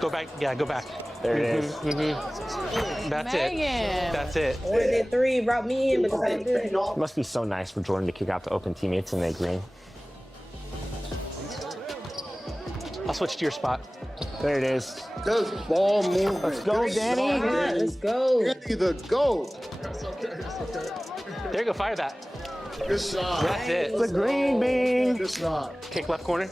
Go back. Yeah, go back. There it is. That's Megan. it. That's it. I wanted that 3, brought me in, but it's not good. It must be so nice for Jordan to kick out to open teammates in the green. I'll switch to your spot. There it is. Just ball movement. Let's go, Danny. Let's go. Either go. There you go. Fire that. Good shot. That's it. It's a green bean. Good shot. Kick left corner.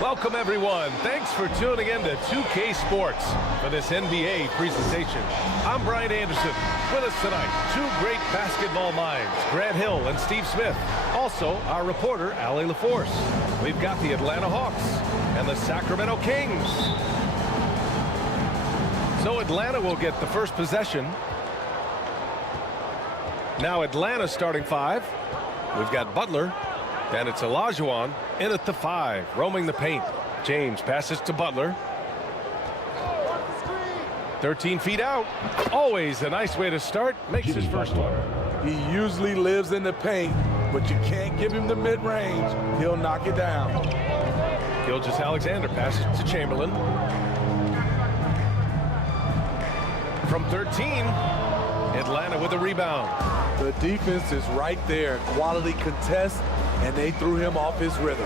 Welcome everyone. Thanks for tuning in to 2K Sports for this NBA presentation. I'm Brian Anderson. With us tonight, two great basketball minds, Grant Hill and Steve Smith. Also, our reporter, Allie LaForce. We've got the Atlanta Hawks and the Sacramento Kings. So Atlanta will get the first possession. Now Atlanta starting 5. We've got Butler. And it's Olajuwon in at the 5, roaming the paint. James passes to Butler. 13 feet out. Always a nice way to start. Makes his first one. He usually lives in the paint, but you can't give him the mid-range. He'll knock it down. Gilgeous-Alexander passes to Chamberlain. From 13, Atlanta with a rebound. The defense is right there. Quality contest, and they threw him off his rhythm.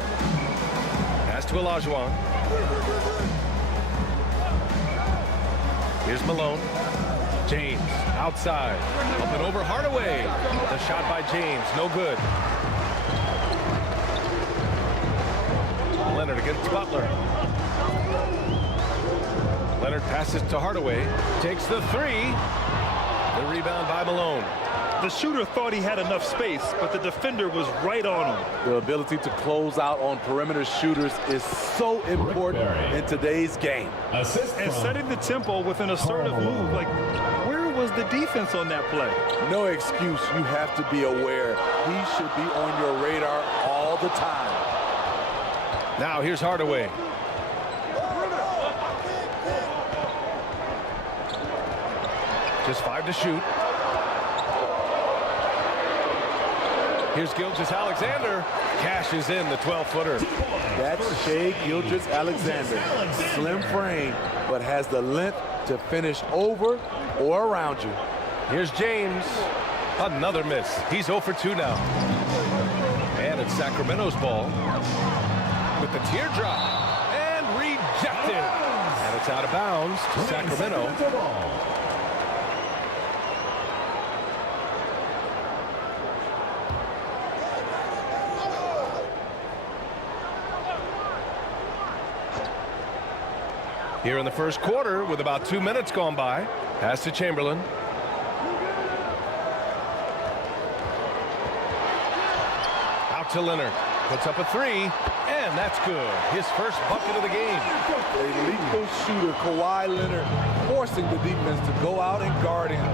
Pass to Olajuwon. Here's Malone. James outside. Up and over Hardaway. The shot by James. No good. Leonard against Butler. Leonard passes to Hardaway. Takes the 3. The rebound by Malone. The shooter thought he had enough space, but the defender was right on him. The ability to close out on perimeter shooters is so important in today's game. And setting the tempo with an assertive move. Like, where was the defense on that play? No excuse. You have to be aware. He should be on your radar all the time. Now here's Hardaway. Just 5 to shoot. Here's Gilgeous-Alexander. Cashes in the 12-footer. That's Shai Gilgeous-Alexander. Slim frame, but has the length to finish over or around you. Here's James. Another miss. He's 0 for 2 now. And it's Sacramento's ball. With the teardrop. And rejected. And it's out of bounds to Sacramento. Here in the first quarter with about 2 minutes gone by. Pass to Chamberlain. Out to Leonard. Puts up a 3. And that's good. His first bucket of the game. A lethal shooter, Kawhi Leonard, forcing the defense to go out and guard him.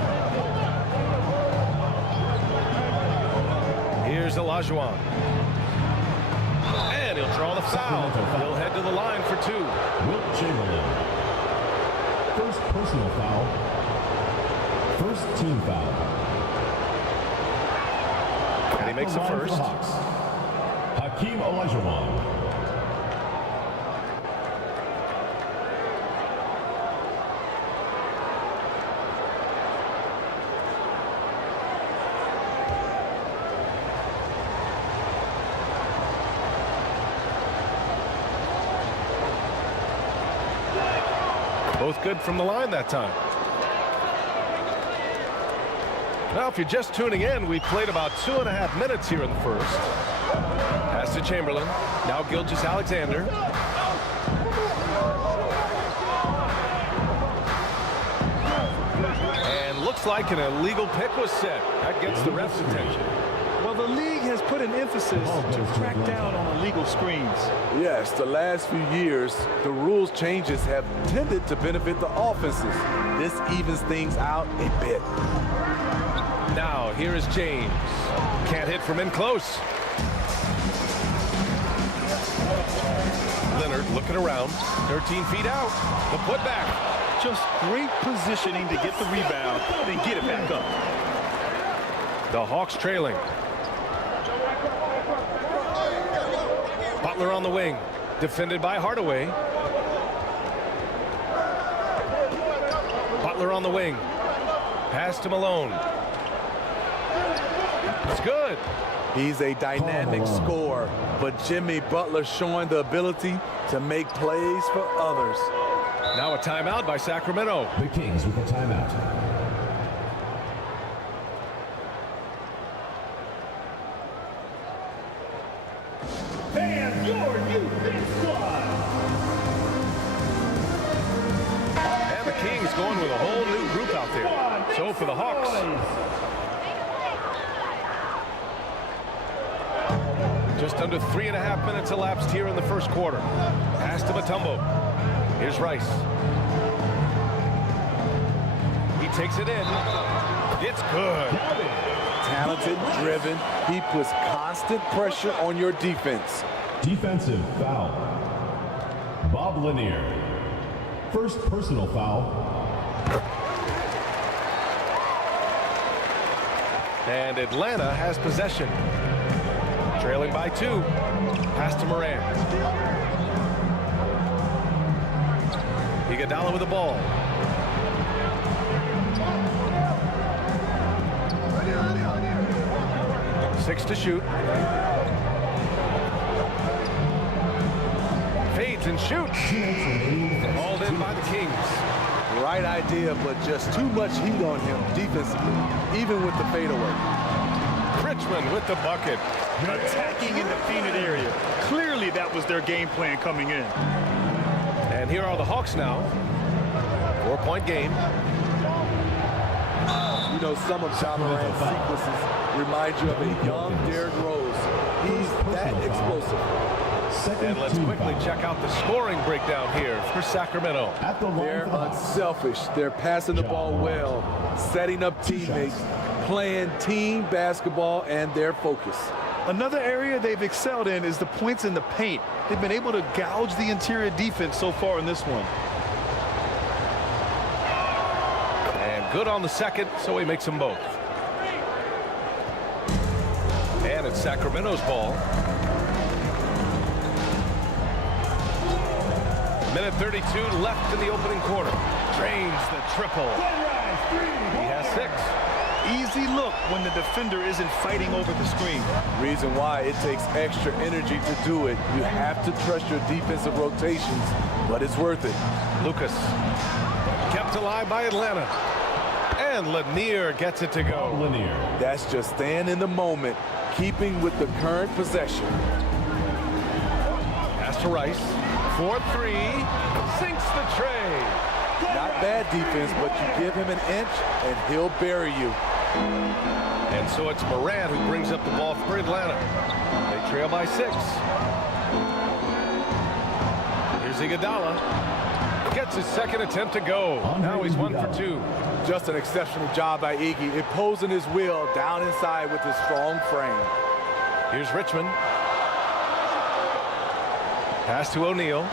Here's Olajuwon. And he'll draw the foul. He'll head to the line for 2. Wilt Chamberlain. First personal foul. First team foul. And he makes the first. Hakeem Olajuwon. Both good from the line that time. Now, if you're just tuning in, we played about 2.5 minutes here in the first. Pass to Chamberlain. Now Gilgeous-Alexander. And looks like an illegal pick was set. That gets the ref's attention. Well, the league has put an emphasis to crack down on illegal screens. Yes, the last few years, the rules changes have tended to benefit the offenses. This evens things out a bit. Now, here is James. Can't hit from in close. Leonard looking around, 13 feet out. The putback. Just great positioning to get the rebound, then get it back up. The Hawks trailing. Butler on the wing, defended by Hardaway. Butler on the wing. Pass to Malone. It's good. He's a dynamic scorer, but Jimmy Butler showing the ability to make plays for others. Now a timeout by Sacramento. The Kings with a timeout. And the Kings going with a whole new group out there. So for the Hawks. Just under 3.5 minutes elapsed here in the first quarter. Pass to Mutombo. Here's Rice. He takes it in. It's good. Talented, driven. He puts constant pressure on your defense. Defensive foul. Bob Lanier. First personal foul. And Atlanta has possession. Trailing by 2. Pass to Morant. Iguodala with the ball. Six to shoot. Fades and shoots. Hauled in by the Kings. Right idea, but just too much heat on him defensively, even with the fadeaway. Richmond with the bucket. Attacking in the painted area. Clearly that was their game plan coming in. And here are the Hawks now. 4-point game. You know, some of Ja Morant's sequences remind you of a young Derrick Rose. He's that explosive. And let's quickly check out the scoring breakdown here for Sacramento. They're unselfish. They're passing the ball well, setting up teammates, playing team basketball, and their focus. Another area they've excelled in is the points in the paint. They've been able to gouge the interior defense so far in this one. And good on the second, so he makes them both. And it's Sacramento's ball. Minute 32 left in the opening quarter. Drains the triple. He has 6. Easy look when the defender isn't fighting over the screen. Reason why it takes extra energy to do it. You have to trust your defensive rotations, but it's worth it. Lucas kept alive by Atlanta. And Lanier gets it to go. Lanier. That's just staying in the moment, keeping with the current possession. Pass to Rice. 4-3. Sinks the tray. Not bad defense, but you give him an inch and he'll bury you. And so it's Morant who brings up the ball for Atlanta. They trail by 6. Here's Iguodala. Gets his second attempt to go. Now he's 1 for 2. Just an exceptional job by Iggy, imposing his will down inside with his strong frame. Here's Richmond. Pass to O'Neal.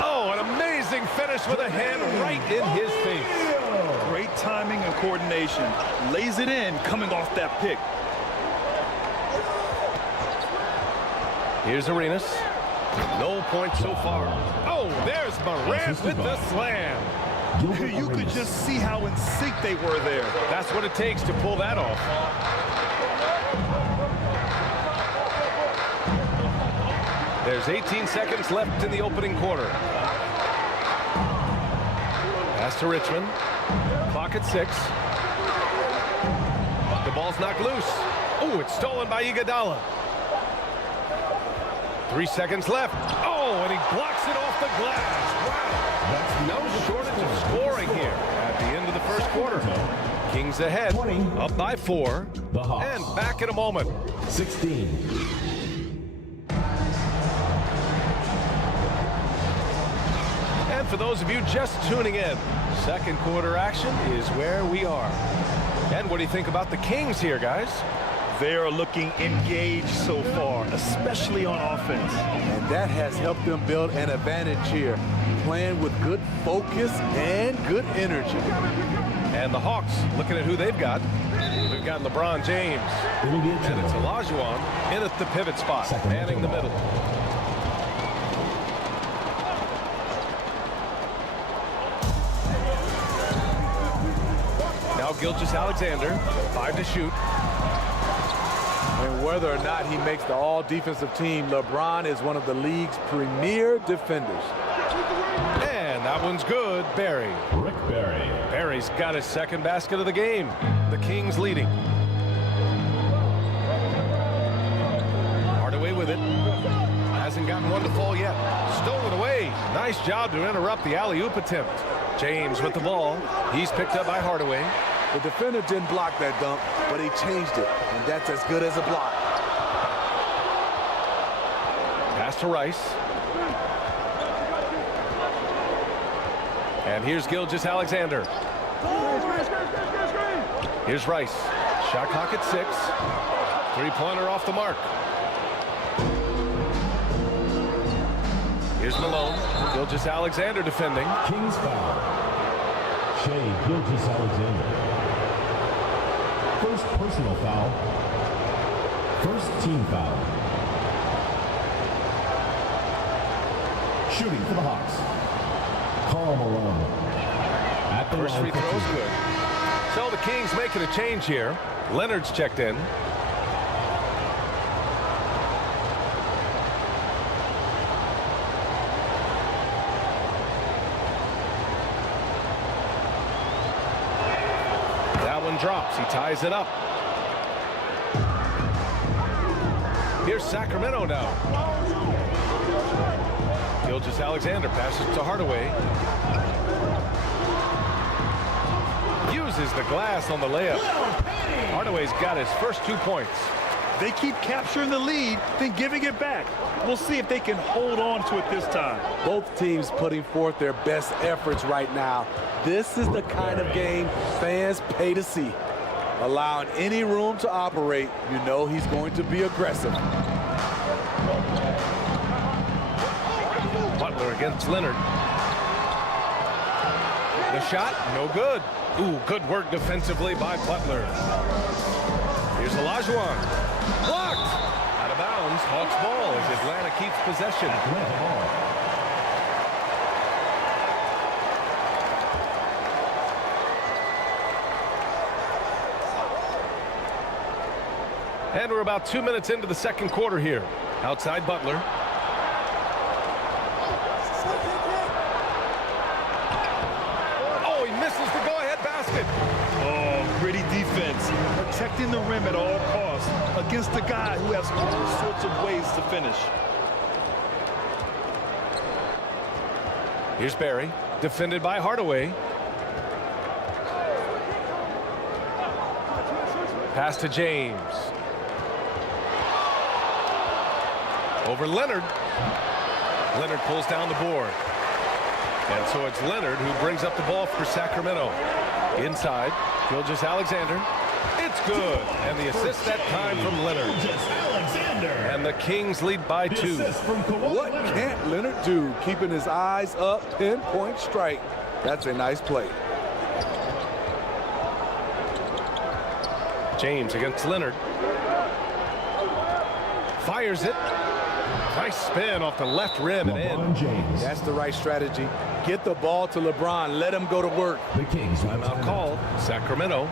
Oh, an amazing finish with a hand right in his face. Great timing and coordination. Lays it in coming off that pick. Here's Arenas. No points so far. Oh, there's Morant with the slam. You could just see how in sync they were there. That's what it takes to pull that off. There's 18 seconds left in the opening quarter. Pass to Richmond. Clock at 6. The ball's knocked loose. Oh, it's stolen by Iguodala. 3 seconds left. Oh, and he blocks it off the glass. Wow. No shortage of scoring here at the end of the first quarter. Kings ahead, 20. up by 4, The Hawks. and back in a moment. 16. And for those of you just tuning in, second quarter action is where we are. And what do you think about the Kings here, guys? They are looking engaged so far, especially on offense. And that has helped them build an advantage here, playing with good focus and good energy. And the Hawks, looking at who they've got. We've got LeBron James. And it's Olajuwon in at the pivot spot, manning the middle. Now Gilgeous-Alexander, 5 to shoot. And whether or not he makes the all-defensive team, LeBron is one of the league's premier defenders. And that one's good. Barry. Rick Barry. Barry's got his second basket of the game. The Kings leading. Hardaway with it. Hasn't gotten one to fall yet. Stolen away. Nice job to interrupt the alley-oop attempt. James with the ball. He's picked up by Hardaway. The defender didn't block that dunk, but he changed it, and that's as good as a block. Pass to Rice. And here's Gilgeous-Alexander. Here's Rice. Shot clock at 6. Three-pointer off the mark. Here's Malone. Gilgeous-Alexander defending. Kings foul. Shea Gilgeous-Alexander. First personal foul. First team foul. Shooting for the Hawks. Karl Malone. At the First line free for throw's two. good. So the Kings making a change here. Leonard's checked in. That one drops. He ties it up. Here's Sacramento now. Gilgeous-Alexander passes to Hardaway. Uses the glass on the layup. Hardaway's got his first 2 points. They keep capturing the lead, then giving it back. We'll see if they can hold on to it this time. Both teams putting forth their best efforts right now. This is the kind of game fans pay to see. Allowing any room to operate, you know he's going to be aggressive. Butler against Leonard. The shot, no good. Ooh, good work defensively by Butler. Here's Olajuwon. Blocked. Out of bounds. Hawks ball as Atlanta keeps possession. And we're about 2 minutes into the second quarter here. Outside Butler. Oh, he misses the go-ahead basket. Oh, gritty defense, protecting the rim at all costs against a guy who has all sorts of ways to finish. Here's Barry, defended by Hardaway. Pass to James. Over Leonard. Leonard pulls down the board. And so it's Leonard who brings up the ball for Sacramento. Inside, Gilgeous-Alexander. It's good. And the assist that time from Leonard. And the Kings lead by 2. What can't Leonard do? Keeping his eyes up, pinpoint strike. That's a nice play. James against Leonard. Fires it. Nice spin off the left rim and in. LeBron James. That's the right strategy. Get the ball to LeBron. Let him go to work. The Kings. Timeout called. Sacramento.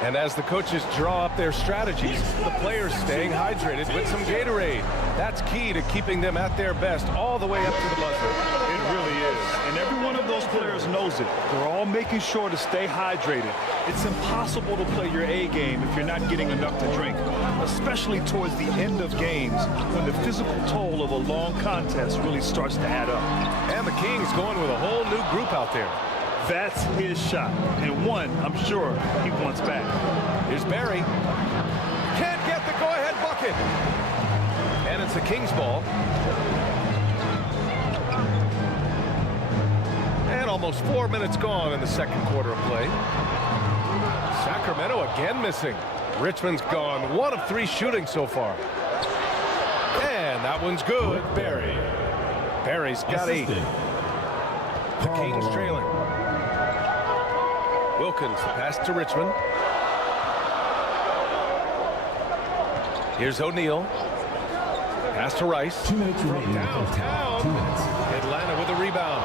And as the coaches draw up their strategies, the players staying hydrated with some Gatorade. That's key to keeping them at their best all the way up to the buzzer. It really is. And every one of those players knows it. They're all making sure to stay hydrated. It's impossible to play your A game if you're not getting enough to drink, especially towards the end of games when the physical toll of a long contest really starts to add up. And the Kings going with a whole new group out there. That's his shot, and one I'm sure he wants back. Here's Barry. Can't get the go-ahead bucket. And it's a Kings ball. And almost 4 minutes gone in the second quarter of play. Sacramento again missing. Richmond's gone 1 of 3 shooting so far. And that one's good. Barry. Barry's got 8. The Kings trailing. Wilkins, the pass to Richmond. Here's O'Neal. Pass to Rice. 2 minutes remaining. Downtown. 2 minutes. Atlanta with a rebound.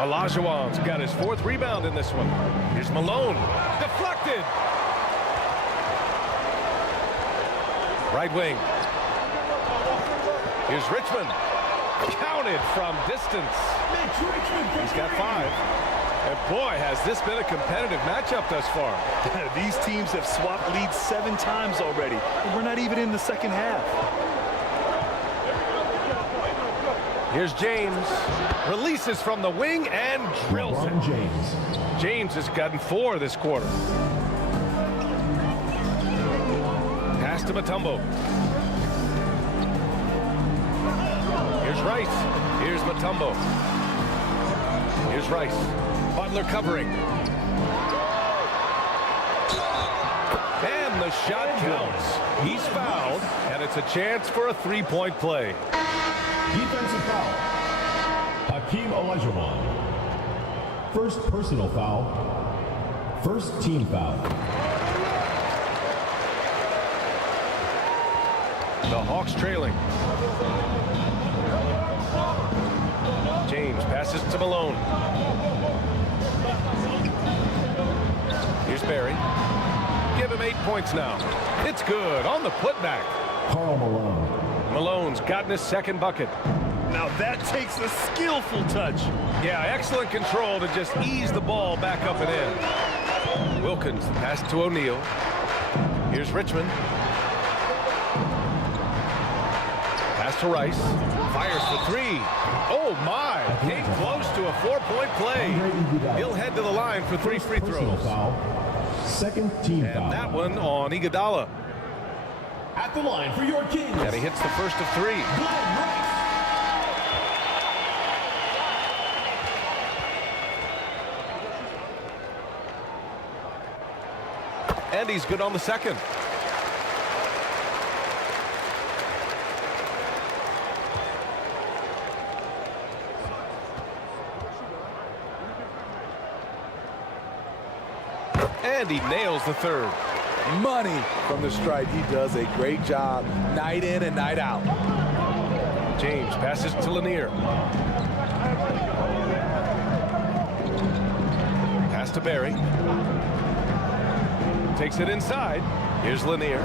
Olajuwon's got his 4th rebound in this one. Here's Malone. Deflected. Right wing. Here's Richmond. Counted from distance. He's got 5. And boy, has this been a competitive matchup thus far. These teams have swapped leads 7 times already, and we're not even in the second half. Here's James. Releases from the wing and drills it. James. James has gotten 4 this quarter. Pass to Mutombo. Here's Rice. Here's Mutombo. Here's Rice. Butler covering. And the shot counts. He's fouled, and it's a chance for a 3-point play. Defensive foul. Hakeem Olajuwon. First personal foul. First team foul. The Hawks trailing. James passes to Malone. Here's Barry. Give him 8 points now. It's good on the putback. Karl Malone. Malone's gotten his 2nd bucket. Now that takes a skillful touch. Yeah, excellent control to just ease the ball back up and in. Wilkins, the pass to O'Neal. Here's Richmond. Pass to Rice. Fires for 3. Oh, my. Came close to a 4-point play. He'll head to the line for 3 free Personal throws. foul. Second team foul. And that one on Iguodala. At the line for your Kings. And he hits the first of 3. And he's good on the second. And he nails the 3rd. Money from the stripe. He does a great job night in and night out. James passes to Lanier. Pass to Barry. Takes it inside. Here's Lanier.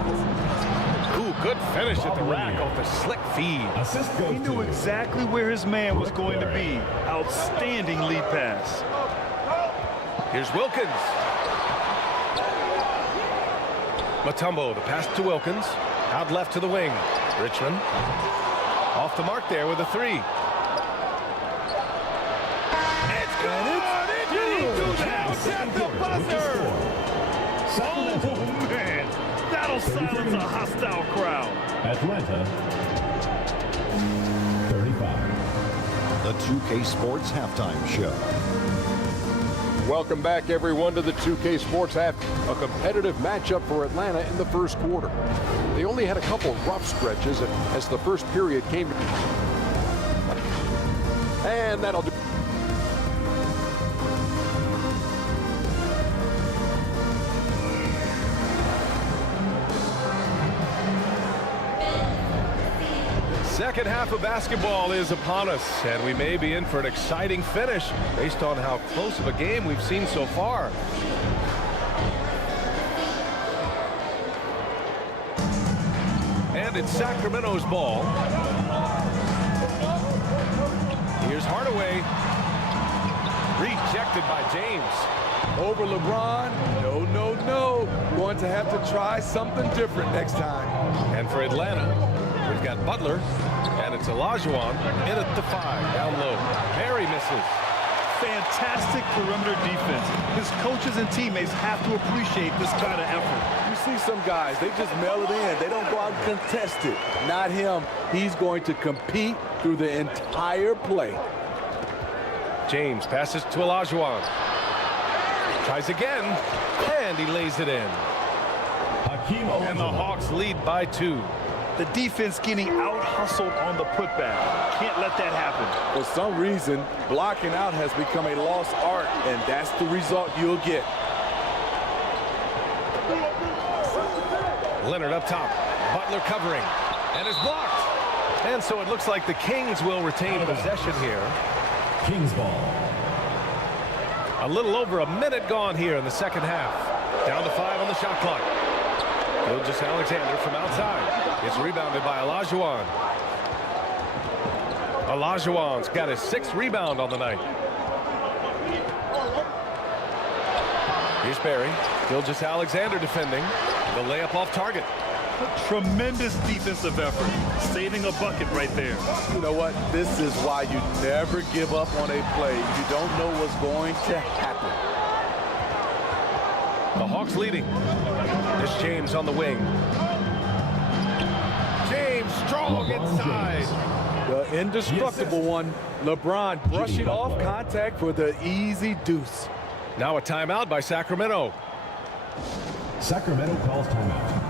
Ooh, good finish at the rack off the slick feed. Assist goes He knew to exactly where his man was going to be. Outstanding lead pass. Here's Wilkins. Mutombo, the pass to Wilkins. Out left to the wing. Richmond. Off the mark there with a 3. It's good! At the buzzer! Oh, man. That'll silence a hostile crowd. Atlanta 35. The 2K Sports Halftime Show. Welcome back, everyone, to the 2K Sports Half. A competitive matchup for Atlanta in the first quarter. They only had a couple rough stretches as the first period came. And that'll do. Second half of basketball is upon us, and we may be in for an exciting finish based on how close of a game we've seen so far. And it's Sacramento's ball. Here's Hardaway. Rejected by James. Over LeBron. No, no, no. Going to have to try something different next time. And for Atlanta, we've got Butler. And it's Olajuwon in at the 5, down low. Barry misses. fantastic perimeter defense. His coaches and teammates have to appreciate this kind of effort. You see some guys, they just mail it in. They don't go out and contest it. Not him. He's going to compete through the entire play. James passes to Olajuwon. Tries again, and he lays it in. And the Hawks lead by 2. The defense getting out-hustled on the putback. Can't let that happen. For some reason, blocking out has become a lost art, and that's the result you'll get. Leonard up top. Butler covering. And is blocked. And so it looks like the Kings will retain possession here. Kings ball. A little over a minute gone here in the second half. Down to 5 on the shot clock. Gilgeous-Alexander from outside. It's rebounded by Olajuwon. Olajuwon's got his 6th rebound on the night. Here's Barry. Gilgeous-Alexander defending. The layup off target. Tremendous defensive effort. Saving a bucket right there. You know what? This is why you never give up on a play. You don't know what's going to happen. The Hawks leading. There's James on the wing. James strong inside. The indestructible one. LeBron brushing off contact for the easy deuce. Now a timeout by Sacramento. Sacramento calls timeout.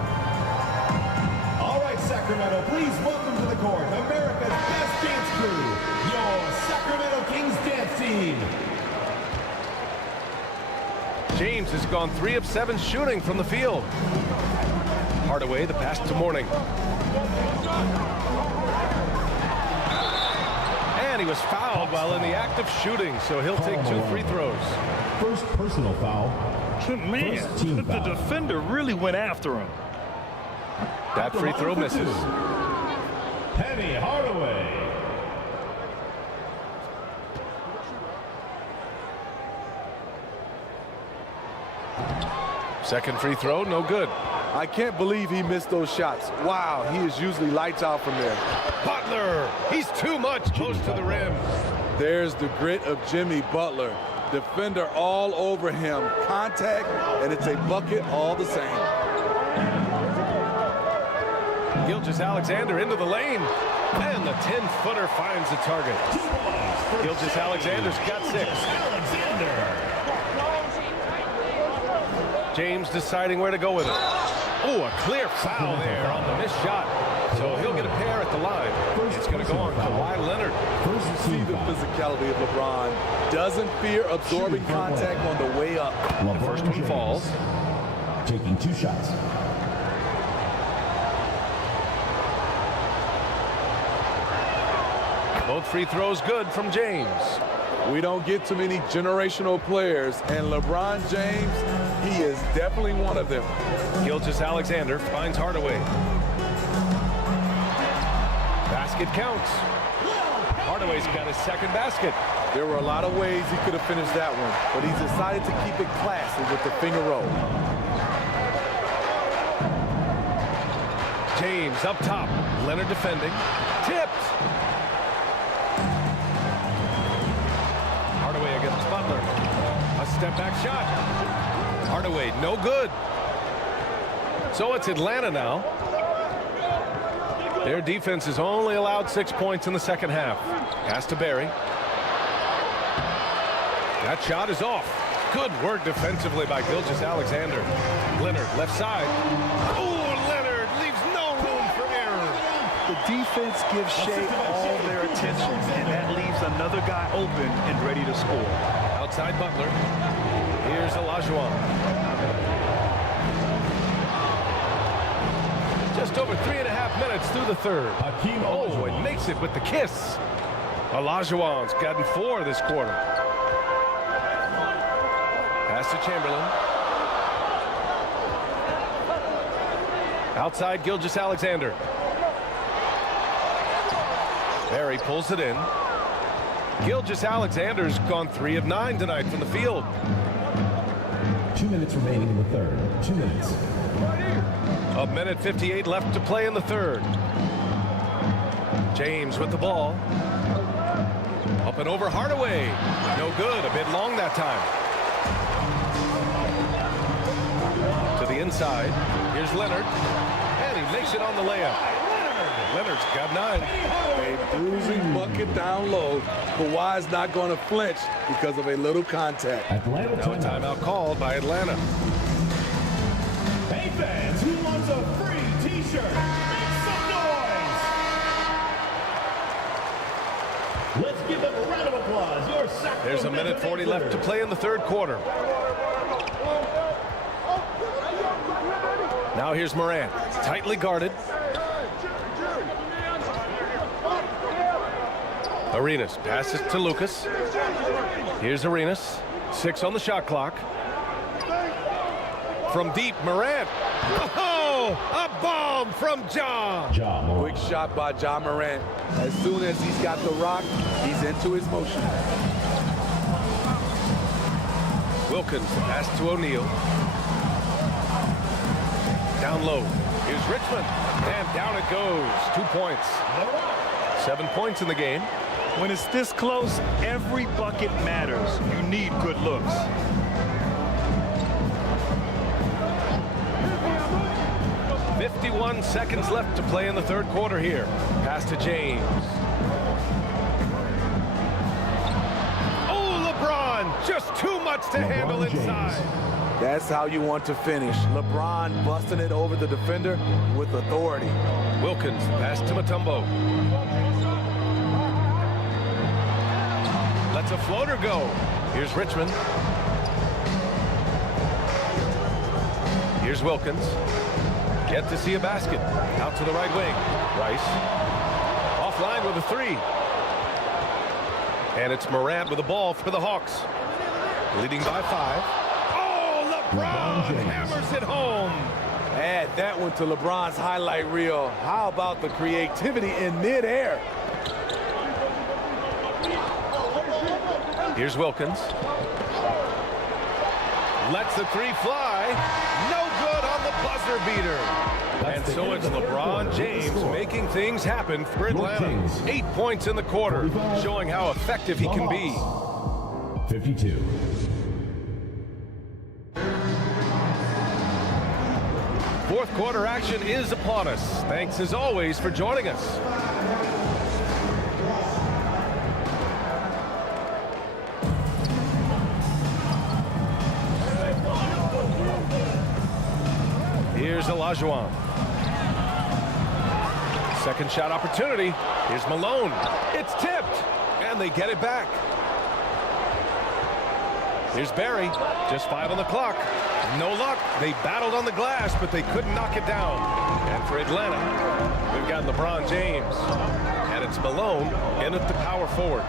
All right, Sacramento, please welcome to the court America's best dance crew, your Sacramento Kings dance team. James has gone 3 of 7 shooting from the field. Hardaway, the pass to Mourning. And he was fouled while in the act of shooting, so he'll take 2 free throws. First personal foul. Man, First team the foul. defender really went after him. That free throw misses. Penny Hardaway. Second free throw, no good. I can't believe he missed those shots. Wow, he is usually lights out from there. Butler, he's too much close to the rim. There's the grit of Jimmy Butler. Defender all over him. Contact, and it's a bucket all the same. Gilgeous-Alexander into the lane. And the 10-footer finds the target. Gilgeous-Alexander's got 6. James deciding where to go with it. Oh, a clear foul there on the missed shot. So he'll get a pair at the line. It's going to go on Kawhi Leonard. See the physicality of LeBron. Doesn't fear absorbing contact on the way up. The first one falls. Taking 2 shots. Both free throws good from James. We don't get too many generational players, and LeBron James, he is definitely one of them. Gilgeous-Alexander finds Hardaway. Basket counts. Hardaway's got his 2nd basket. There were a lot of ways he could have finished that one, but he decided to keep it classy with the finger roll. James up top. Leonard defending. Tipped. Hardaway against Butler. A step back shot. Hardaway, no good. So it's Atlanta now. Their defense has only allowed 6 points in the second half. Pass to Barry. That shot is off. Good work defensively by Gilgeous-Alexander. Leonard, left side. Oh, Leonard leaves no room for error. The defense gives Shea all their attention, and that leaves another guy open and ready to score. Outside Butler. Here's Olajuwon. Just over 3.5 minutes through the third. Oh, it makes it with the kiss. Olajuwon's gotten 4 this quarter. Pass to Chamberlain. Outside Gilgeous-Alexander. Barry pulls it in. Gilgeous-Alexander's gone 3 of 9 tonight from the field. 2 minutes remaining in the third. 2 minutes. A minute 58 left to play in the third. James with the ball. Up and over Hardaway. No good. A bit long that time. To the inside. Here's Leonard. And he makes it on the layup. Leonard's got 9. A bruising bucket down low. Kawhi's not going to flinch because of a little contact. Atlanta Now a timeout called by Atlanta. Hey fans, who wants a free t-shirt? Make some noise! Let's give them a round of applause. Your Sacramento There's a minute 40 left to play in the third quarter. Now here's Morant, tightly guarded. Arenas passes to Lucas. Here's Arenas, 6 on the shot clock. From deep, Morant. Oh, a bomb from Ja. Quick shot by Ja Morant. As soon as he's got the rock, he's into his motion. Wilkins, pass to O'Neal. Down low. Here's Richmond. And down it goes. 2 points. 7 points in the game. When it's this close, every bucket matters. You need good looks. .51 seconds left to play in the third quarter here. Pass to James. Oh, LeBron! Just too much to handle inside. That's how you want to finish. LeBron busting it over the defender with authority. Wilkins, pass to Mutombo. Lets a floater go. Here's Richmond. Here's Wilkins. Yet to see a basket. Out to the right wing. Rice. Offline with a 3. And it's Morant with the ball for the Hawks. Leading by 5. Oh, LeBron hammers it home. Add that one to LeBron's highlight reel. How about the creativity in midair? Here's Wilkins. Lets the 3 fly. No good on the buzzer beater. And so it's LeBron James making things happen for Atlanta. 8 points in the quarter, showing how effective he can be. 52. Fourth quarter action is upon us. Thanks as always for joining us. Here's Olajuwon. Second shot opportunity. Here's Malone. It's tipped, and they get it back. Here's Barry. Just 5 on the clock. No luck. They battled on the glass, but they couldn't knock it down. And for Atlanta, we've got LeBron James. And it's Malone in at the power forward.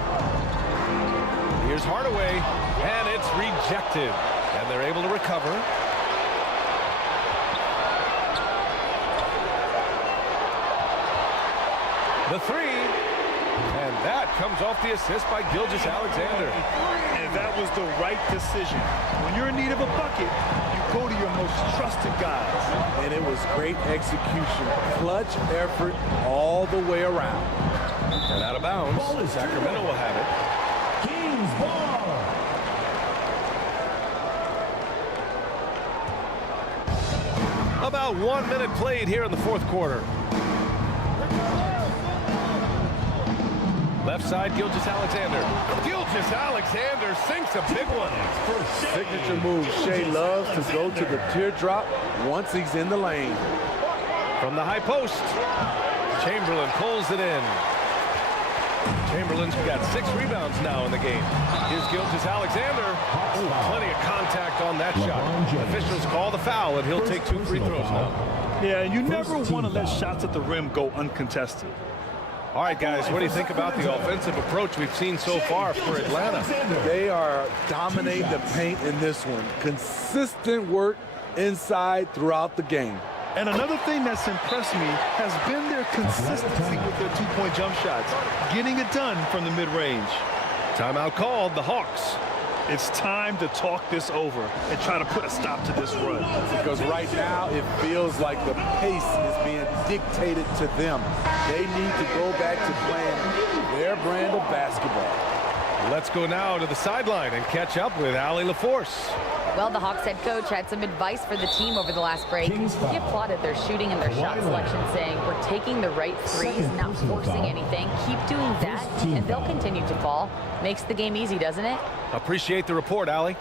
Here's Hardaway, and it's rejected. And they're able to recover. The 3, and that comes off the assist by Gilgeous-Alexander. And that was the right decision. When you're in need of a bucket, you go to your most trusted guys. And it was great execution. Clutch effort all the way around. And out of bounds, Sacramento will have it. Kings ball. About 1 minute played here in the fourth quarter. Left side, Gilgeous-Alexander. Gilgeous-Alexander sinks a big one. Signature move. Shea loves to go to the teardrop once he's in the lane. From the high post, Chamberlain pulls it in. Chamberlain's got 6 rebounds now in the game. Here's Gilgeous-Alexander. Plenty of contact on that shot. Officials call the foul, and he'll take 2 free throws now. Yeah, you never want to let shots at the rim go uncontested. All right, guys, what do you think about the offensive approach we've seen so far for Atlanta? They are dominating the paint in this one. Consistent work inside throughout the game. And another thing that's impressed me has been their consistency with their 2-point jump shots, getting it done from the mid-range. Timeout called, the Hawks. It's time to talk this over and try to put a stop to this run. Because right now it feels like the pace is being dictated to them. They need to go back to playing their brand of basketball. Let's go now to the sideline and catch up with Allie LaForce. Well, the Hawks head coach had some advice for the team over the last break. He applauded their shooting and their shot selection, saying, we're taking the right threes, not forcing anything. Keep doing that, and they'll continue to fall. Makes the game easy, doesn't it? Appreciate the report, Allie.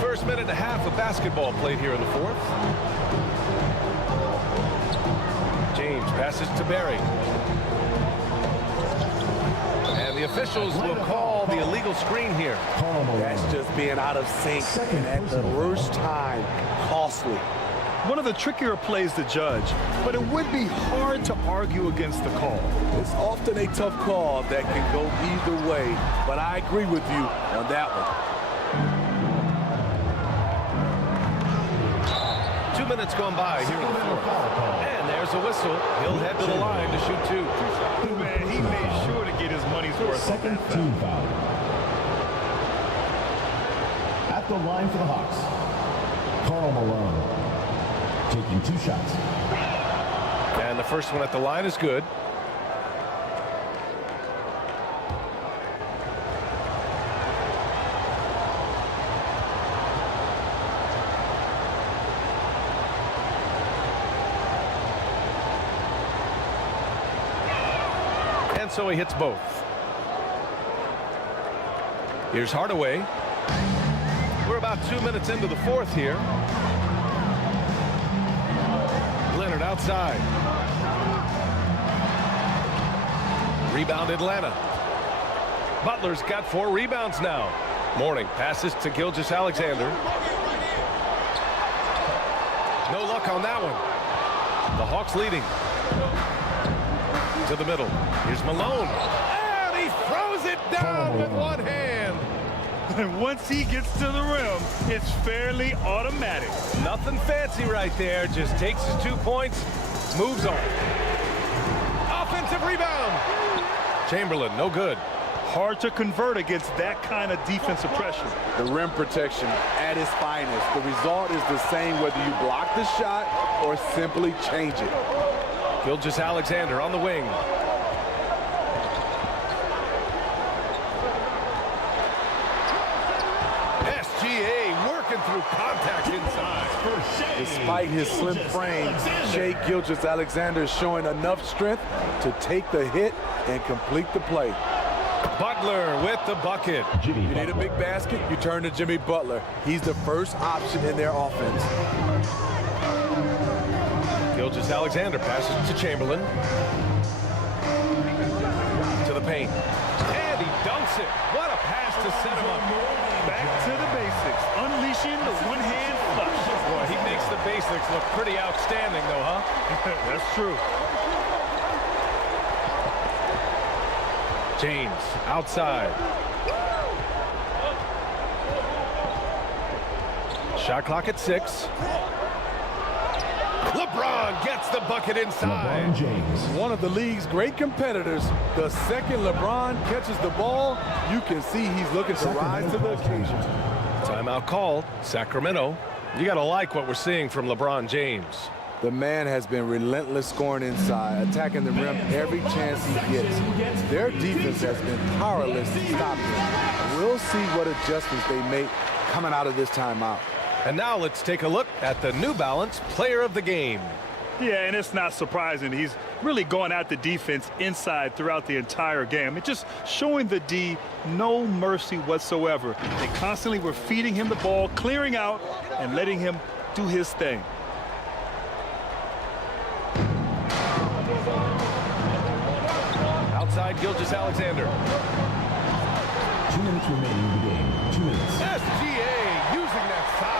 First minute and a half of basketball played here in the fourth. James passes to Barry. And the officials will call the illegal screen here. That's just being out of sync at the worst time. Costly. One of the trickier plays to judge, but it would be hard to argue against the call. It's often a tough call that can go either way, but I agree with you on that one. 2 minutes gone by here in the fourth. And there's a whistle. He'll head to the line to shoot two. Man, he made sure to get his money's worth. Second team foul. At the line for the Hawks, Karl Malone taking 2 shots. And the first one at the line is good. And so he hits both. Here's Hardaway. We're about 2 minutes into the fourth here. Leonard outside. Rebound Atlanta. Butler's got 4 rebounds now. Mourning passes to Gilgeous-Alexander. No luck on that one. The Hawks leading. To the middle. Here's Malone. And he throws it down with one hand. And once he gets to the rim, it's fairly automatic. Nothing fancy right there. Just takes his 2 points, moves on. Offensive rebound. Chamberlain, no good. Hard to convert against that kind of defensive pressure. The rim protection at its finest. The result is the same whether you block the shot or simply change it. Gilgeous-Alexander on the wing. SGA working through contact inside. Despite his slim frame, Shai Gilgeous-Alexander is showing enough strength to take the hit and complete the play. Butler with the bucket. You need a big basket, you turn to Jimmy Butler. He's the first option in their offense. Gilgeous-Alexander passes to Chamberlain. To the paint. And he dunks it. What a pass to set him up. Back to the basics. Unleashing the one-hand flush. Boy, he makes the basics look pretty outstanding, though, huh? That's true. James outside. Shot clock at 6. LeBron gets the bucket inside. LeBron James. One of the league's great competitors. The second LeBron catches the ball, you can see he's looking to rise to the occasion. Timeout called. Sacramento. You got to like what we're seeing from LeBron James. The man has been relentless scoring inside, attacking the rim every chance he gets. Their defense has been powerless to stop him. We'll see what adjustments they make coming out of this timeout. And now let's take a look at the New Balance Player of the Game. Yeah, and it's not surprising. He's really going at the defense inside throughout the entire game. It's just showing the D no mercy whatsoever. They constantly were feeding him the ball, clearing out, and letting him do his thing. Outside Gilgeous-Alexander. 2 minutes remaining in the game. 2 minutes. SGA using that size.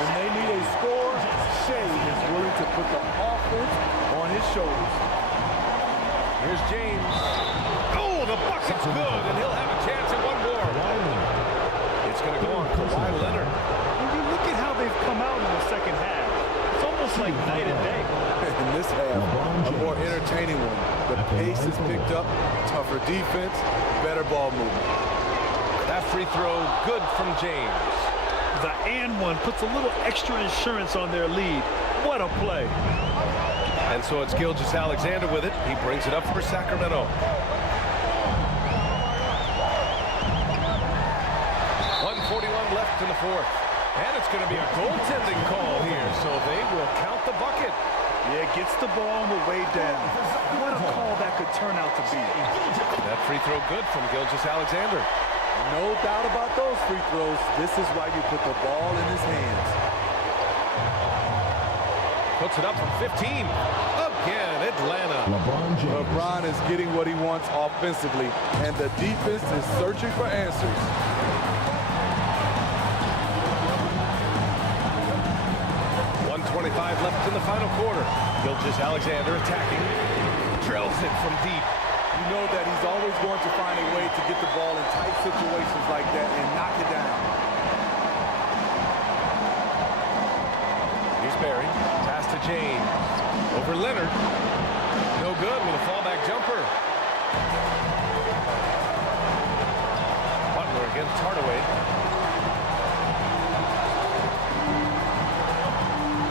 When they need a score, Shai is willing to put the offense on his shoulders. Here's James. Oh, the bucket's good, and he'll have a chance at one more. It's going to go on Kawhi Leonard. When you look at how they've come out in the second half, it's almost like night and day. In this half, a more entertaining one. The pace is picked up, tougher defense, better ball movement. That free throw good from James. The and one puts a little extra insurance on their lead. What a play. And so it's Gilgeous-Alexander with it. He brings it up for Sacramento. left in the fourth. And it's going to be a goaltending call here, so they will count the bucket. Yeah, gets the ball on the way down. What a call that could turn out to be. That free throw good from Gilgeous-Alexander. No doubt about those free throws. This is why you put the ball in his hands. Puts it up from 15. Again, Atlanta. LeBron is getting what he wants offensively, and the defense is searching for answers. .25 left in the final quarter. Gilgeous-Alexander attacking. Drills it from deep. You know that he's always going to find a way to get the ball in tight situations like that and knock it down. Here's Barry. Pass to James. Over Leonard. No good with a fallback jumper. Butler against Hardaway.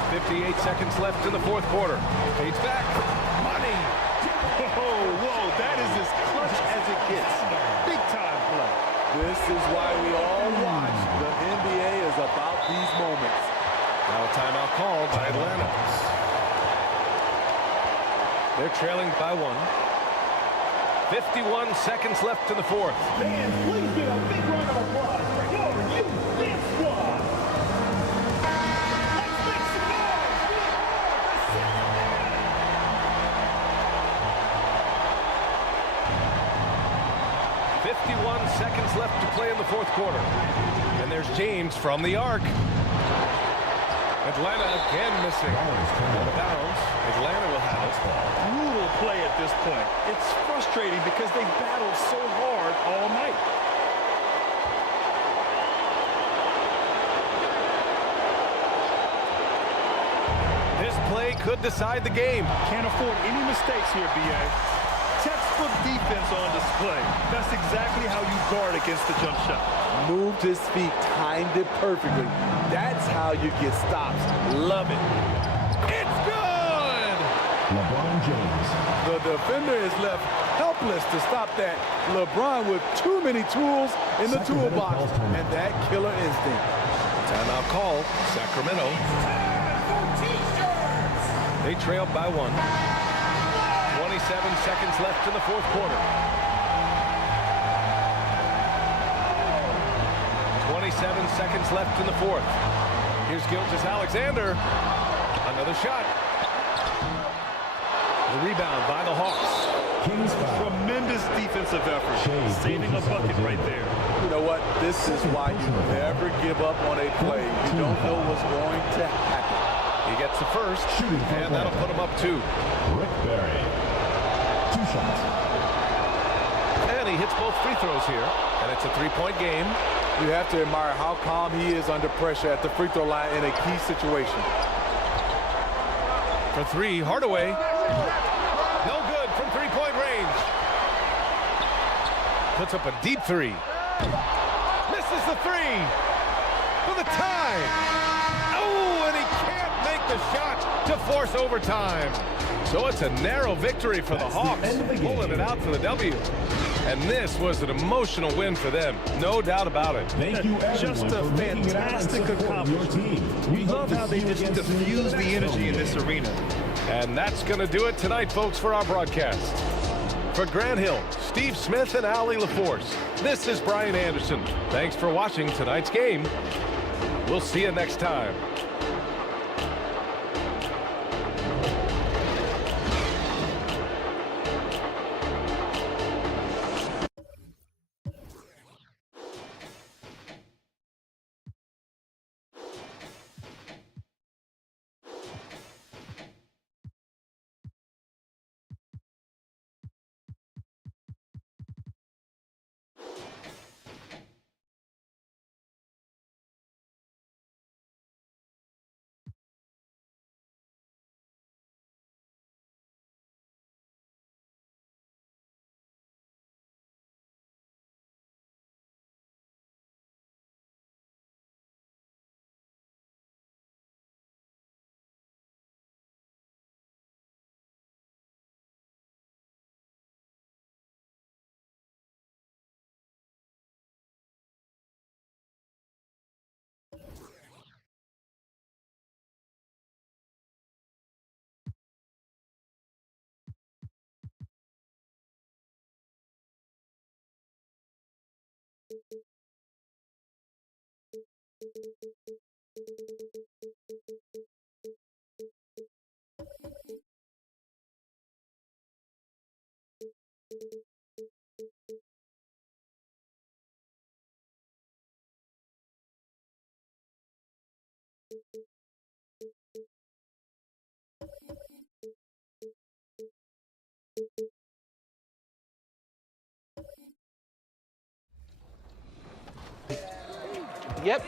58 seconds left in the fourth quarter. Fades back. Money. Whoa, that is as clutch as it gets. Big time play. This is why we all watch. The NBA is about these moments. Now a timeout called by Atlanta. They're trailing by 1. 51 seconds left in the fourth. Fans, please give a big round of applause for your youth dance squad. Let's make some noise. 51 seconds left to play in the fourth quarter. And there's James from the arc. Atlanta again missing. Out of bounds. Atlanta will have it. Brutal play at this point. It's frustrating because they've battled so hard all night. This play could decide the game. Can't afford any mistakes here, B.A. Textbook defense on display. That's exactly how you guard against the jump shot. Moved his feet, timed it perfectly. That's how you get stops. Love it. It's good! LeBron James. The defender is left helpless to stop that. LeBron with too many tools in the toolbox and that killer instinct. Timeout call, Sacramento. They trailed by 1. 27 seconds left in the fourth quarter. 27 seconds left in the fourth. Here's Gilgeous-Alexander. Another shot. The rebound by the Hawks. Tremendous defensive effort. Saving a bucket right there. You know what? This is why you never give up on a play. You don't know what's going to happen. He gets the first, and that'll put him up 2. Rick Barry. 2 shots. And he hits both free throws here, and it's a 3-point game. You have to admire how calm he is under pressure at the free throw line in a key situation. For 3, Hardaway. No good from 3-point range. Puts up a deep 3. Misses the 3 for the tie. Oh, and he can't make the shot to force overtime. So it's a narrow victory for the Hawks, pulling it out for the W. And this was an emotional win for them, no doubt about it. Thank you, Just a fantastic accomplishment. We love how they just diffuse the energy in this arena. And that's going to do it tonight, folks, for our broadcast. For Grant Hill, Steve Smith, and Ali LaForce, this is Brian Anderson. Thanks for watching tonight's game. We'll see you next time. Yep.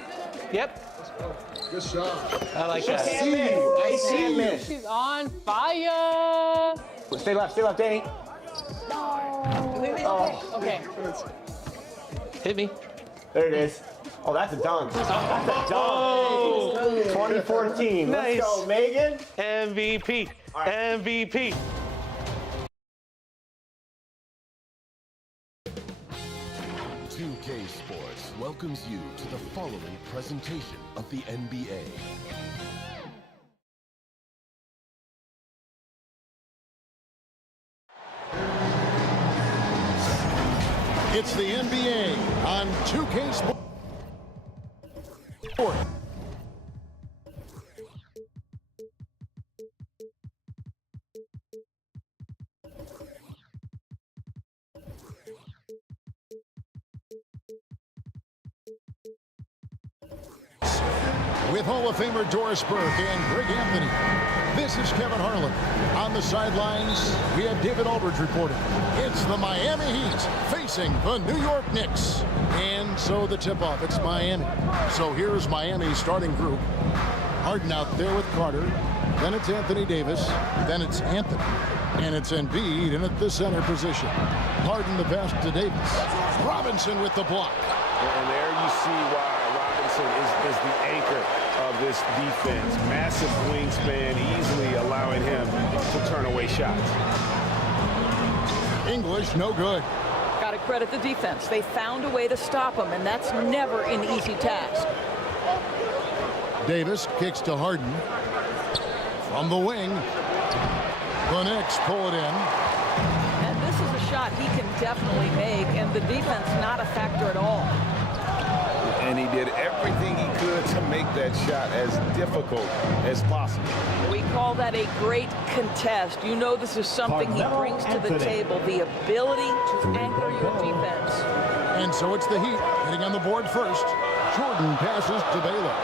Yep. Good shot. I like that. I see you. She's on fire. Stay left, Danny. Oh, okay. Hit me. There it is. Oh, that's a dunk. That's a dunk. 2014. Nice. Let's go, Megan. MVP. All right. MVP. K Sports welcomes you to the following presentation of the NBA. It's the NBA on 2K Sports. With Hall of Famer Doris Burke and Greg Anthony, this is Kevin Harlan. On the sidelines, we have David Aldridge reporting. It's the Miami Heat facing the New York Knicks. And so the tip-off, it's Miami. So here's Miami's starting group. Harden out there with Carter. Then it's Anthony Davis. Then it's Anthony. And it's Embiid in at the center position. Harden the pass to Davis. Robinson with the block. And there you see why Robinson is the anchor of this defense. Massive wingspan, easily allowing him to turn away shots. English, no good. Got to credit the defense. They found a way to stop him, and that's never an easy task. Davis kicks to Harden. From the wing. The Knicks pull it in. And this is a shot he can definitely make, and the defense not a factor at all. And he did everything he could to make that shot as difficult as possible. We call that a great contest. You know this is something he brings to the table, the ability to anchor your defense. And so it's the Heat hitting on the board first. Jordan passes to Baylor.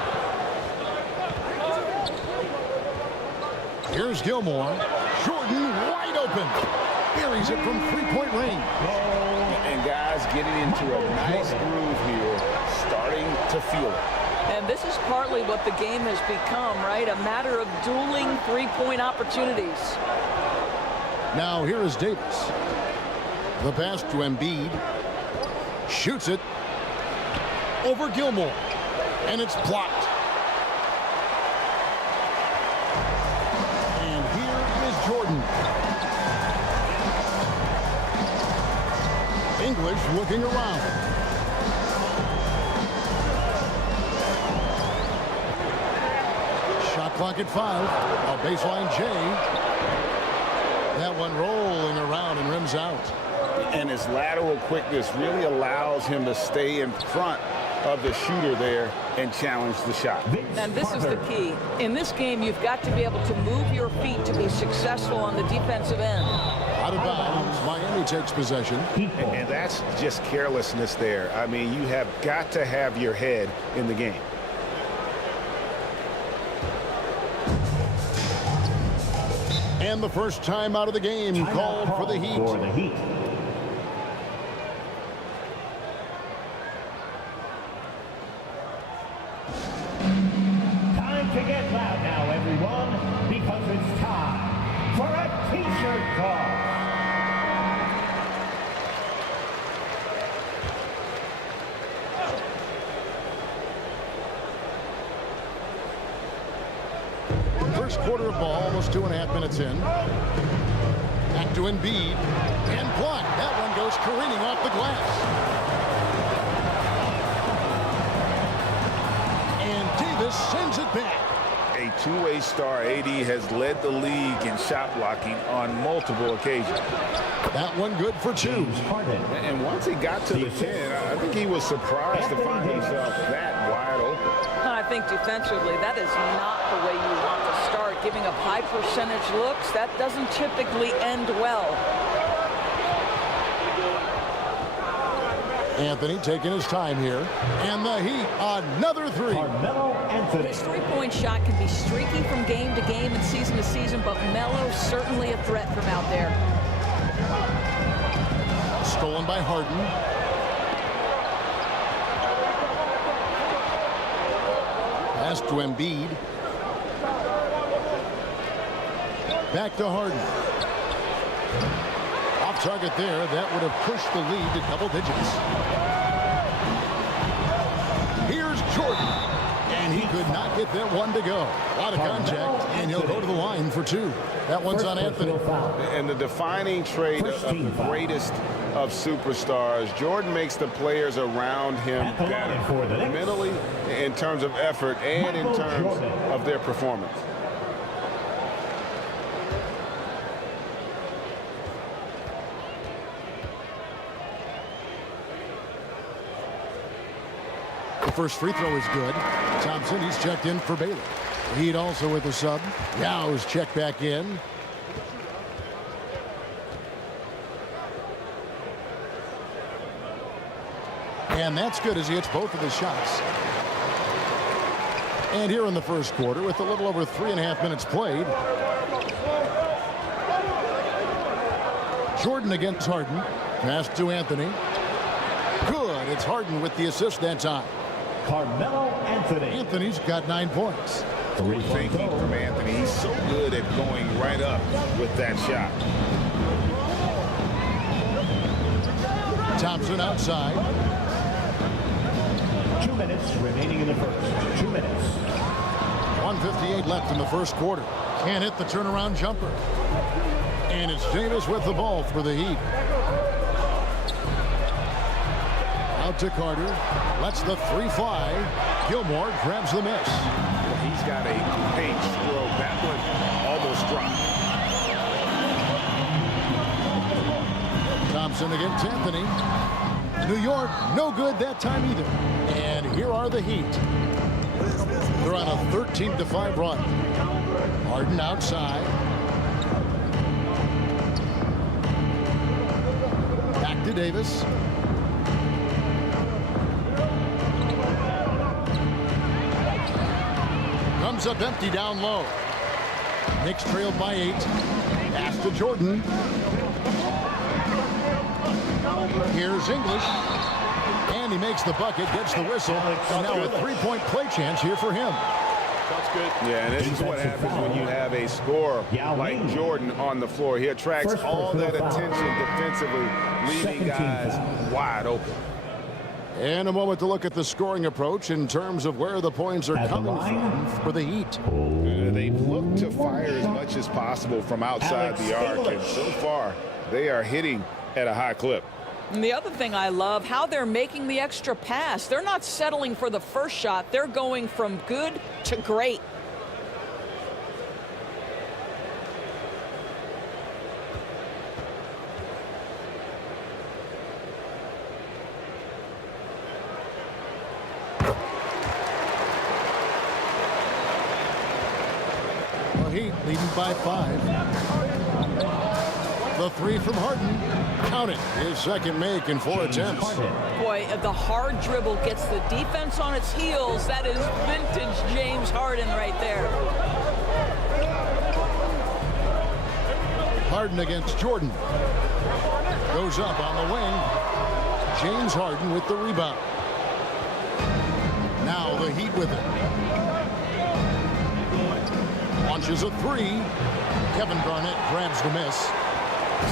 Here's Gilmore. Jordan wide open. Buries it from three-point range. And guys getting into a nice groove here, starting to feel it. And this is partly what the game has become, right? A matter of dueling three-point opportunities. Now here is Davis. The pass to Embiid. Shoots it over Gilmore. And it's blocked. And here is Jordan. English looking around. Shot clock at 5. A baseline J. That one rolling around and rims out. And his lateral quickness really allows him to stay in front of the shooter there and challenge the shot. And this is the key. In this game, you've got to be able to move your feet to be successful on the defensive end. Out of bounds, Miami takes possession. And that's just carelessness there. I mean, you have got to have your head in the game. And the first time out of the game called for the Heat. Time to get loud now, everyone, because it's time for a t-shirt toss. First quarter of ball, almost 2.5 minutes in. Back to Embiid. And blocked. That one goes careening off the glass. And Davis sends it back. a two-way star. AD has led the league in shot blocking on multiple occasions. That one good for 2. And once he got to the 10, I think he was surprised to find himself that wide open. And I think defensively, that is not the way you want to start. Giving up high percentage looks, that doesn't typically end well. Anthony taking his time here. And the Heat, another 3. His three-point shot can be streaky from game to game and season to season, but Melo certainly a threat from out there. Stolen by Harden. Pass to Embiid. Back to Harden. Off target there. That would have pushed the lead to double digits. Here's Jordan. And he could not get that one to go. A lot of contact, and he'll go to the line for 2. That one's on Anthony. And the defining trait of the greatest of superstars, Jordan makes the players around him better, mentally, in terms of effort, and in terms of their performance. The first free throw is good. Thompson, he's checked in for Baylor. Heat also with a sub. Yow's checked back in. And that's good as he hits both of his shots. And here in the first quarter, with a little over 3.5 minutes played, Jordan against Harden. Pass to Anthony. Good. It's Harden with the assist that time. Carmelo Anthony. Anthony's got 9 points. Great thinking from Anthony. He's so good at going right up with that shot. Thompson outside. 2 minutes remaining in the first. 2 minutes. 1:58 left in the first quarter. Can't hit the turnaround jumper. And it's Davis with the ball for the Heat. Out to Carter. Lets the 3 fly. Gilmore grabs the miss. He's got a great stroke. That one almost dropped. Thompson against Anthony. New York, no good that time either. And here are the Heat. They're on a 13-5 run. Harden outside. Back to Davis. Comes up empty down low. Knicks trailed by 8. Pass to Jordan. Here's English. And he makes the bucket, gets the whistle. And now a 3-point play chance here for him. That's good. Yeah, and this is what happens when you have a scorer like Jordan on the floor. He attracts all that attention defensively, leaving guys wide open. And a moment to look at the scoring approach in terms of where the points are coming from for the Heat. They've looked to fire as much as possible from outside the arc, and so far they are hitting at a high clip. And the other thing I love, how they're making the extra pass. They're not settling for the first shot. They're going from good to great. The Heat leading by 5. The 3 from Harden. Count it. His second make in 4 attempts. Boy, the hard dribble gets the defense on its heels. That is vintage James Harden right there. Harden against Jordan. Goes up on the wing. James Harden with the rebound. Now the Heat with it. Launches a 3. Kevin Garnett grabs the miss.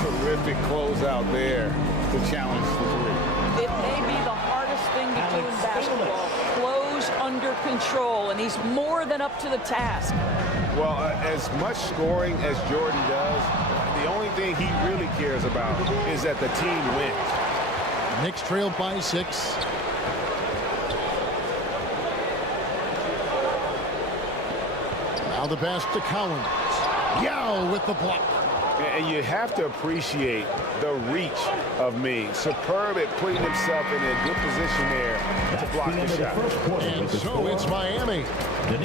Terrific closeout there to challenge the 3. It may be the hardest thing to do in basketball. Close under control, and he's more than up to the task. Well, as much scoring as Jordan does, the only thing he really cares about is that the team wins. Knicks trailed by 6. Now the pass to Collins. Yao with the block. And you have to appreciate the reach of me. Superb at putting himself in a good position there to block the shot. And so it's Miami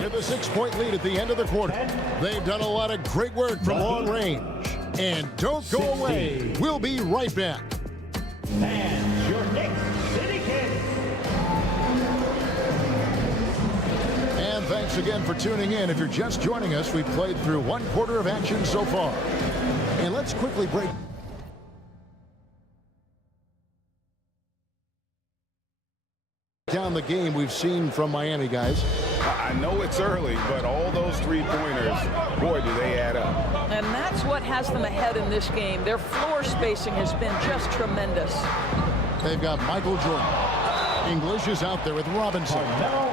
with a 6-point lead at the end of the quarter. They've done a lot of great work from long range. And don't go away. We'll be right back. And your next City Kids. And thanks again for tuning in. If you're just joining us, we've played through 1 quarter of action so far. And let's quickly break down the game we've seen from Miami, guys. I know it's early, but all those 3-pointers, boy, do they add up. And that's what has them ahead in this game. Their floor spacing has been just tremendous. They've got Michael Jordan. English is out there with Robinson.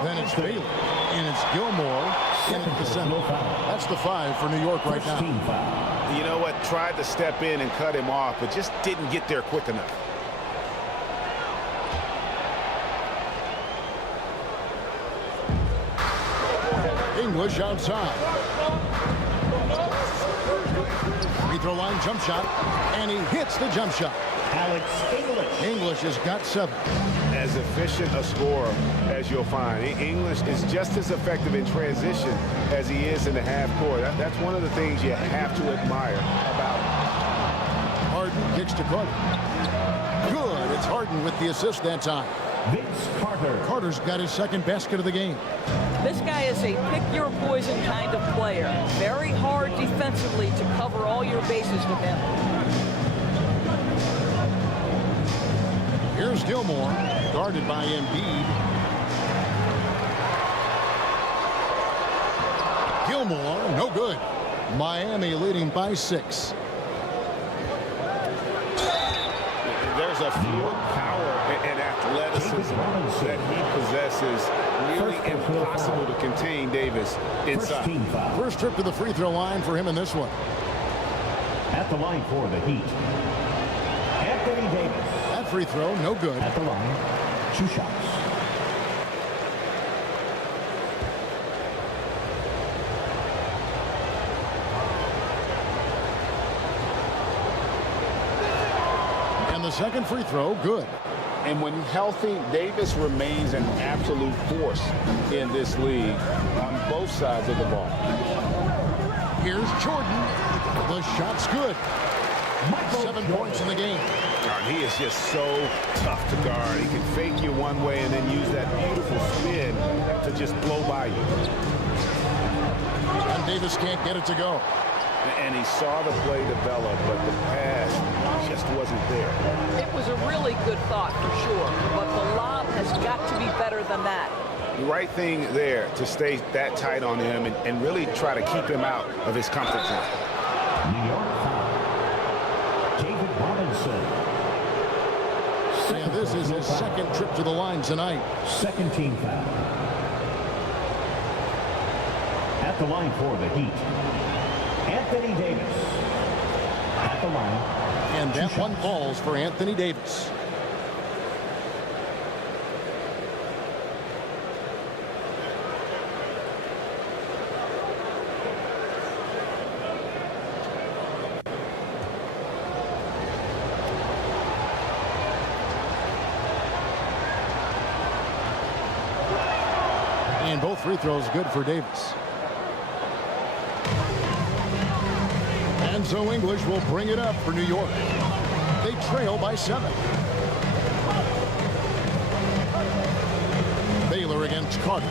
Then it's Bailey. And it's Gilmore in at the center. That's the 5 for New York right now. You know what? Tried to step in and cut him off, but just didn't get there quick enough. English outside. Free throw line jump shot. And he hits the jump shot. Alex English. English has got 7. As efficient a scorer as you'll find. English is just as effective in transition as he is in the half court. That's one of the things you have to admire about him. Harden kicks to Carter. Good. It's Harden with the assist that time. Vince Carter. Carter's got his 2nd basket of the game. This guy is a pick-your-poison kind of player. Very hard defensively to cover all your bases with him. Here's Gilmore, guarded by Embiid. Gilmore, no good. Miami leading by 6. There's a field power and athleticism that he possesses. Nearly impossible to contain Davis inside. First trip to the free throw line for him in this one. At the line for the Heat, Anthony Davis. That free throw, no good. At the line, 2 shots. And the 2nd free throw, good. And when healthy, Davis remains an absolute force in this league on both sides of the ball. Here's Jordan. The shot's good. 7 points in the game. He is just so tough to guard. He can fake you one way and then use that beautiful spin to just blow by you. And Davis can't get it to go. And he saw the play develop, but the pass just wasn't there. It was a really good thought for sure, but the lob has got to be better than that. The right thing there to stay that tight on him and really try to keep him out of his comfort zone. New York foul. David Robinson. And this is his 2nd trip to the line tonight. 2nd team foul. At the line for the Heat, Anthony Davis. At the line. And that one falls for Anthony Davis. And both free throws good for Davis. And so English will bring it up for New York. They trail by 7. Baylor against Carter.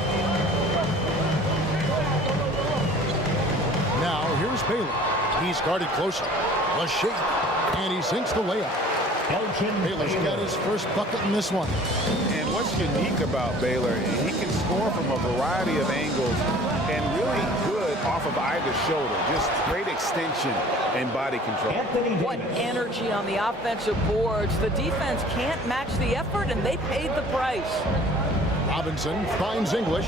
Now here's Baylor. He's guarded closer. A shake. And he sinks the layup. Baylor's got his first bucket in this one. And what's unique about Baylor, he can score from a variety of angles and really good off of either shoulder. Just great extension and body control. What energy on the offensive boards. The defense can't match the effort, and they paid the price. Robinson finds English.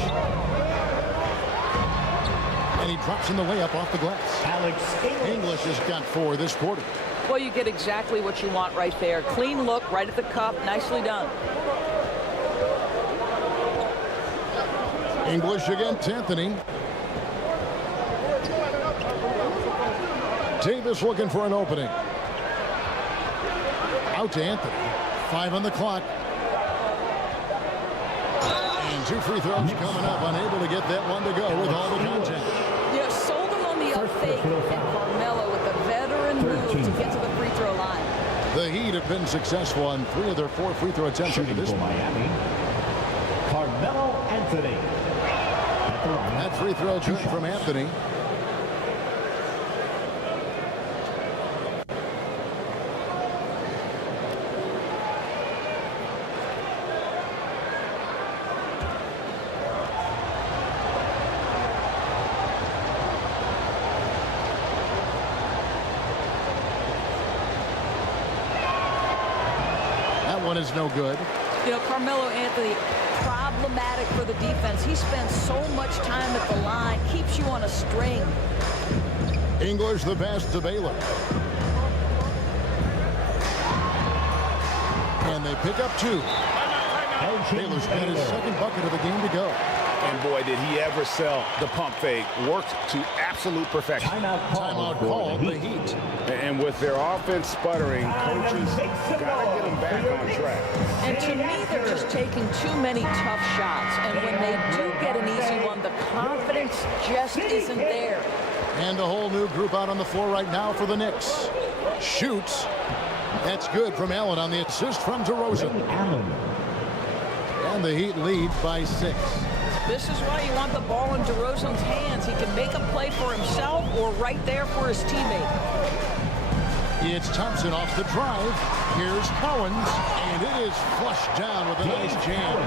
And he drops in the layup off the glass. Alex English has got 4 this quarter. Well, you get exactly what you want right there. Clean look, right at the cup. Nicely done. English against Anthony. Davis looking for an opening. Out to Anthony. 5 on the clock. And 2 free throws coming up. Unable to get that one to go with all the content. Yeah, sold him on the up fake, and Carmelo with a veteran move to get to the free throw line. The Heat have been successful on 3 of their 4 free throw attempts into this one. Miami, Carmelo Anthony. That free throw good from Anthony. That one is no good. You know, Carmelo Anthony, problematic for the defense. He spends so much time at the line, keeps you on a string. English the pass to Baylor. And they pick up 2. Baylor's got his second bucket of the game to go. And boy, did he ever sell the pump fake. Worked to absolute perfection. Timeout called the Heat. And with their offense sputtering, coaches got to get them back on track. And to me, they're just taking too many tough shots. And when they do get an easy one, the confidence just isn't there. And a whole new group out on the floor right now for the Knicks. Shoots. That's good from Allen on the assist from DeRozan. And the Heat lead by 6. This is why you want the ball in DeRozan's hands. He can make a play for himself or right there for his teammate. It's Thompson off the drive. Here's Cowens, and it is flushed down with a nice jam.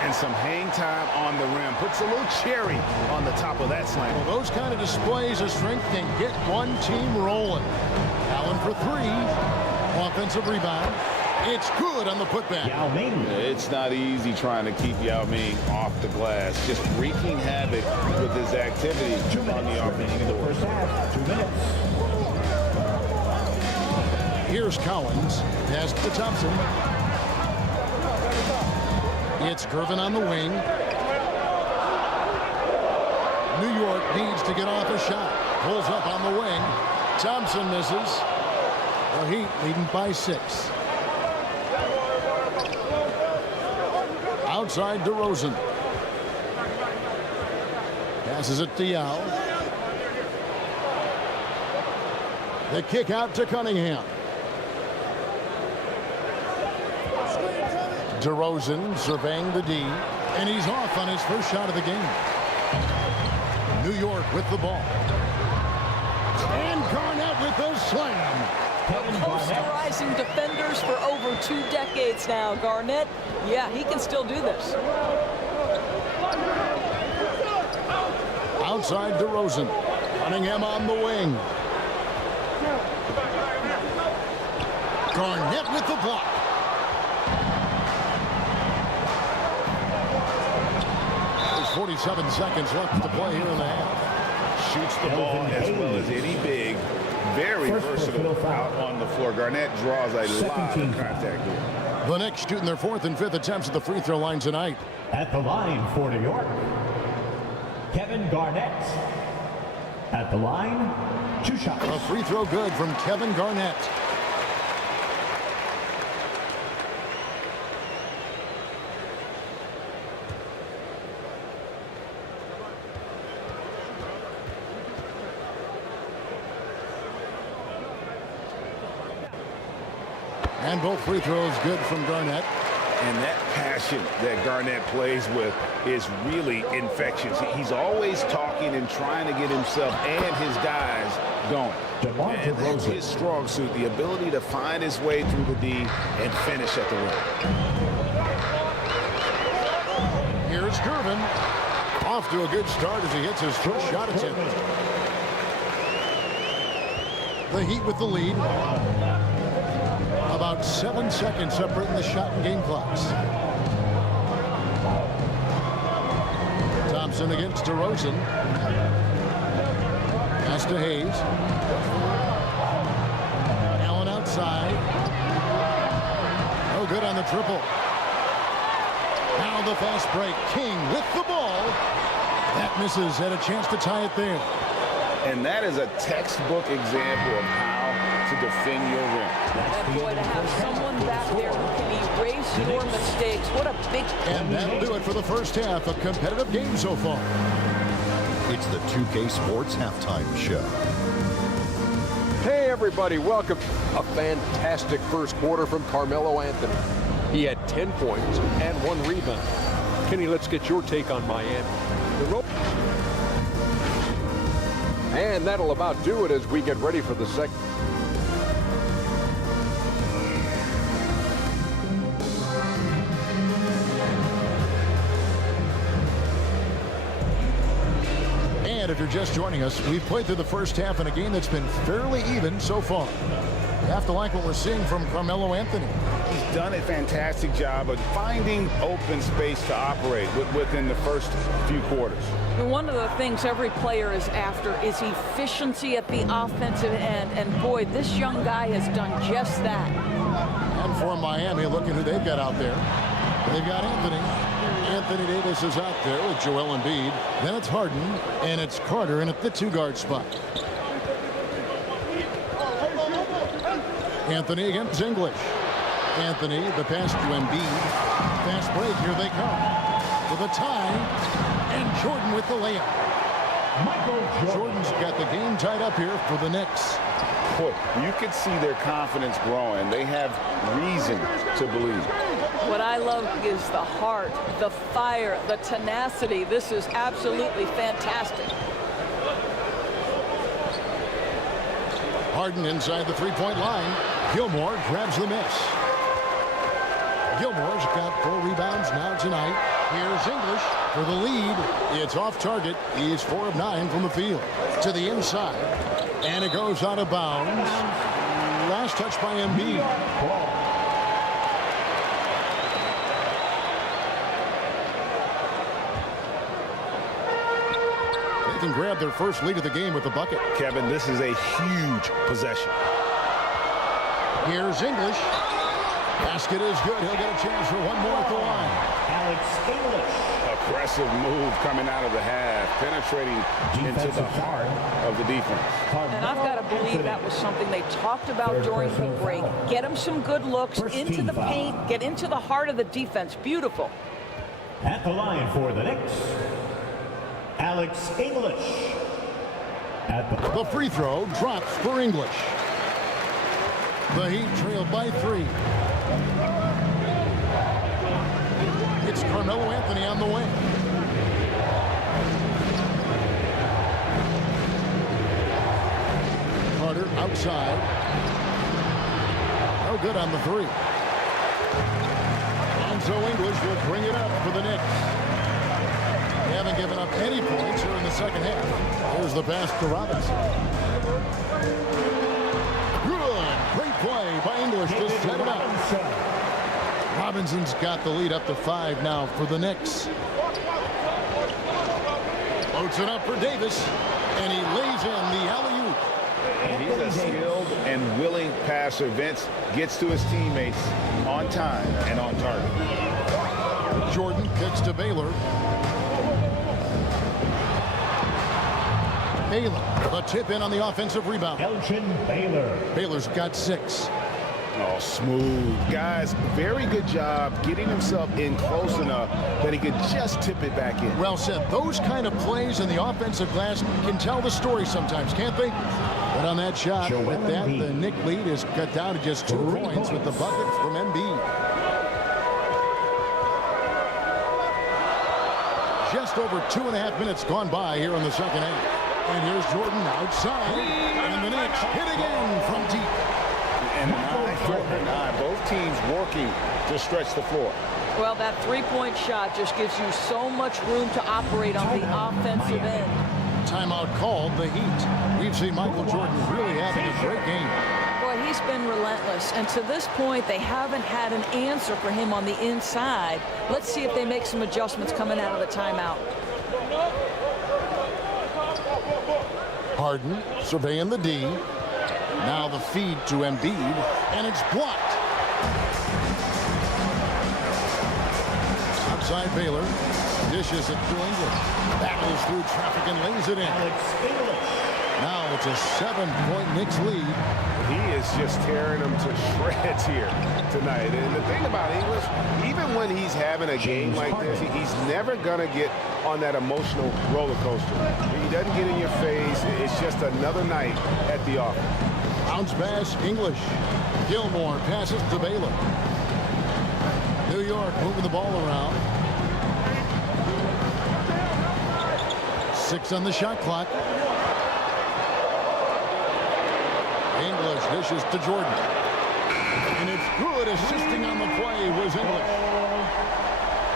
And some hang time on the rim. Puts a little cherry on the top of that slam. Well, those kind of displays of strength can get one team rolling. Allen for 3. Offensive rebound. It's good on the putback. It's not easy trying to keep Yao Ming off the glass. Just wreaking havoc with his activity on the offensive First half, 2 minutes. Here's Cowens. Pass to Thompson. It's Gervin on the wing. New York needs to get off a shot. Pulls up on the wing. Thompson misses. The Heat leading by 6. Outside DeRozan. Passes it to Yao. The kick out to Cunningham. DeRozan surveying the D, and he's off on his first shot of the game. New York with the ball. And Garnett with the slam. Posterizing defenders for over 2 decades now. Garnett, yeah, he can still do this. Outside DeRozan. Cunningham on the wing. Garnett with the block. There's 47 seconds left to play here in the half. Shoots the ball as well as any big. Very versatile out on the floor. Garnett draws a lot of contact here. The Knicks shooting their 4th and 5th attempts at the free throw line tonight. At the line for New York, Kevin Garnett. At the line, 2 shots. A free throw good from Kevin Garnett. And both free throws good from Garnett. And that passion that Garnett plays with is really infectious. He's always talking and trying to get himself and his guys going. And that's his strong suit, the ability to find his way through the D and finish at the rim. Here's Gervin. Off to a good start as he hits his first shot attempt. The Heat with the lead. About 7 seconds separating the shot and game clocks. Thompson against DeRozan. Pass to Hayes. Allen outside. No good on the triple. Now the fast break. King with the ball. That misses. Had a chance to tie it there. And that is a textbook example of how to defend your rim. And boy, to have someone back there who can erase your mistakes, what a big... And that'll do it for the first half. A competitive game so far. It's the 2K Sports Halftime Show. Hey everybody, welcome. A fantastic first quarter from Carmelo Anthony. He had 10 points and 1 rebound. Kenny, let's get your take on Miami. And that'll about do it as we get ready for the second. And if you're just joining us, we've played through the first half in a game that's been fairly even so far. You have to like what we're seeing from Carmelo Anthony. He's done a fantastic job of finding open space to operate within the first few quarters. One of the things every player is after is efficiency at the offensive end. And boy, this young guy has done just that. And for Miami, looking who they've got out there. They've got Anthony. Anthony Davis is out there with Joel Embiid. Then it's Harden, and it's Carter in at the 2-guard spot. Anthony against English. Anthony, the pass to Embiid. Fast break, here they come. With a tie, and Jordan with the layup. Jordan's got the game tied up here for the Knicks. Boy, you can see their confidence growing. They have reason to believe. What I love is the heart, the fire, the tenacity. This is absolutely fantastic. Harden inside the three-point line. Gilmore grabs the miss. Gilmore's got 4 rebounds now tonight. Here's English for the lead. It's off target. He's 4 of 9 from the field. To the inside. And it goes out of bounds. Last touch by Embiid. They can grab their first lead of the game with the bucket. Kevin, this is a huge possession. Here's English. Basket is good. He'll get a chance for one more at the line. Alex English. Aggressive move coming out of the half, penetrating into the heart of the defense. And I've got to believe that was something they talked about during the break. Get him some good looks into the paint, get into the heart of the defense. Beautiful. At the line for the Knicks, Alex English. At the free throw drops for English. The Heat trail by 3. It's Carmelo Anthony on the wing. Carter outside. No good on the 3. And so English will bring it up for the Knicks. They haven't given up any points here in the second half. Here's the pass to Robinson. Great play by English to set it up. Robinson's got the lead up to 5 now for the Knicks. Floats it up for Davis, and he lays in the alley-oop. And he's a skilled and willing passer. Vince gets to his teammates on time and on target. Jordan kicks to Baylor. Baylor, the tip in on the offensive rebound. Elgin Baylor. Baylor's got 6. Oh, smooth. Guys, very good job getting himself in close enough that he could just tip it back in. Well said. Those kind of plays in the offensive glass can tell the story sometimes, can't they? But on that shot, with that, the Knick lead is cut down to just 2 points with the bucket from Embiid. Just over 2.5 minutes gone by here in the second half. And here's Jordan outside, and the Knicks hit again from deep. And an eye, both teams working to stretch the floor. Well, that 3-point shot just gives you so much room to operate on the offensive end. Timeout called, the Heat. We've seen Michael Jordan really having a great game. Boy, he's been relentless, and to this point, they haven't had an answer for him on the inside. Let's see if they make some adjustments coming out of the timeout. Harden surveying the D. Now the feed to Embiid, and it's blocked. Outside Baylor. Dishes it to English. Battles through traffic and lays it in. Alex English. Now it's a 7-point Knicks lead. He is just tearing them to shreds here tonight. And the thing about English, even when he's having a game like this, he's never going to get on that emotional roller coaster. He doesn't get in your face. It's just another night at the office. Bounce pass, English. Gilmore passes to Baylor. New York moving the ball around. 6 on the shot clock. English dishes to Jordan. And it's good. Assisting on the play was English.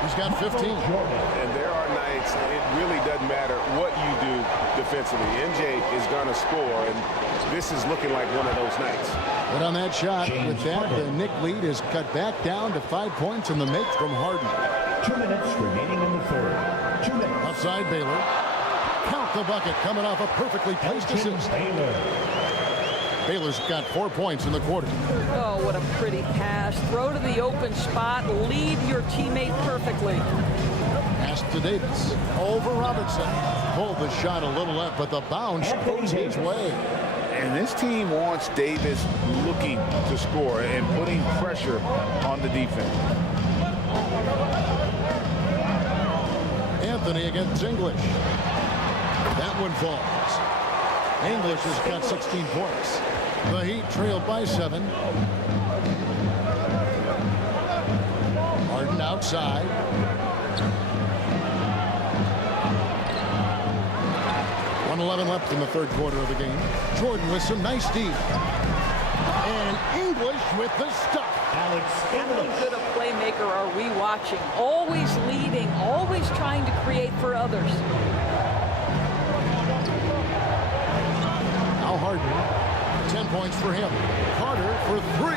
He's got 15. And there are nights it really doesn't matter what you do defensively. MJ is going to score, and this is looking like one of those nights. But on that shot, with that, the Knick lead is cut back down to 5 points in the make from Harden. 2 minutes remaining in the third. 2 minutes. Outside Baylor. Count the bucket coming off a perfectly placed assist. Baylor's got 4 points in the quarter. Oh, what a pretty pass. Throw to the open spot. Lead your teammate perfectly. Pass to Davis. Over Robinson. Pulled the shot a little left, but the bounce goes his way. And this team wants Davis looking to score and putting pressure on the defense. Anthony against English. That one falls. English has got 16 points. The Heat trailed by 7. Harden outside. .11 left in the third quarter of the game. Jordan with some nice D. And English with the stuff. How good a playmaker are we watching? Always leading, always trying to create for others. Now Harden, 10 points for him. Carter for 3,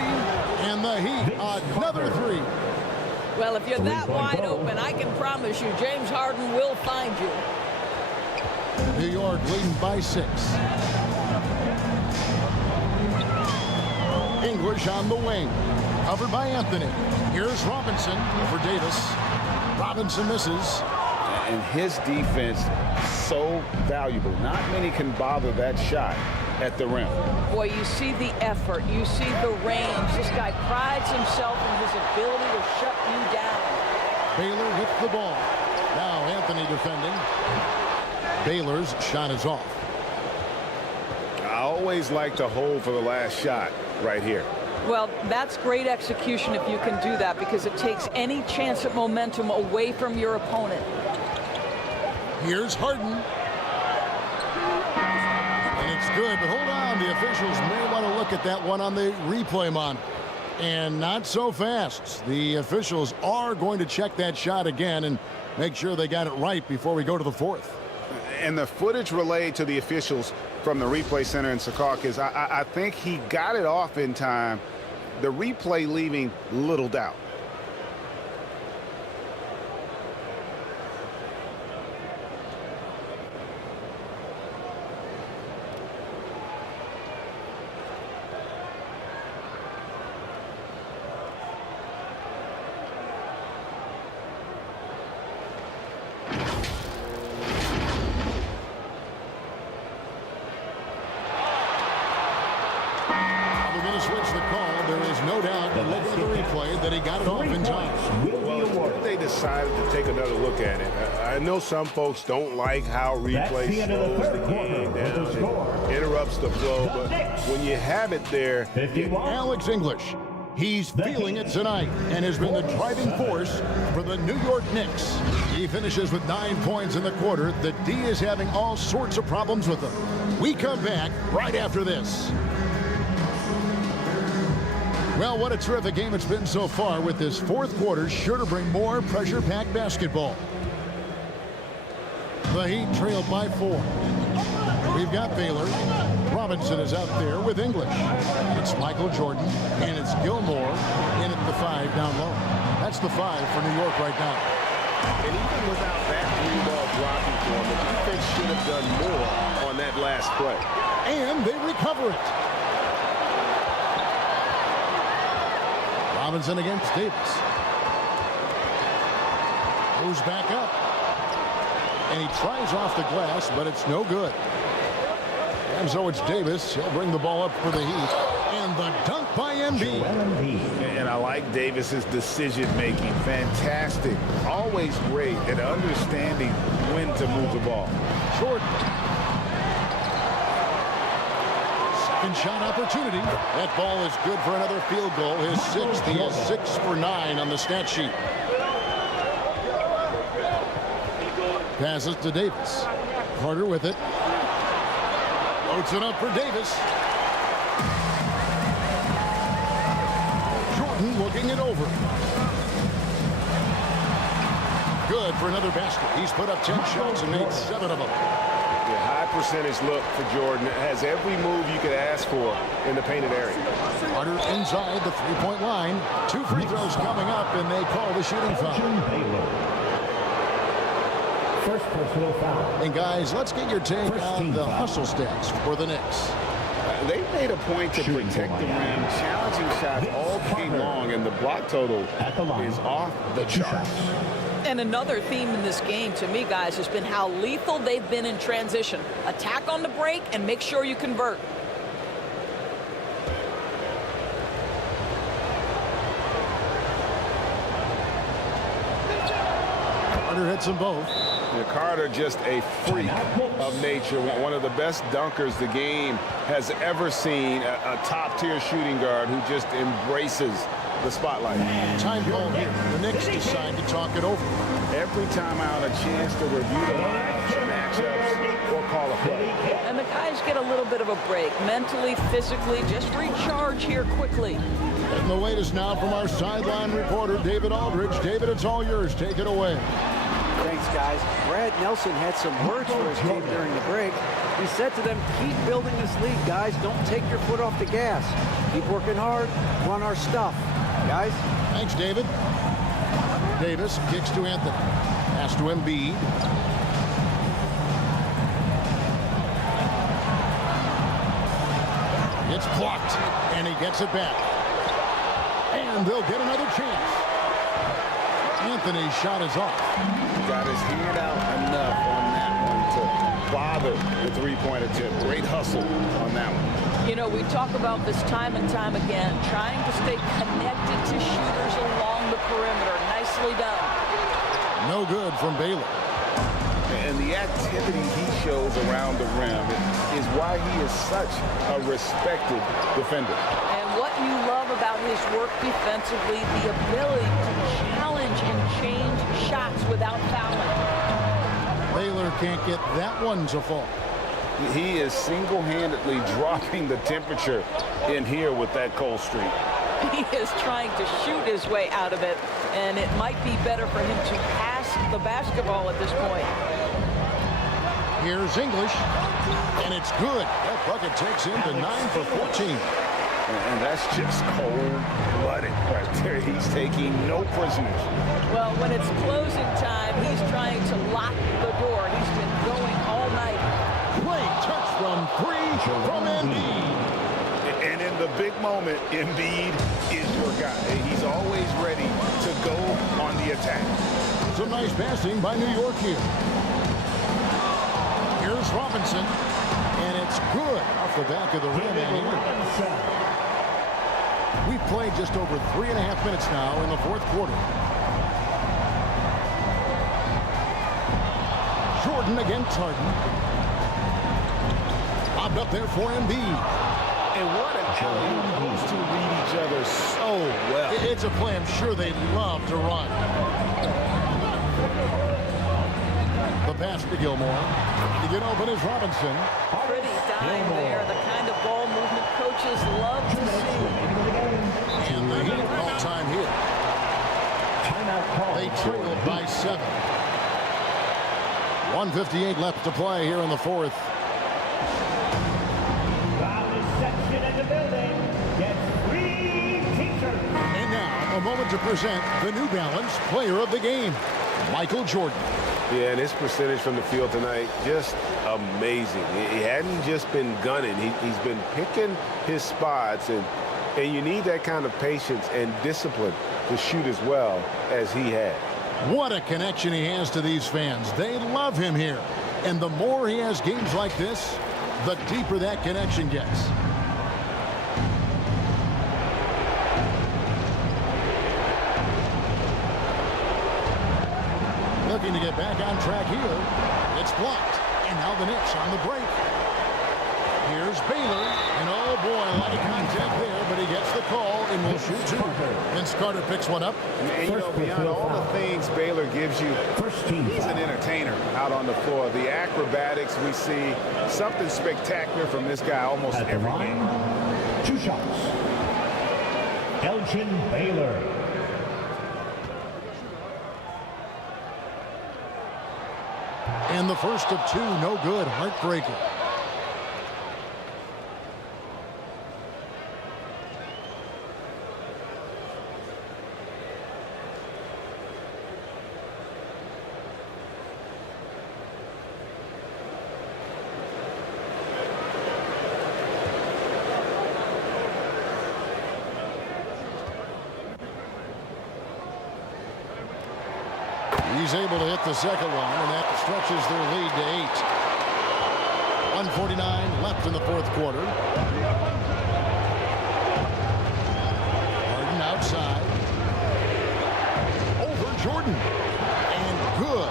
and the Heat another 3. Well, if you're that wide open, I can promise you James Harden will find you. New York leading by 6. English on the wing. Covered by Anthony. Here's Robinson for Davis. Robinson misses. And his defense so valuable. Not many can bother that shot at the rim. Boy, you see the effort. You see the range. This guy prides himself in his ability to shut you down. Baylor with the ball. Now Anthony defending. Baylor's shot is off. I always like to hold for the last shot right here. Well, that's great execution if you can do that, because it takes any chance at momentum away from your opponent. Here's Harden. And it's good, but hold on. The officials may want to look at that one on the replay monitor. And not so fast. The officials are going to check that shot again and make sure they got it right before we go to the fourth. And the footage relayed to the officials from the replay center in Secaucus, I think he got it off in time. The replay leaving little doubt. That he got it off in time. Well, they decided to take another look at it. I know some folks don't like how replay slows the game down and interrupts the flow, but when you have it there, Alex English, he's feeling it tonight and has been the driving force for the New York Knicks. He finishes with 9 points in the quarter. The D is having all sorts of problems with him. We come back right after this. Well, what a terrific game it's been so far, with this fourth quarter sure to bring more pressure-packed basketball. The Heat trailed by 4. We've got Baylor. Robinson is out there with English. It's Michael Jordan, and it's Gilmore in at the 5 down low. That's the 5 for New York right now. And even without that 3-ball blocking for him, the defense should have done more on that last play. And they recover it. Robinson against Davis. Goes back up. And he tries off the glass, but it's no good. And so it's Davis. He'll bring the ball up for the Heat. And the dunk by Embiid. And I like Davis's decision-making. Fantastic. Always great at understanding when to move the ball. Jordan. Second shot opportunity. That ball is good for another field goal. His sixth. He has 6 for 9 on the stat sheet. Passes to Davis. Carter with it. Loads it up for Davis. Jordan looking it over. Good for another basket. He's put up 10 shots and made 7 of them. Yeah, high percentage look for Jordan. It has every move you could ask for in the painted area. Carter inside the three-point line. 2 free throws coming up, and they call the shooting foul. First personal foul. And guys, let's get your take on the hustle stats for the Knicks. They made a point to protect the rim, challenging shots all game long, and the block total is off the charts. And another theme in this game to me, guys, has been how lethal they've been in transition. Attack on the break and make sure you convert. Carter hits them both. Carter just a freak of nature, one of the best dunkers the game has ever seen, a top-tier shooting guard who just embraces the spotlight. Time call here. The Knicks decide to talk it over. Every time out, a chance to review the matchups or call a play. And the guys get a little bit of a break, mentally, physically, just recharge here quickly. And the latest now from our sideline reporter, David Aldridge. David, it's all yours. Take it away. Thanks, guys. Brad Nelson had some words for his team during the break. He said to them, keep building this lead, guys. Don't take your foot off the gas. Keep working hard. Run our stuff. Guys? Thanks, David. Davis kicks to Anthony. Pass to Embiid. It's blocked, and he gets it back. And they'll get another chance. Anthony's shot is off. Got his hand out enough on that one to bother the three-point attempt. Great hustle on that one. You know, we talk about this time and time again, trying to stay connected to shooters along the perimeter. Nicely done. No good from Baylor. And the activity he shows around the rim is why he is such a respected defender. And what you love about his work defensively, the ability to challenge and change shots without fouling. Baylor can't get that one to fall. He is single-handedly dropping the temperature in here with that cold streak. He is trying to shoot his way out of it, and it might be better for him to pass the basketball at this point. Here's English, and it's good. That bucket takes him to 9 for 14. And that's just cold-blooded right there. He's taking no prisoners. Well, when it's closing time, he's trying to lock the door. He's been going all night. Great touch from 3 from Embiid. And in the big moment, Embiid is your guy. He's always ready to go on the attack. Some nice passing by New York here. Here's Robinson, and it's good off the back of the rim. We've played just over 3.5 minutes now in the fourth quarter. Jordan against Harden. Bobbed up there for Embiid. And what an alley. Those two read each other so well. It's a play I'm sure they'd love to run. The pass to Gilmore. To get open is Robinson. Pretty dime there. The kind of ball movement coaches love to see. And the Heat all time here. They trailed by 7. 1:58 left to play here in the fourth. And now a moment to present the New Balance Player of the Game, Michael Jordan. Yeah, and his percentage from the field tonight, just amazing. He hadn't just been gunning. He's been picking his spots, and you need that kind of patience and discipline to shoot as well as he had. What a connection he has to these fans. They love him here. And the more he has games like this, the deeper that connection gets. Looking to get back on track here. It's blocked. And now the Knicks on the break. Here's Baylor. And oh boy, a lot of contact there, but he gets the call and will shoot two. Vince Carter picks one up. And you know, beyond all the things Baylor gives you, he's an entertainer out on the floor. The acrobatics we see, something spectacular from this guy almost every game. 2 shots. Elgin Baylor. And the first of 2, no good. Heartbreaker. He's able to hit the second one, and that stretches their lead to 8. 1:49 left in the fourth quarter. Harden outside. Over Jordan. And good,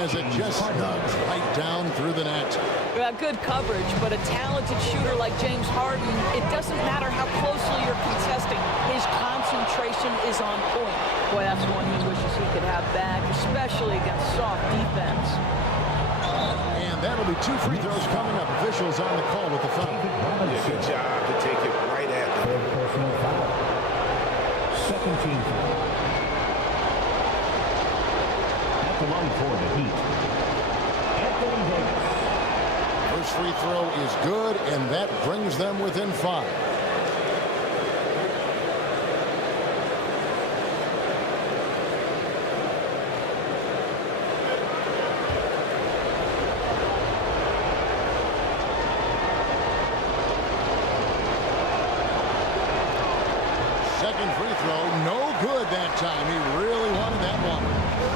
as it just snugs right down through the net. Yeah, good coverage, but a talented shooter like James Harden, it doesn't matter how closely you're contesting. His concentration is on point. Boy, that's one he wishes he could have back, especially against soft defense. And that'll be 2 free throws coming up. Officials on the call with the foul. Yeah, good job to take it right at them. Personal foul. Second team foul. At the line for the Heat. Anthony Davis. First free throw is good, and that brings them within 5. Second free throw, no good that time. He really wanted that one.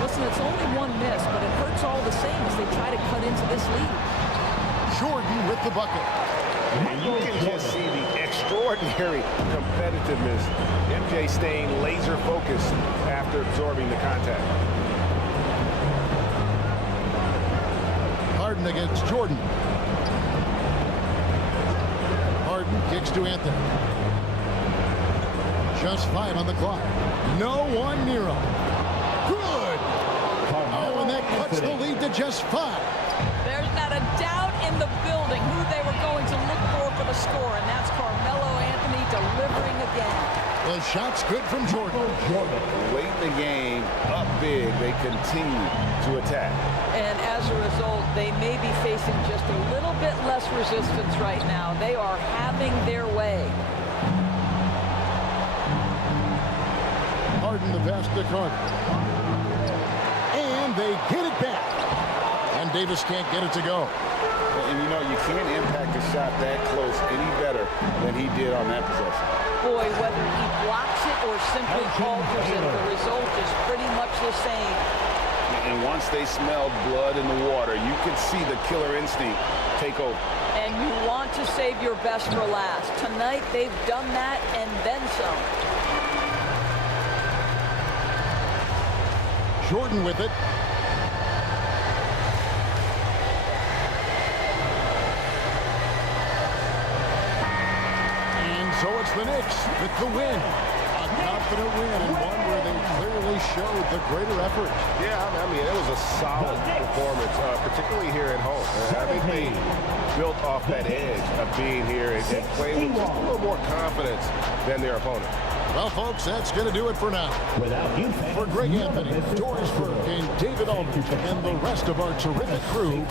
Listen, it's only one miss, but it hurts all the same as they try to cut into this lead. Jordan with the bucket. And you can just see the extraordinary competitiveness. MJ staying laser focused after absorbing the contact. Harden against Jordan. Harden kicks to Anthony. Just 5 on the clock. No one near him. Good. Oh, and that cuts the lead to just 5. There's not a doubt in the building who they were going to look for the score, and that's Carmelo Anthony delivering again. The shot's good from Jordan. Late in the game, up big, they continue to attack. And as a result, they may be facing just a little bit less resistance right now. They are having their way. Harden the pass to Carter. And they get it back. And Davis can't get it to go. And you know, you can't impact a shot that close any better than he did on that possession. Boy, whether he blocks it or simply alters it, the result is pretty much the same. And once they smelled blood in the water, you could see the killer instinct take over. And you want to save your best for last. Tonight, they've done that and then some. Jordan with it. And so it's the Knicks with the win. A confident win, and one where they clearly showed the greater effort. Yeah, I mean, it was a solid performance, particularly here at home. I think they built off that edge of being here and playing with just a little more confidence than their opponent. Well, folks, that's going to do it for now. For Greg Anthony, Doris Burke, and David Aldridge, and the rest of our terrific crew,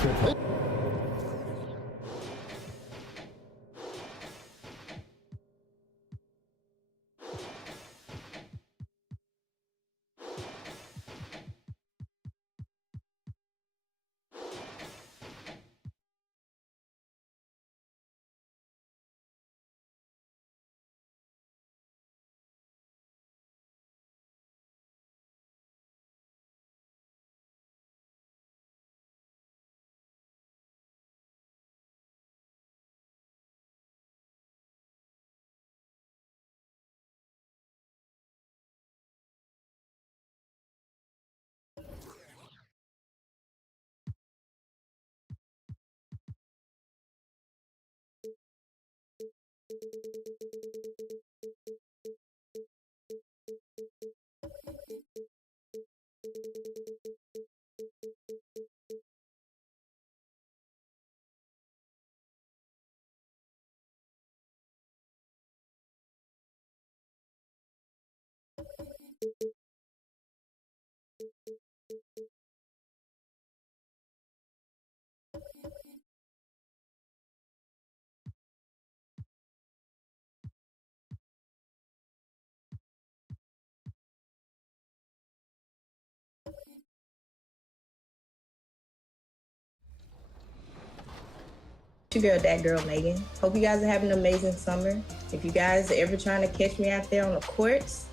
It's your girl, that girl, Megan. Hope you guys are having an amazing summer. If you guys are ever trying to catch me out there on the courts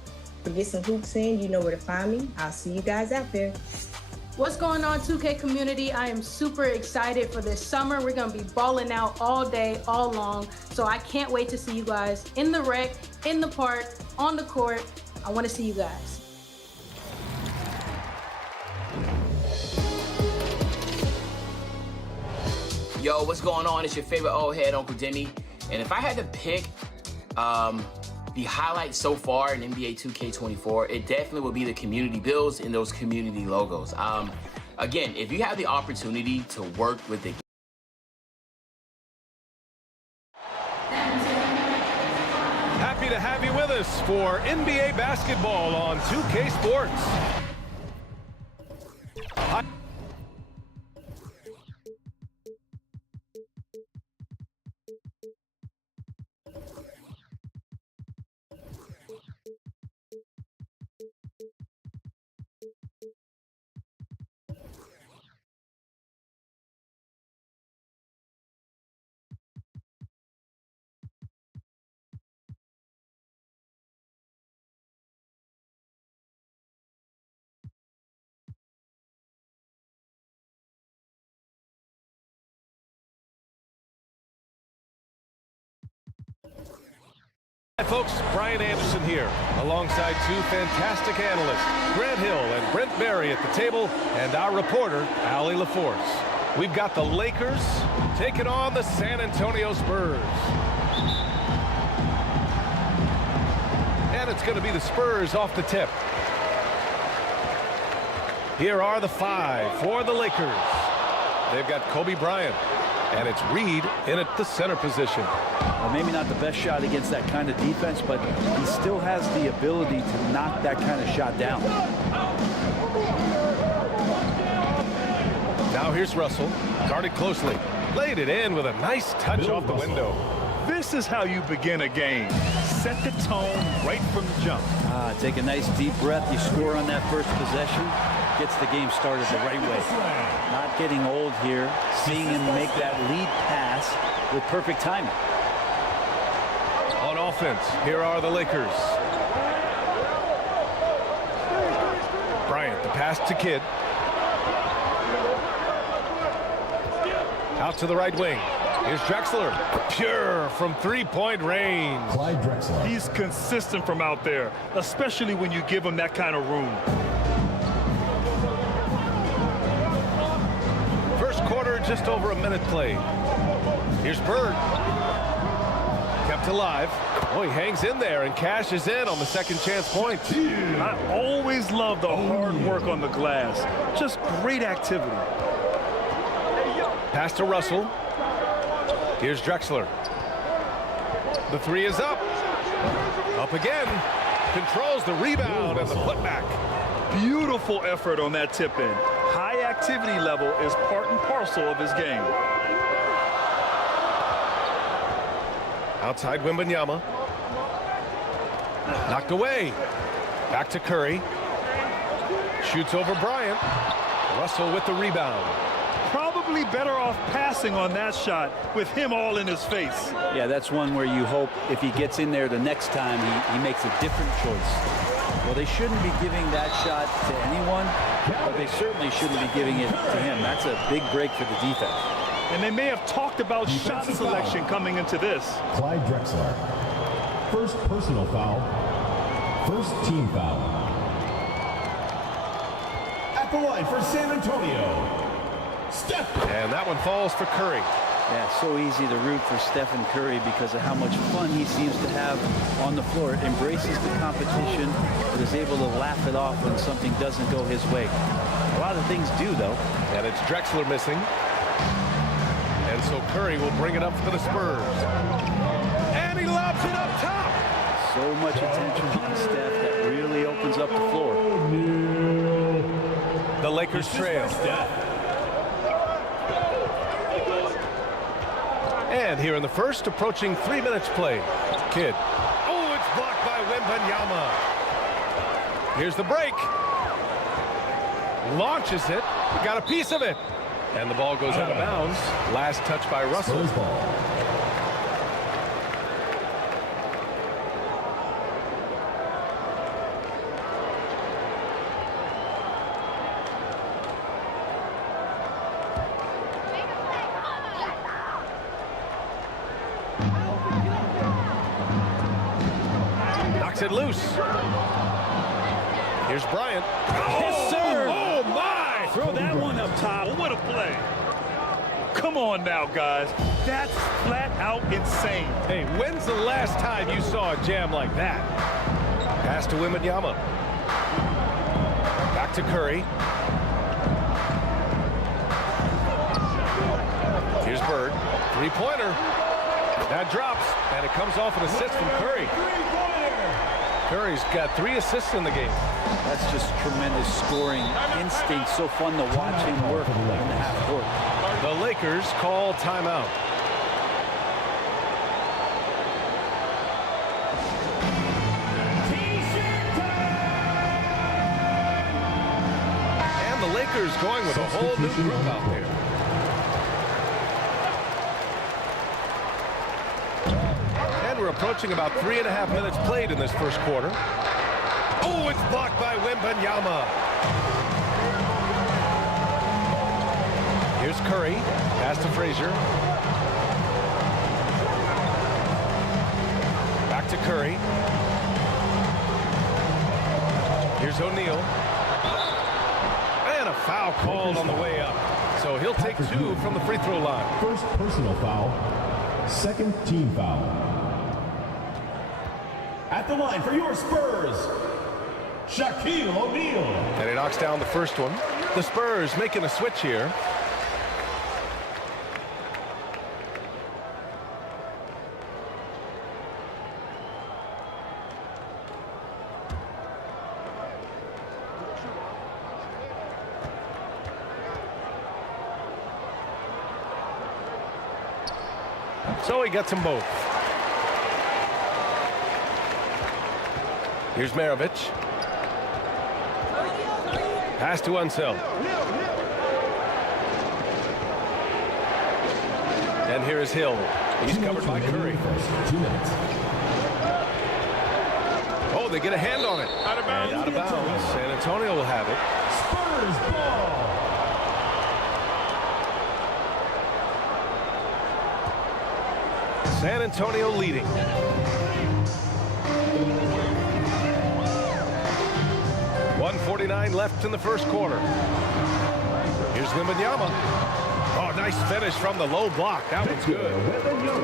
or get some hoops in, you know where to find me. I'll see you guys out there. What's going on, 2K community? I am super excited for this summer. We're gonna be balling out all day, all long. So I can't wait to see you guys in the rec, in the park, on the court. I wanna see you guys. Yo, what's going on? It's your favorite old head, Uncle Demi. And if I had to pick the highlight so far in NBA 2K24, it definitely would be the community builds and those community logos. Again, if you have the opportunity to work with the Happy to have you with us for NBA basketball on 2K Sports. Hi folks, Brian Anderson here, alongside two fantastic analysts, Grant Hill and Brent Berry at the table, and our reporter, Allie LaForce. We've got the Lakers taking on the San Antonio Spurs. And it's going to be the Spurs off the tip. Here are the five for the Lakers. They've got Kobe Bryant. And it's Reed in at the center position. Well, maybe not the best shot against that kind of defense, but he still has the ability to knock that kind of shot down. Now here's Russell, guarded closely. Laid it in with a nice touch off the window. This is how you begin a game. Set the tone right from the jump. Take a nice deep breath. You score on that first possession. Gets the game started the right way. Not getting old here. Seeing him make that lead pass with perfect timing. On offense, here are the Lakers. Bryant, the pass to Kidd. Out to the right wing. Here's Drexler. Pure from three-point range. Clyde Drexler. He's consistent from out there, especially when you give him that kind of room. First quarter, just over a minute played. Here's Bird. Kept alive. Oh, he hangs in there and cashes in on the second chance point. I always love the hard work on the glass. Just great activity. Pass to Russell. Here's Drexler. The three is up. Up again. Controls the rebound and the putback. Beautiful effort on that tip-in. High activity level is part and parcel of his game. Outside Wembanyama. Knocked away. Back to Curry. Shoots over Bryant. Russell with the rebound. Probably better off passing on that shot with him all in his face. Yeah, that's one where you hope if he gets in there the next time, he makes a different choice. Well, they shouldn't be giving that shot to anyone, but they certainly shouldn't be giving it to him. That's a big break for the defense. And they may have talked about shot selection coming into this. Clyde Drexler. First personal foul. First team foul. At the line for San Antonio, Steph. And that one falls for Curry. Yeah, so easy to root for Stephen Curry because of how much fun he seems to have on the floor. Embraces the competition, but is able to laugh it off when something doesn't go his way. A lot of things do, though. And it's Drexler missing. And so Curry will bring it up for the Spurs. And he lobs it up top. So much attention on Steph that really opens up the floor. The Lakers trail. And here in the first, approaching 3 minutes played. Kidd. Oh, it's blocked by Wembanyama. Here's the break. Launches it. He got a piece of it. And the ball goes out of bounds. Last touch by Russell. Spurs ball. Knocks it loose. Here's Bryant. Yes, sir. Oh, my. Throw that one up top. What a play. Come on now, guys. That's flat out insane. Hey, when's the last time you saw a jam like that? Pass to Wembanyama. Back to Curry. Here's Bird. Three-pointer. That drops, and it comes off an assist from Curry. Curry's got 3 assists in the game. That's just tremendous scoring instinct. So fun to watch him work in the half court. The Lakers call timeout. And the Lakers going with a whole new group out there. And we're approaching about 3.5 minutes played in this first quarter. Oh, it's blocked by Wembanyama. Here's Curry. Pass to Frazier. Back to Curry. Here's O'Neal. And a foul called on the way up. So he'll take 2 from the free throw line. First personal foul. Second team foul. At the line for your Spurs, Shaquille O'Neal. And he knocks down the first one. The Spurs making a switch here. So he gets them both. Here's MARAVICH. Pass to UNSELD. And here is Hill. He's covered by Curry. 2 minutes. Oh, they get a hand on it. Out of bounds. And out of bounds. San Antonio will have it. Spurs ball. San Antonio leading. .149 left in the first quarter. Here's Wembanyama. Oh, nice finish from the low block. That one's good.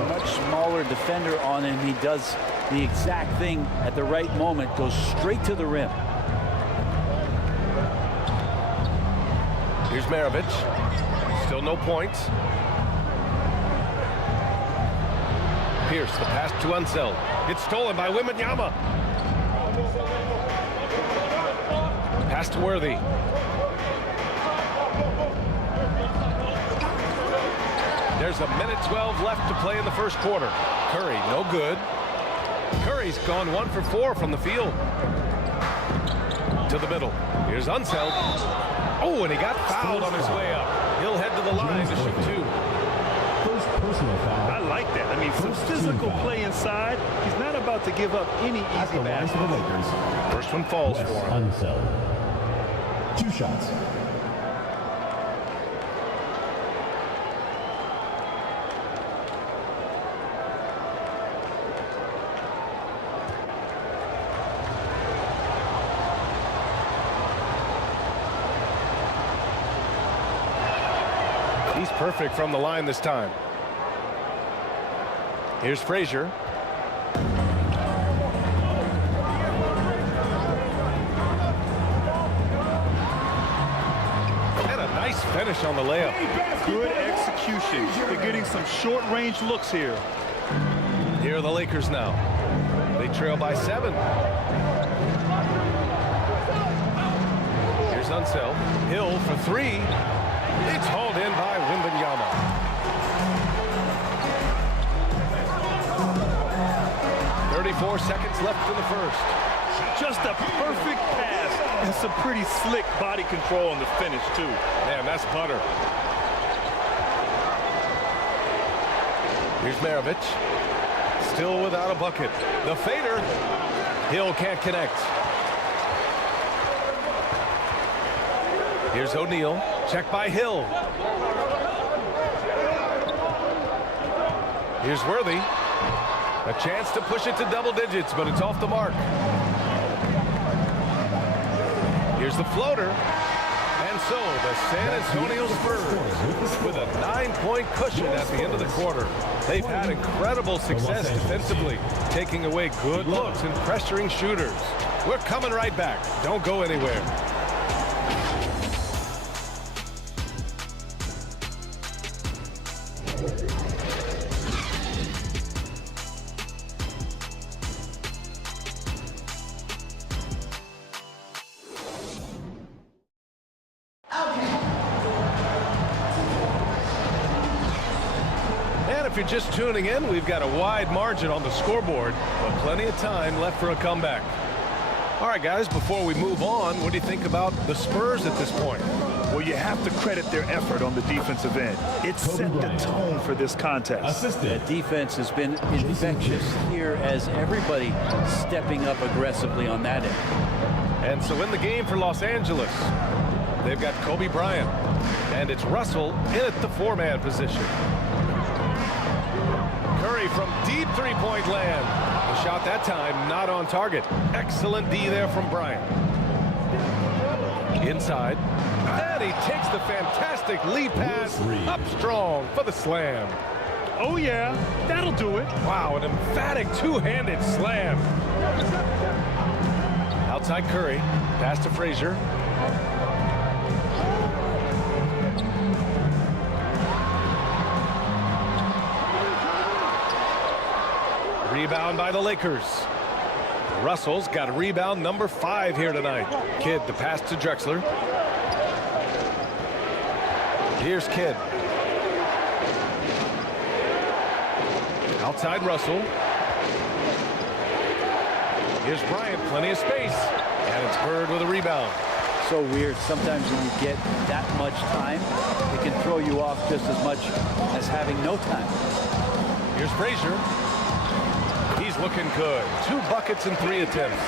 Much smaller defender on him. He does the exact thing at the right moment. Goes straight to the rim. Here's MARAVICH. Still no points. Pierce, the pass to UNSELD. It's stolen by Wembanyama. Pass to Worthy. There's 1:12 left to play in the first quarter. Curry, no good. Curry's gone 1 for 4 from the field. To the middle. Here's UNSELD. Oh, and he got fouled on his way up. He'll head to the line to shoot 2. First personal foul. I like that. I mean, some physical play inside. He's not about to give up any easy Baskets for the Lakers. First one falls for him. UNSELD. 2 shots. He's perfect from the line this time. Here's Frazier. And a nice finish on the layup. Good execution. They're getting some short-range looks here. Here are the Lakers now. They trail by 7. Here's UNSELD. Hill for 3. It's hauled in by Wembanyama. 34 seconds left in the first. Just a perfect pass and some pretty slick body control on the finish, too. Man, that's butter. Here's MARAVICH. Still without a bucket. The fader. Hill can't connect. Here's ONEAL. Check by Hill. Here's Worthy. A chance to push it to double digits, but it's off the mark. Here's the floater. And so the San Antonio Spurs with a 9-point cushion at the end of the quarter. They've had incredible success defensively, taking away good looks and pressuring shooters. We're coming right back. Don't go anywhere. If you're just tuning in, we've got a wide margin on the scoreboard, but plenty of time left for a comeback. All right, guys, before we move on, what do you think about the Spurs at this point? Well, you have to credit their effort on the defensive end. It set the tone for this contest. The defense has been infectious here as everybody stepping up aggressively on that end. And so in the game for Los Angeles, they've got Kobe Bryant, and it's Russell in at the 4-man position. Curry from deep three-point land. The shot that time not on target. Excellent D there from Bryant. Inside. And he takes the fantastic lead pass up strong for the slam. Oh, yeah, that'll do it. Wow, an emphatic two-handed slam. Outside Curry. Pass to Frazier. Rebound by the Lakers. Russell's got a rebound number 5 here tonight. Kidd, the pass to Drexler. Here's Kidd. Outside Russell. Here's Bryant, plenty of space. And it's Bird with a rebound. So weird. Sometimes when you get that much time, it can throw you off just as much as having no time. Here's Frazier. He's looking good. 2 buckets and 3 attempts.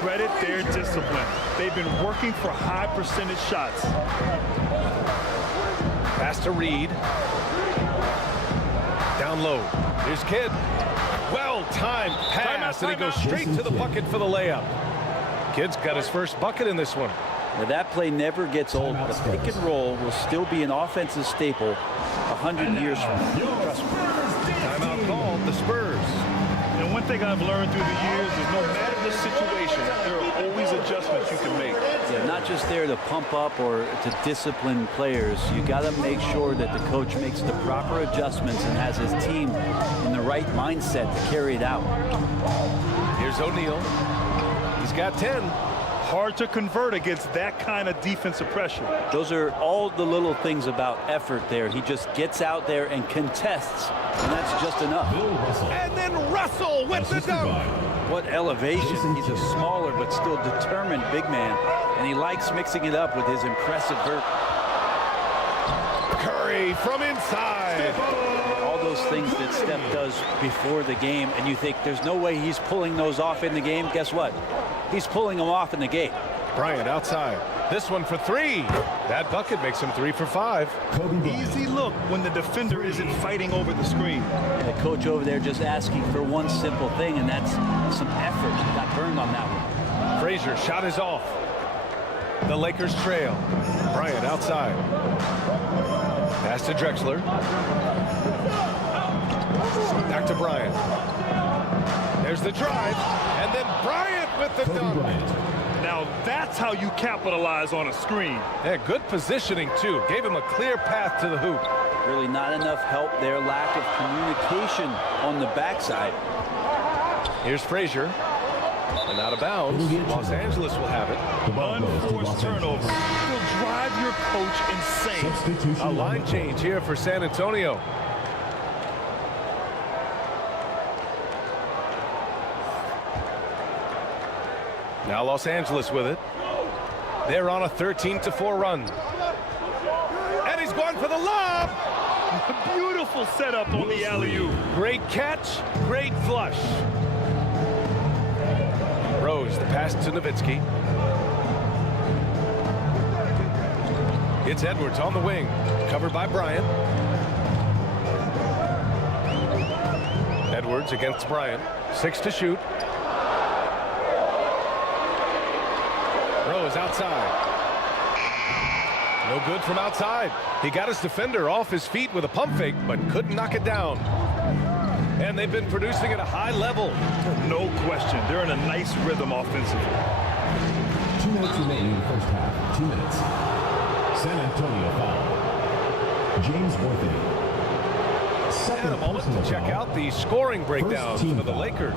Credit their discipline. They've been working for high percentage shots. Pass to Reed. Down low. Here's Kidd. Well-timed pass, and he goes straight to the bucket for the layup. Kidd's got his first bucket in this one. Now that play never gets old. The pick and roll will still be an offensive staple 100 years from now. Trust me. Timeout called, the Spurs. And one thing I've learned through the years is no matter the situation, there are always adjustments you can make. Yeah, not just there to pump up or to discipline players. You got to make sure that the coach makes the proper adjustments and has his team in the right mindset to carry it out. Here's ONEAL. He's got 10. Hard to convert against that kind of defensive pressure. Those are all the little things about effort there. He just gets out there and contests, and that's just enough. And then Russell with the dunk. What elevation. He's a smaller but still determined big man, and he likes mixing it up with his impressive vert. Curry from inside. All those things that Steph does before the game, and you think there's no way he's pulling those off in the game. Guess what? He's pulling them off in the game. Bryant outside. This one for 3. That bucket makes him 3 for 5. Easy look when the defender isn't fighting over the screen. And the coach over there just asking for one simple thing, and that's some effort. Got burned on that one. Frazier shot is off. The Lakers trail. Bryant outside. Pass to Drexler. Back to Bryant. There's the drive, and then Bryant with the dunk. Now that's how you capitalize on a screen. Yeah, good positioning too. Gave him a clear path to the hoop. Really not enough help there. Lack of communication on the backside. Here's Frazier. And out of bounds. Los Angeles will have it. Unforced turnover will drive your coach insane. A line change here for San Antonio. Now Los Angeles with it. They're on a 13-4 run. And he's going for the lob. Beautiful setup on the alley-oop. Great catch, great flush. Rose, the pass to NOWITZKI. It's Edwards on the wing, covered by Bryant. Edwards against Bryant, 6 to shoot. Rose outside. No good from outside. He got his defender off his feet with a pump fake, but couldn't knock it down. And they've been producing at a high level. No question. They're in a nice rhythm offensively. 2 minutes remaining in the first half. 2 minutes. San Antonio foul. James Worthy. And a moment to check out the scoring breakdown for the Lakers.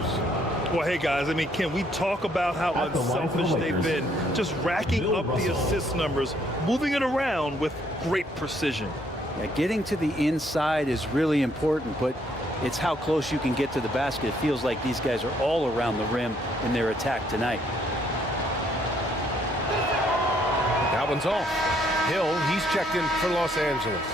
Well, hey, guys, I mean, can we talk about how unselfish they've been? Just racking up the assist numbers, moving it around with great precision. Yeah, getting to the inside is really important, but it's how close you can get to the basket. It feels like these guys are all around the rim in their attack tonight. That one's off. Hill, he's checked in for Los Angeles.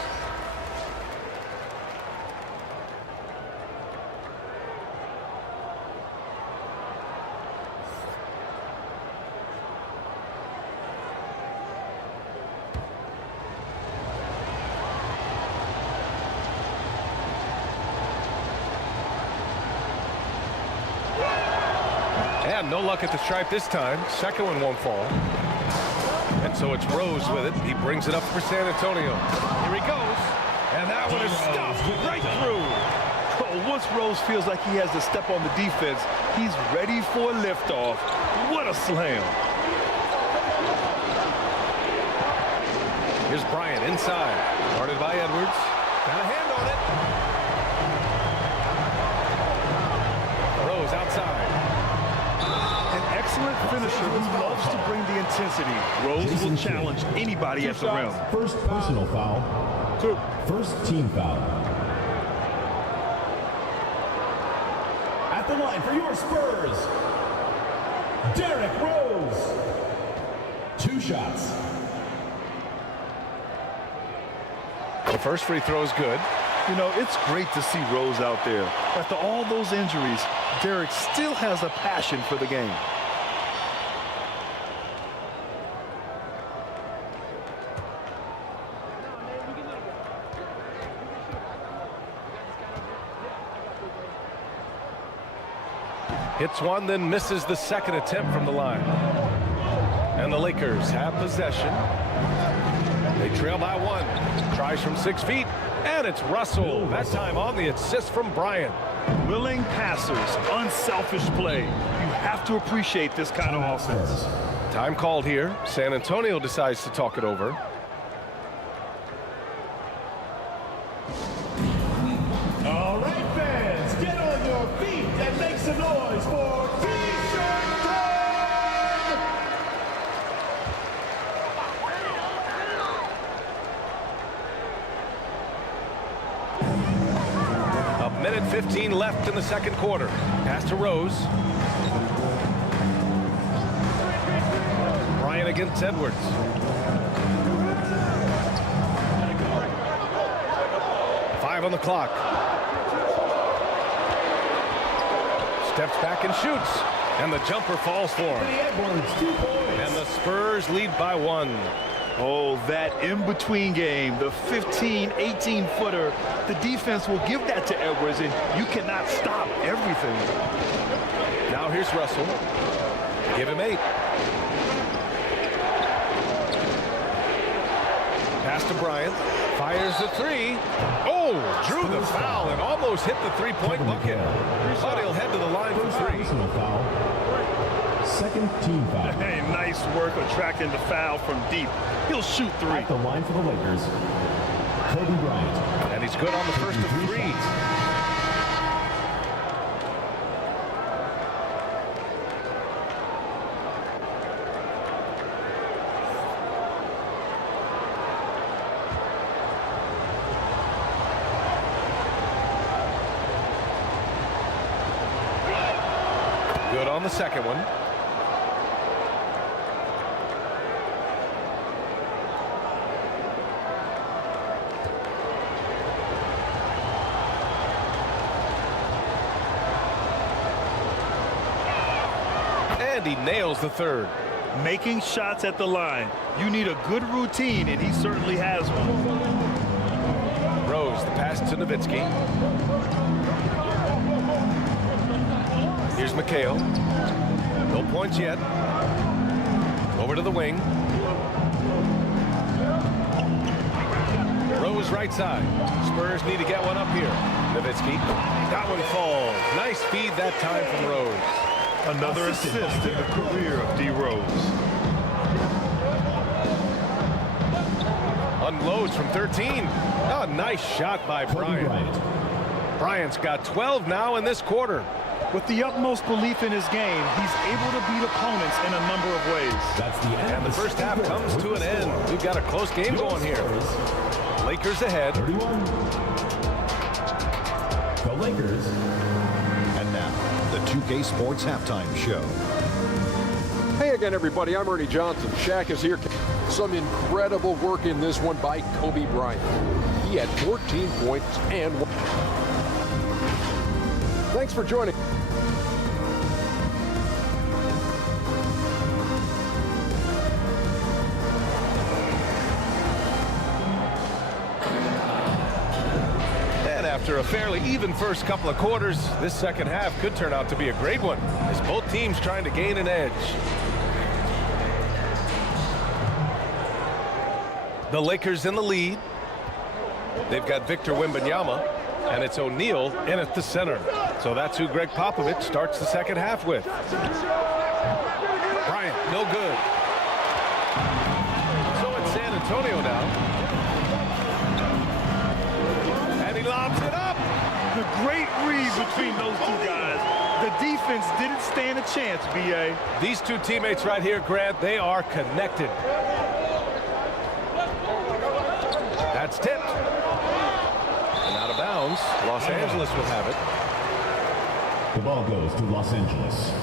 And no luck at the stripe this time. Second one won't fall. And so it's Rose with it. He brings it up for San Antonio. Here he goes. And that one is stuffed right through. Oh, once Rose feels like he has to step on the defense, he's ready for a liftoff. What a slam. Here's Bryant inside. Guarded by Edwards. Got a hand on it. Rose outside. Excellent finisher who loves to bring the intensity. Rose will challenge anybody at the rim. First personal foul. First team foul. At the line for your Spurs, Derrick Rose. 2 shots. The first free throw is good. You know, it's great to see Rose out there. After all those injuries, Derrick still has a passion for the game. Hits one, then misses the second attempt from the line. And the Lakers have possession. They trail by 1. Tries from 6 feet, and it's Russell. That time on the assist from Bryant. Willing passers, unselfish play. You have to appreciate this kind of offense. Time called here. San Antonio decides to talk it over. All right, fans, get on your feet and make some noise for T-shirt time! A minute 15 left in the second quarter. Pass to Rose. Bryant against Edwards. On the clock. Steps back and shoots. And the jumper falls for him. And the Spurs lead by 1. Oh, that in-between game, the 15, 18-footer. The defense will give that to Edwards, and you cannot stop everything. Now here's Russell. Give him 8. Pass to Bryant. Fires the 3. Oh, drew the foul and almost hit the 3-point bucket. But he'll head to the line for 3. Second team foul. Hey, nice work attracting the foul from deep. He'll shoot 3. At the line for the Lakers, Kobe Bryant. And he's good on the first of 3. Good on the second one. And he nails the third. Making shots at the line. You need a good routine, and he certainly has one. Rose, the pass to NOWITZKI. Here's MCHALE. No points yet. Over to the wing. Rose right side. Spurs need to get one up here. NOWITZKI. That one falls. Nice feed that time from Rose. Another assist in the career of D. Rose. Unloads from 13. Oh, nice shot by Bryant. Bryant's got 12 now in this quarter. With the utmost belief in his game, he's able to beat opponents in a number of ways. That's the end. And the first half comes to an end. We've got a close game going here. Lakers ahead. 31. The Lakers. And now, the 2K Sports Halftime Show. Hey again, everybody. I'm Ernie Johnson. Shaq is here. Some incredible work in this one by Kobe Bryant. He had 14 points and one. Thanks for joining. After a fairly even first couple of quarters, this second half could turn out to be a great one, as both teams trying to gain an edge. The Lakers in the lead. They've got Victor Wembanyama, and it's O'Neal in at the center. So that's who Greg Popovich starts the second half with. Bryant, no good. So it's San Antonio now. Lobs it up. The great read between those two guys. The defense didn't stand a chance, B.A. These two teammates right here, Grant, they are connected. That's tipped. And out of bounds. Los Angeles will have it. The ball goes to Los Angeles.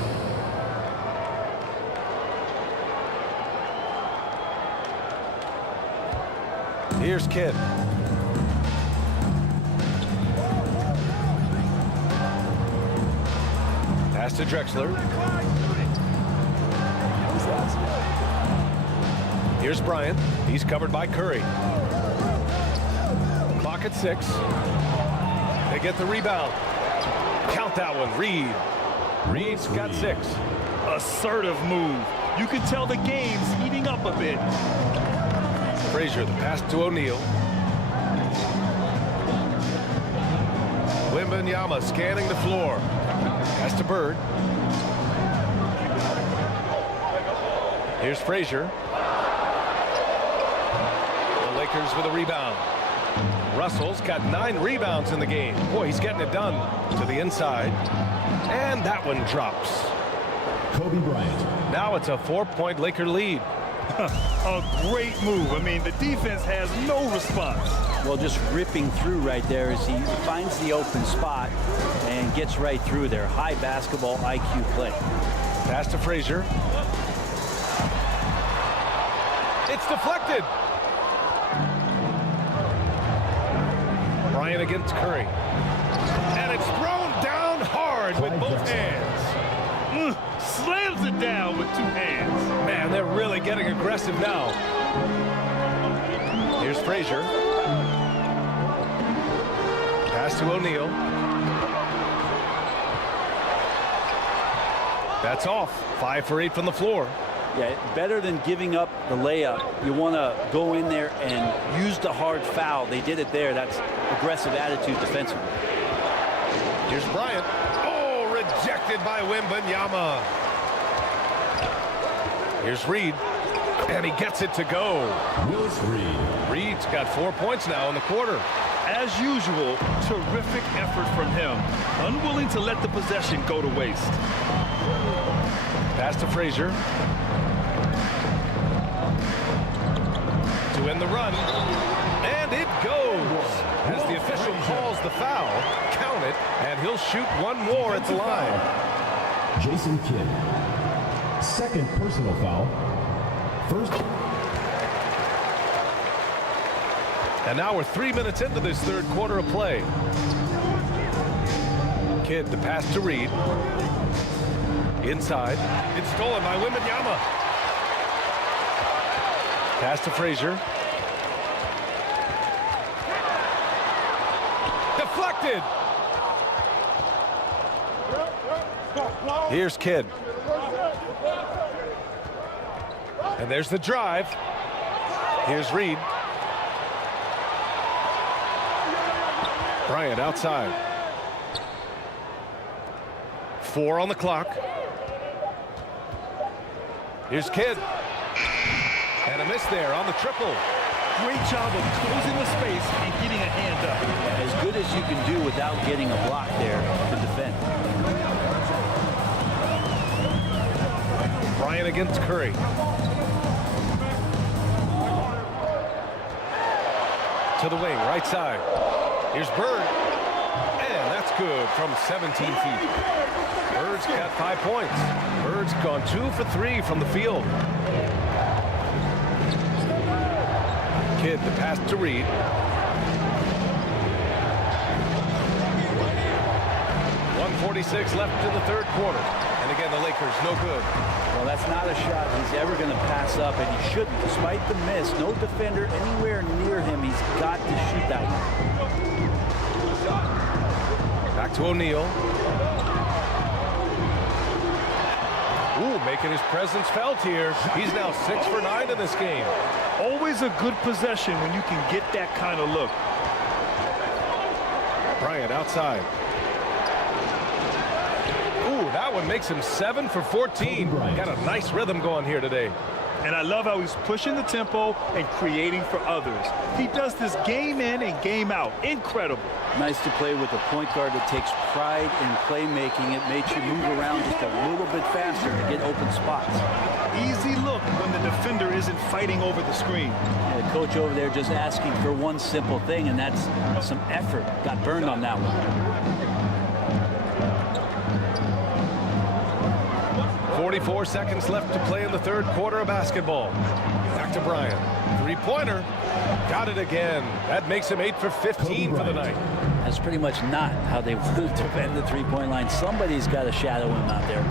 Here's Kidd. Pass to Drexler. Here's Bryant. He's covered by Curry. Clock at 6. They get the rebound. Count that one, Reed. Reed's got 6. Assertive move. You can tell the game's heating up a bit. Frazier, the pass to O'Neal. Wembanyama scanning the floor. Pass to Bird. Here's Frazier. The Lakers with a rebound. Russell's got 9 rebounds in the game. Boy, he's getting it done to the inside. And that one drops. Kobe Bryant. Now it's a 4-point Laker lead. A great move. I mean, the defense has no response. Well, just ripping through right there as he finds the open spot and gets right through there. High basketball IQ play. Pass to Frazier. It's deflected. Bryant against Curry. And it's thrown down hard with both hands. Slams it down with 2 hands. Man, they're really getting aggressive now. Here's Frazier. Pass to O'Neal. That's off. 5 for 8 from the floor. Yeah, better than giving up the layup. You want to go in there and use the hard foul. They did it there. That's aggressive attitude defensively. Here's Bryant. Oh, rejected by Wembanyama. Here's Reed. And he gets it to go. Willis Reed. Reed's got 4 points now in the quarter. As usual, terrific effort from him. Unwilling to let the possession go to waste. Pass to Frazier. To end the run. And it goes. As the official calls the foul, count it, and he'll shoot one more at the line. Jason Kidd. Second personal foul. First. And now we're 3 minutes into this third quarter of play. Kidd, the pass to Reed. Inside. It's stolen by Wembanyama. Pass to Frazier. Deflected. Here's Kidd. And there's the drive. Here's Reed. Bryant outside. 4 on the clock. Here's Kidd. And a miss there on the triple. Great job of closing the space and getting a hand up. As good as you can do without getting a block there to defend. Bryant against Curry. To the wing, right side. Here's Bird. And that's good from 17 feet. Bird's got 5 points. Bird's gone 2 for 3 from the field. Kidd, the pass to Reed. .146 left in the third quarter. And again, the Lakers no good. Well, that's not a shot he's ever going to pass up, and he shouldn't. Despite the miss, no defender anywhere near him. He's got to shoot that one. Back to O'Neal. Ooh, making his presence felt here. He's now 6 for 9 in this game. Always a good possession when you can get that kind of look. Bryant outside. Ooh, that one makes him 7 for 14. Got a nice rhythm going here today. And I love how he's pushing the tempo and creating for others. He does this game in and game out. Incredible. Nice to play with a point guard that takes pride in playmaking. It makes you move around just a little bit faster to get open spots. Easy look when the defender isn't fighting over the screen. Yeah, the coach over there just asking for one simple thing, and that's some effort. Got burned on that one. 44 seconds left to play in the third quarter of basketball. Back to Bryant. Three-pointer. Got it again. That makes him 8 for 15 for the night. That's pretty much not how they want to defend the three-point line. Somebody's got to shadow him out there.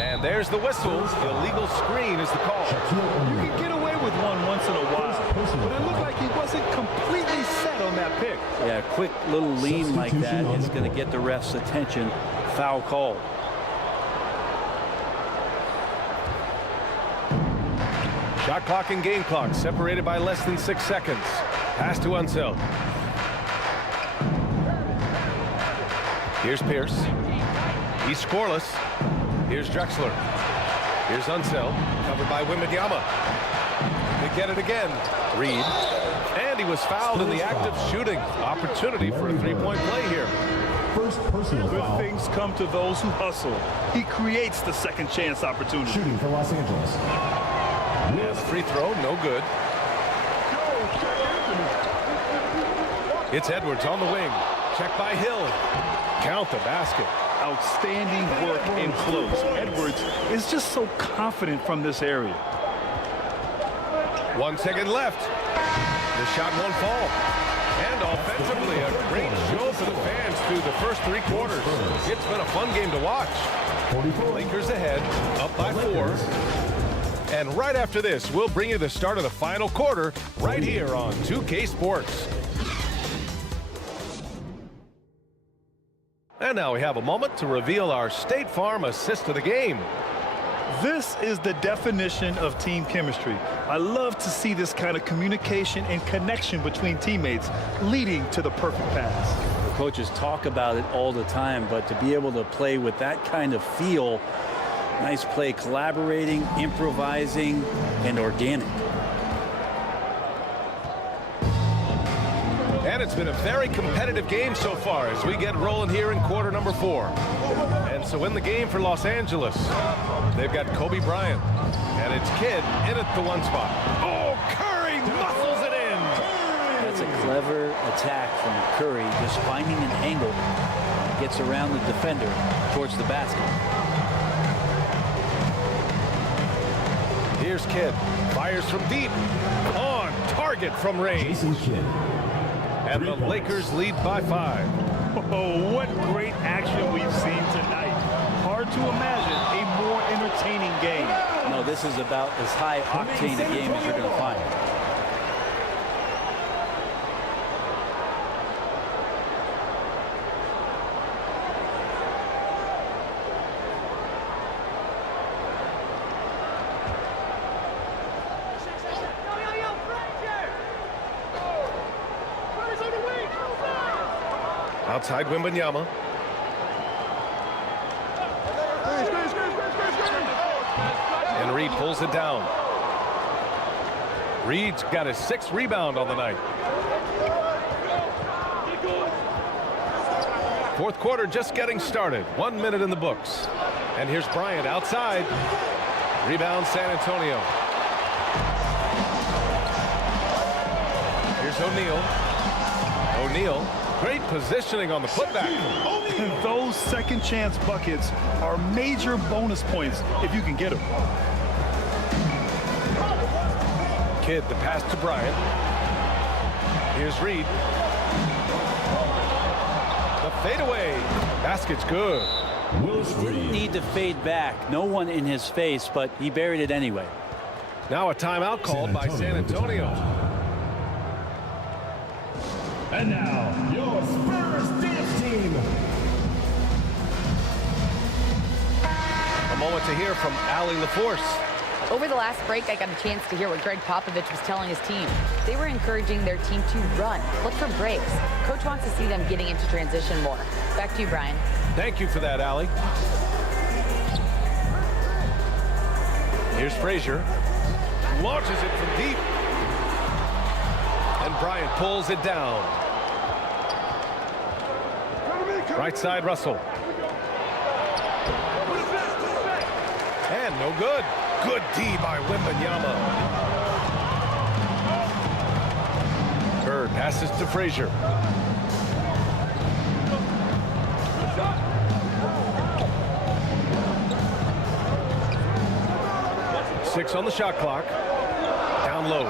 And there's the whistle. Illegal screen is the call. You can get away with one once in a while, but it looked like he wasn't completely set on that pick. Yeah, a quick little lean like that is going to get the ref's attention. Foul call. Shot clock and game clock separated by less than 6 seconds. Pass to Unseld. Here's Pierce. He's scoreless. Here's Drexler. Here's Unseld. Covered by Wembanyama. They get it again. Reed. And he was fouled in the act of shooting. Opportunity for a three-point play here. First personal Good foul. things come to those who hustle. He creates the second chance opportunity. Shooting for Los Angeles. And free throw, no good. It's Edwards on the wing. Check by Hill. Count the basket. Outstanding work in close. Edwards is just so confident from this area. 1 second left. The shot won't fall. And offensively, a great show for the fans through the first 3 quarters. It's been a fun game to watch. Lakers ahead, up by 4. And right after this, we'll bring you the start of the final quarter right here on 2K Sports. And now we have a moment to reveal our State Farm assist of the game. This is the definition of team chemistry. I love to see this kind of communication and connection between teammates leading to the perfect pass. The coaches talk about it all the time, but to be able to play with that kind of feel, nice play, collaborating, improvising, and organic. And it's been a very competitive game so far as we get rolling here in quarter number 4. And so in the game for Los Angeles, they've got Kobe Bryant. And it's Kidd in at the 1 spot. Oh, Curry muscles it in. That's a clever attack from Curry, just finding an angle. Gets around the defender towards the basket. Here's Kidd. Fires from deep. On target from range. And the Lakers lead by 5. Oh, what great action we've seen tonight. Hard hard to imagine a more entertaining game. No, this is about as high octane a game as you're going to find. Outside Wembanyama. And Reed pulls it down. Reed's got his 6th rebound on the night. 4th quarter just getting started. 1 minute in the books. And here's Bryant outside. Rebound San Antonio. Here's O'Neal. O'Neal. Great positioning on the putback. Those second chance buckets are major bonus points if you can get them. Kidd, the pass to Bryant. Here's Reed. The fadeaway. Basket's good. Didn't need to fade back. No one in his face, but he buried it anyway. Now a timeout called by San Antonio. And now, your Spurs dance team. A moment to hear from Allie LaForce. Over the last break, I got a chance to hear what Greg Popovich was telling his team. They were encouraging their team to run, look for breaks. Coach wants to see them getting into transition more. Back to you, Brian. Thank you for that, Allie. Here's Frazier. Launches it from deep. And Bryant pulls it down. Right side, Russell. And no good. Good D by Wembanyama. Bird passes to Frazier. Six on the shot clock. Down low.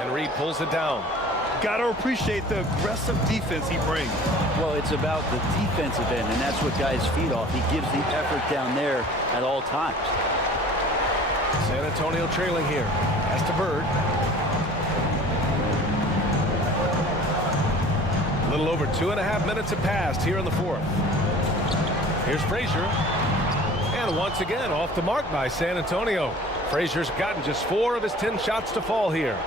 And Reed pulls it down. Got to appreciate the aggressive defense he brings. Well, it's about the defensive end, and that's what guys feed off. He gives the effort down there at all times. San Antonio trailing here. Pass to Bird. A little over 2.5 minutes have passed here in the 4th. Here's Frazier. And once again, off the mark by San Antonio. Frazier's gotten just 4 of his 10 shots to fall here.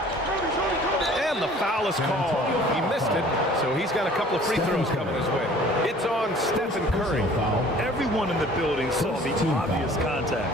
And the foul is called. He missed it, so he's got a couple of free throws coming his way. It's on Stephen Curry. Everyone in the building saw the obvious contact.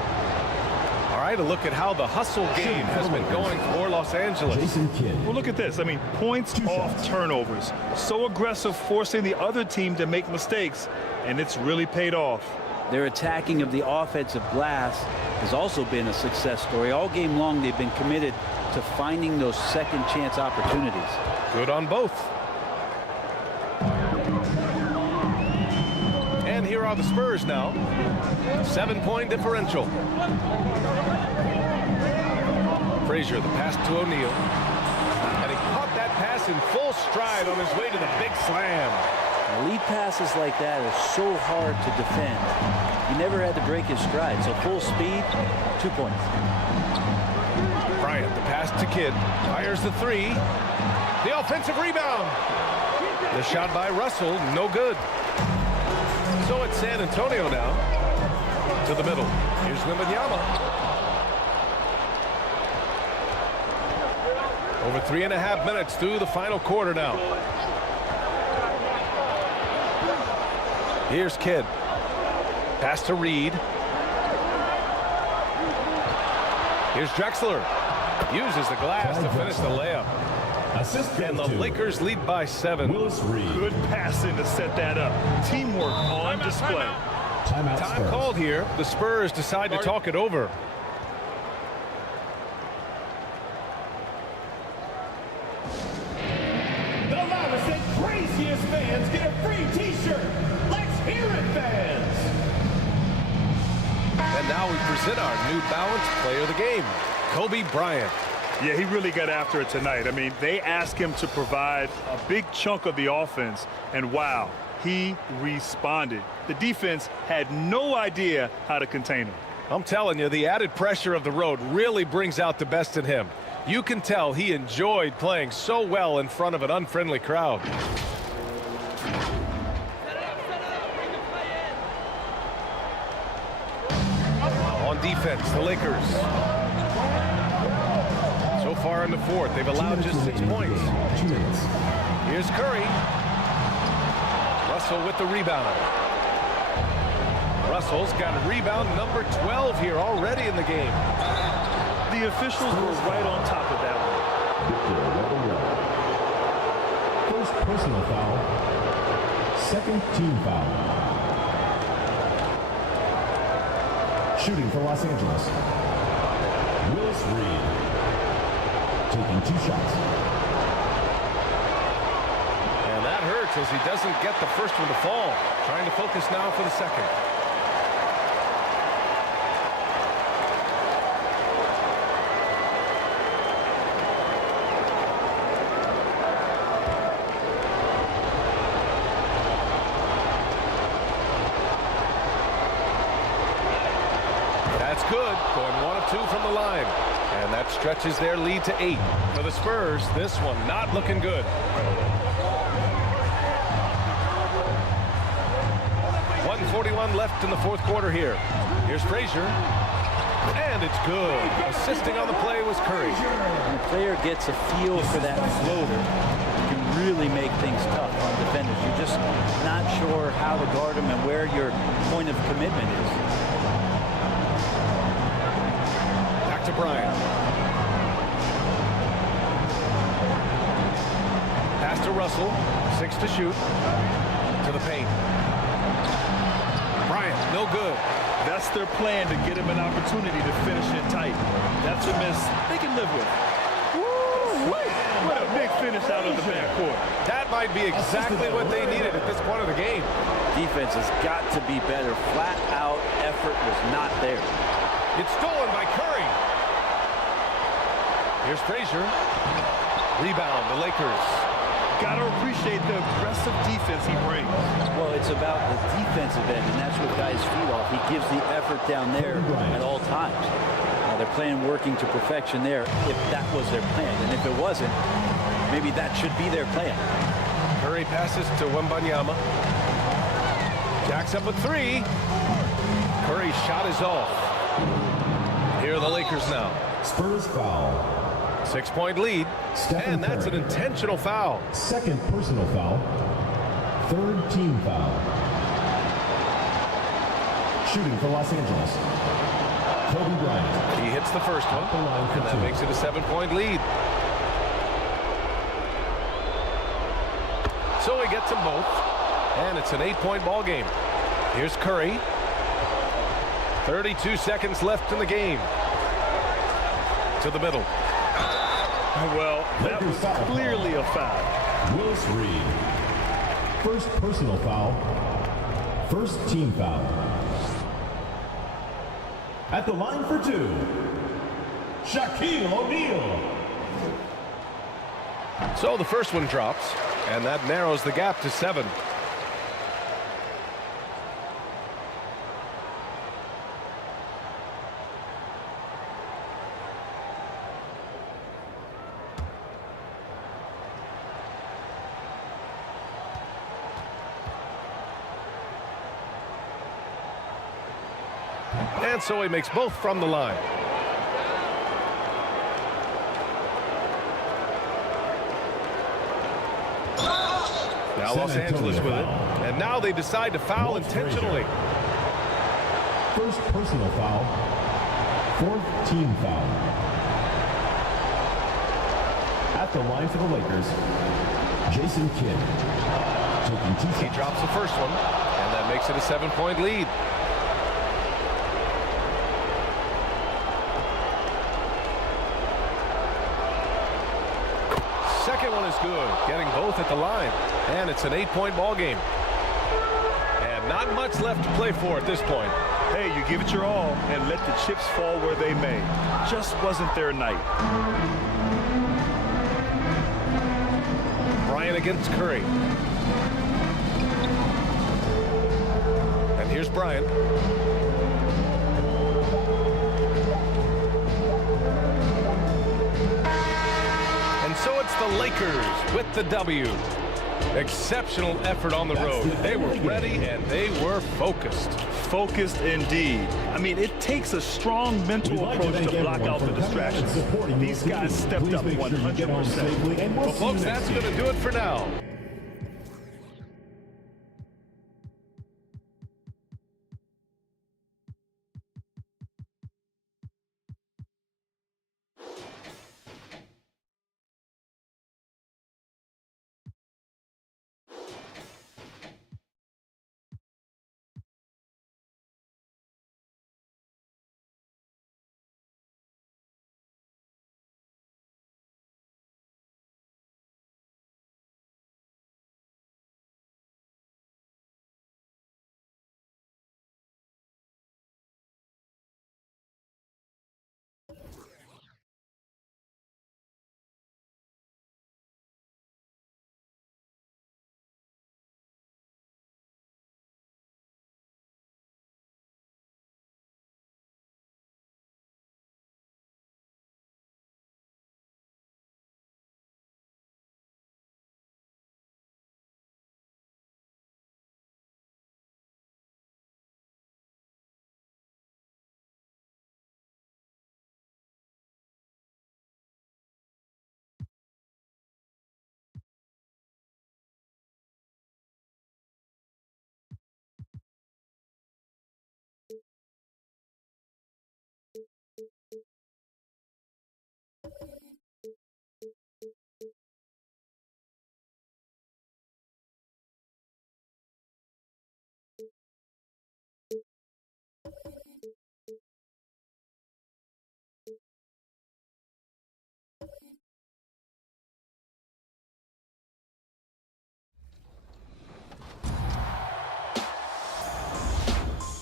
All right, a look at how the hustle game has been going for Los Angeles. Well, look at this. I mean, points off turnovers. So aggressive, forcing the other team to make mistakes, and it's really paid off. Their attacking of the offensive glass has also been a success story. All game long, they've been committed to finding those second chance opportunities. Good on both. And here are the Spurs now. 7-point differential. Frazier, the pass to O'Neal. And he caught that pass in full stride on his way to the big slam. Lead passes like that are so hard to defend. He never had to break his stride, so full speed, 2 points. Bryant, the pass to Kidd, fires the 3. The offensive rebound. The shot by Russell, no good. So it's San Antonio now. To the middle. Here's Wembanyama. Over 3.5 minutes through the final quarter now. Here's Kidd. Pass to Reed. Here's Drexler. Uses the glass to finish the layup. And the Lakers lead by 7. Good passing to set that up. Teamwork on display. Time called here. The Spurs decide to talk it over. The loudest and craziest fans get a free t-shirt. Let's hear it, fans. And now we present our New Balance player of the game, Kobe Bryant. Yeah, he really got after it tonight. I mean, they asked him to provide a big chunk of the offense, and wow, he responded. The defense had no idea how to contain him. I'm telling you, the added pressure of the road really brings out the best in him. You can tell he enjoyed playing so well in front of an unfriendly crowd. On defense, the Lakers. So far in the fourth, they've allowed just 6 points. Here's Curry. Russell with the rebound. Russell's got a rebound number 12 here already in the game. The officials were right on top of that one. First personal foul. Second team foul. Shooting for Los Angeles. Willis Reed. Taking 2 shots. And that hurts as he doesn't get the first one to fall. Trying to focus now for the second. That's good. Going 1 of 2 from the line. And that stretches their lead to 8. For the Spurs, this one not looking good. 1:41 left in the fourth quarter here. Here's Frazier. And it's good. Assisting on the play was Curry. When the player gets a feel for that floater, you can really make things tough on defenders. You're just not sure how to guard them and where your point of commitment is. Back to Bryant. Pass to Russell. 6 to shoot. To the paint. Bryant, no good. That's their plan, to get him an opportunity to finish it tight. That's a miss they can live with. Woo! What a big finish out of the backcourt. That might be exactly what they needed at this point of the game. Defense has got to be better. Flat out effort was not there. It's stolen by Curry. Here's Frazier. Rebound, the Lakers. Got to appreciate the aggressive defense he brings. Well, it's about the defensive end, and that's what guys feed off. He gives the effort down there at all times. Now they're playing working to perfection there, if that was their plan. And if it wasn't, maybe that should be their plan. Curry passes to WEMBANYAMA. Jacks up a 3. Curry's shot is off. Here are the Lakers now. Spurs foul. 6-point lead. And that's an intentional foul. Second personal foul. Third team foul. Shooting for Los Angeles. Kobe Bryant. He hits the first one, and that makes it a 7-point lead. So he gets them both, and it's an 8-point ball game. Here's Curry. 32 seconds left in the game. To the middle. Well, that was clearly a foul. Willis Reed. First personal foul. First team foul. At the line for 2, Shaquille O'Neal. So the first one drops, and that narrows the gap to 7. And so he makes both from the line. Now Los Angeles with it. And now they decide to foul intentionally. First personal foul. Fourth team foul. At the line for the Lakers, Jason Kidd. Taking 2 shots. He drops the first one, and that makes it a 7-point lead. Second one is good, getting both at the line, and it's an 8-point ball game. And not much left to play for at this point. Hey, you give it your all and let the chips fall where they may. Just wasn't their night. Bryant against Curry. Bryant. And so it's the Lakers with the W. Exceptional effort on the road. They were ready and they were focused. Focused indeed. I mean, it takes a strong mental approach to block out the distractions. These guys stepped up 100%. Well, folks, that's going to do it for now.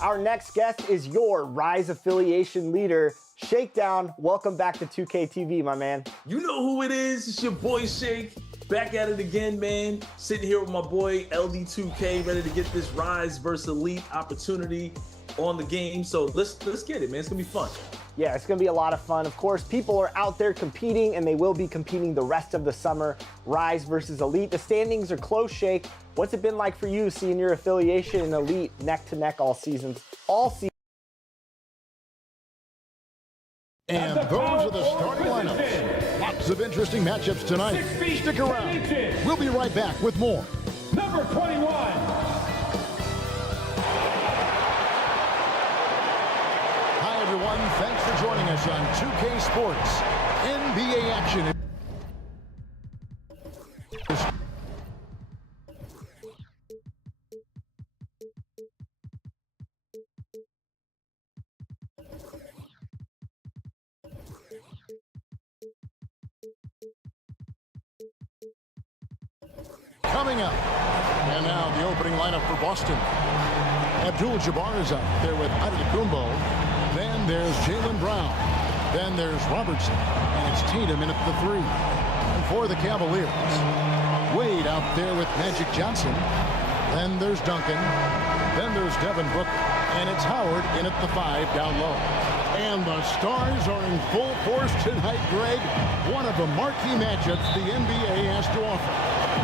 Our next guest is your Rise affiliation leader, Shakedown. Welcome back to 2K TV, my man. You know who it is. It's your boy Shake. Back at it again, man. Sitting here with my boy LD2K, ready to get this Rise versus Elite opportunity on the game. So let's get it, man. It's gonna be fun. Yeah, it's gonna be a lot of fun. Of course, people are out there competing, and they will be competing the rest of the summer. Rise versus Elite. The standings are close, Shake. What's it been like for you seeing your affiliation in Elite neck to neck all season? And those are the starting lineups. Lots of interesting matchups tonight. Stick around. We'll be right back with more. Number 21. Hi, everyone. Thanks for joining us on 2K Sports. NBA action. Coming up. And now the opening lineup for Boston. Abdul-Jabbar is out there with Antetokounmpo. Then there's Jaylen Brown. Then there's Robertson. And it's Tatum in at the 3. And for the Cavaliers, Wade out there with Magic Johnson. Then there's Duncan. Then there's Devin Booker. And it's Howard in at the 5 down low. And the Stars are in full force tonight, Greg. One of the marquee matchups the NBA has to offer.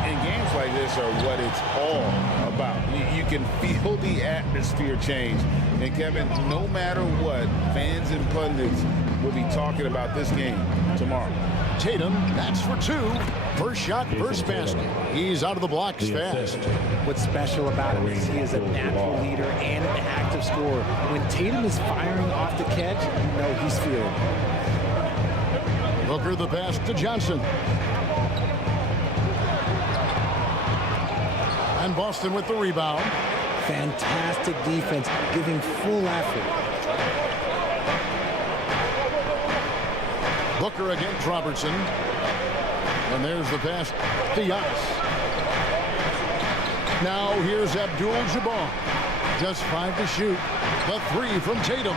And games like this are what it's all about. You can feel the atmosphere change. And Kevin, no matter what, fans and pundits will be talking about this game tomorrow. Tatum, that's for 2. First shot, first basket. He's out of the blocks fast. What's special about him is he is a natural leader and an active scorer. When Tatum is firing off the catch, you know he's feeling. Booker the pass to Johnson. And Boston with the rebound. Fantastic defense, giving full effort. Booker against Robertson. And there's the pass to Giannis. Now here's Abdul-Jabbar. Just 5 to shoot. The 3 from Tatum.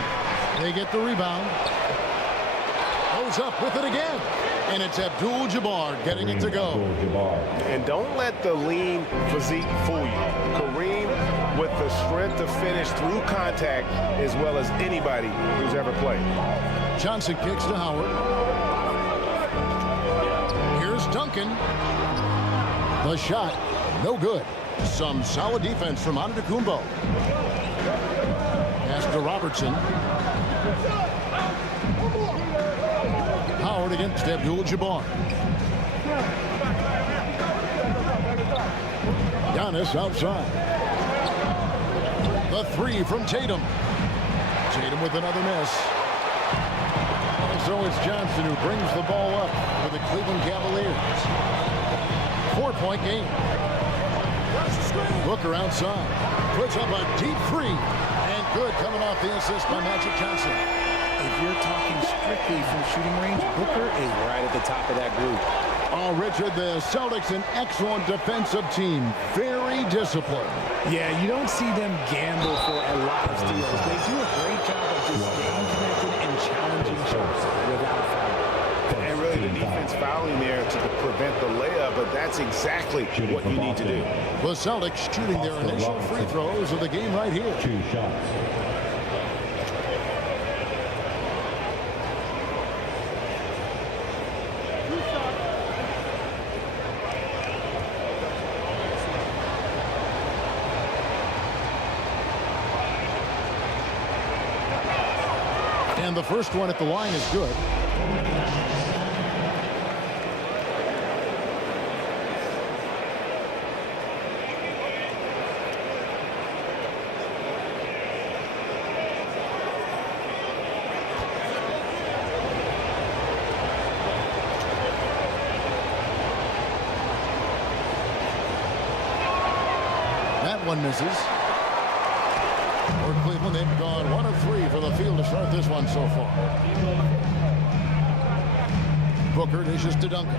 They get the rebound. Goes up with it again. And it's Abdul-Jabbar getting it to go. And don't let the lean physique fool you. Kareem with the strength to finish through contact as well as anybody who's ever played. Johnson kicks to Howard. Here's Duncan. The shot, no good. Some solid defense from Antetokounmpo. Pass to Robertson. Howard against Abdul-Jabbar. Giannis outside. The three from Tatum. Tatum with another miss. And so it's Johnson who brings the ball up for the Cleveland Cavaliers. 4-point game. Booker outside. Puts up a deep three. And good coming off the assist by Magic Johnson. If you're talking strictly from shooting range, Booker is right at the top of that group. Oh, Richard, the Celtics, an excellent defensive team. Very disciplined. Yeah, you don't see them gamble for a lot of steals. They do a great job of just staying connected and challenging shots without fouling. And really the defense fouling there to prevent the layup, but that's exactly what you need to do. The Celtics shooting their initial free throws of the game right here. 2 shots. And the first one at the line is good. That one misses. For Cleveland, they've gone 1 of 3 for the field to start this one so far. Booker dishes to Duncan.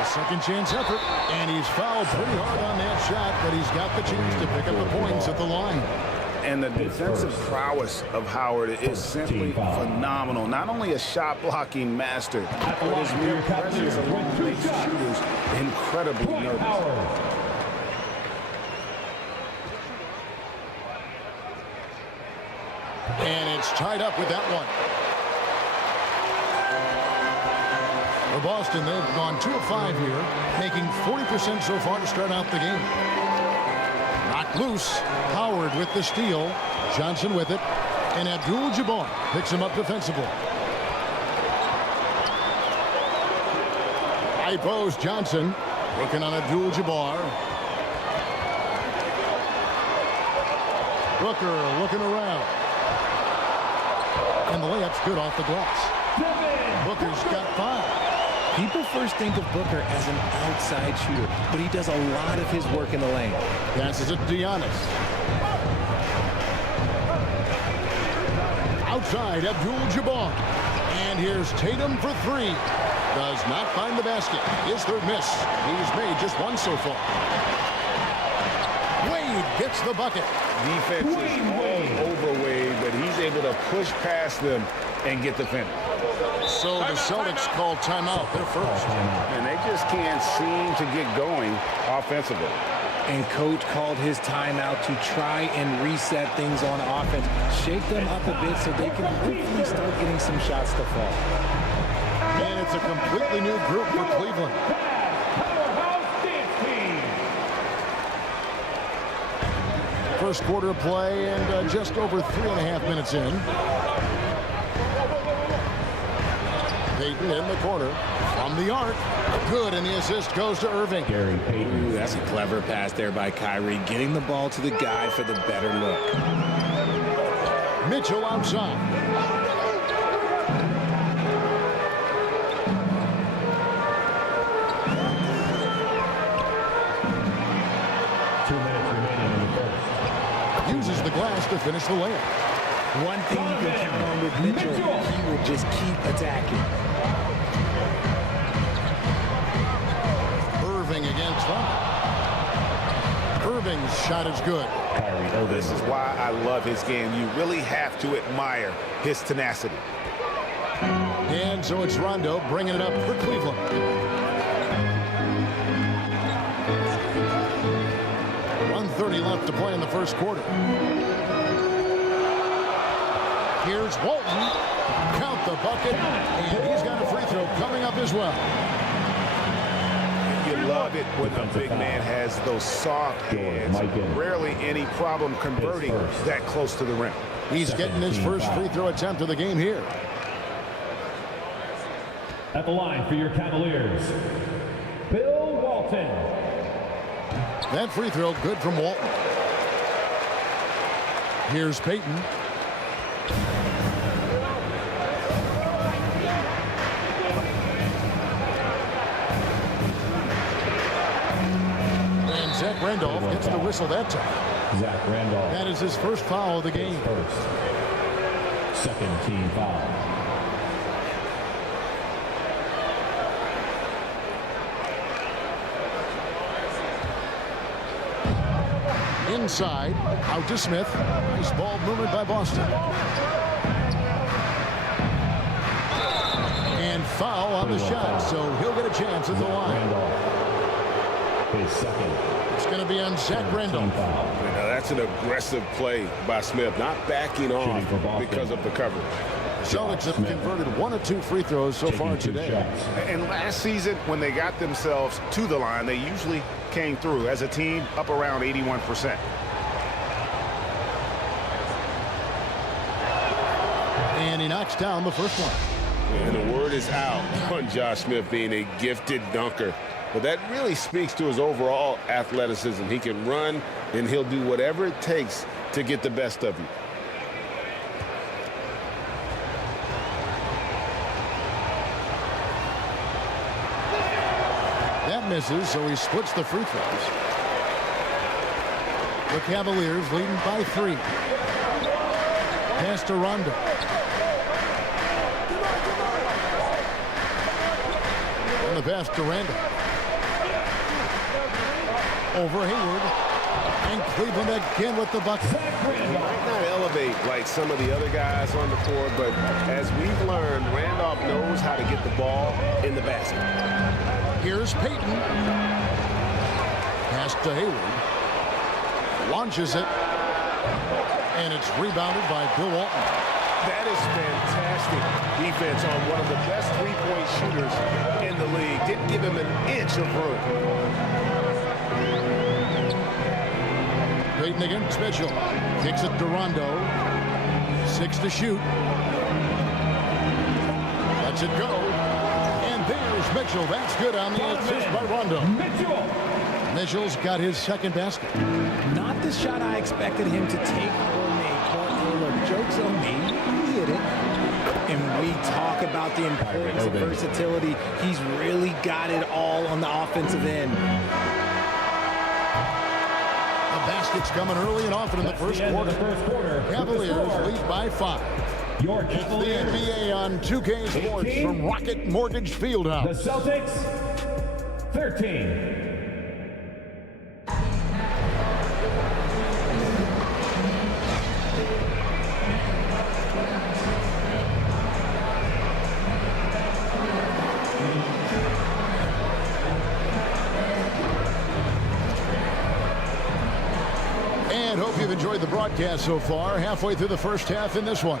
A second chance effort, and he's fouled pretty hard on that shot, but he's got the chance to pick up the points at the line. And the defensive prowess of Howard is simply phenomenal. Not only a shot-blocking master, but his mere presence alone makes shooters incredibly nervous. And it's tied up with that one. For Boston, they've gone 2 of 5 here, making 40% so far to start out the game. Knocked loose. Howard with the steal. Johnson with it. And Abdul-Jabbar picks him up defensively. High post Johnson. Working on Abdul-Jabbar. Booker looking around. And the layup's good off the glass. Booker's got 5. People first think of Booker as an outside shooter, but he does a lot of his work in the lane. Passes it to Giannis. Outside, Abdul-Jabbar. And here's Tatum for 3. Does not find the basket. His third miss. He's made just 1 so far. Wade gets the bucket. Defense is all over Wade, but he's able to push past them and get the finish. So the Celtics call timeout. They're first. And they just can't seem to get going offensively. And coach called his timeout to try and reset things on offense. Shake them up a bit so they can hopefully start getting some shots to fall. And it's a completely new group for Cleveland. First quarter of play and just over 3.5 minutes in. Payton in the corner from the arc. Good, and the assist goes to Irving. Ooh, that's a clever pass there by Kyrie, getting the ball to the guy for the better look. Mitchell outside. Uses the glass to finish the layup. One thing you can count on with Mitchell, he will just keep attacking. Irving against Trump. Irving's shot is good. This is why I love his game. You really have to admire his tenacity. And so it's Rondo bringing it up for Cleveland. .130 left to play in the first quarter. Here's Walton. Count the bucket. And he's got a free throw coming up as well. You love it when the big man has those soft hands. Rarely any problem converting that close to the rim. He's getting his first free throw attempt of the game here. At the line for your Cavaliers, Bill Walton. That free throw good from Walton. Here's Payton. And Zach Randolph gets the whistle that time. Zach Randolph. That is his first foul of the game. Second team foul. Inside, out to Smith. Nice ball movement by Boston. And foul on the shot, so he'll get a chance at the line. His second. It's going to be on Zach Randolph. Now that's an aggressive play by Smith, not backing off because of the coverage. Celtics have converted 1 of 2 free throws so far today. And last season, when they got themselves to the line, they usually came through as a team up around 81%. And he knocks down the first one. And the word is out on Josh Smith being a gifted dunker. But that really speaks to his overall athleticism. He can run, and he'll do whatever it takes to get the best of you. That misses, so he splits the free throws. The Cavaliers leading by 3. Pass to Rondo. And the pass to Randall. Over Hayward. And Cleveland again with the bucket. He might not elevate like some of the other guys on the court, but as we've learned, Randolph knows how to get the ball in the basket. Here's Payton. Pass to Hayward. Launches it. And it's rebounded by Bill Walton. That is fantastic defense on one of the best three-point shooters in the league. Didn't give him an inch of room. Payton against Mitchell. Kicks it to Rondo. 6 to shoot. Lets it go. And there's Mitchell. That's good on the assist by Rondo. Mitchell's got his second basket. Not the shot I expected him to take or make. Look, joke's on me. He hit it. And we talk about the importance of versatility. He's really got it all on the offensive end. The basket's coming early and often in the first quarter. Cavaliers lead by 5. Your It's the NBA on 2K Sports from Rocket Mortgage Fieldhouse. The Celtics, 13. And hope you've enjoyed the broadcast so far. Halfway through the first half in this one.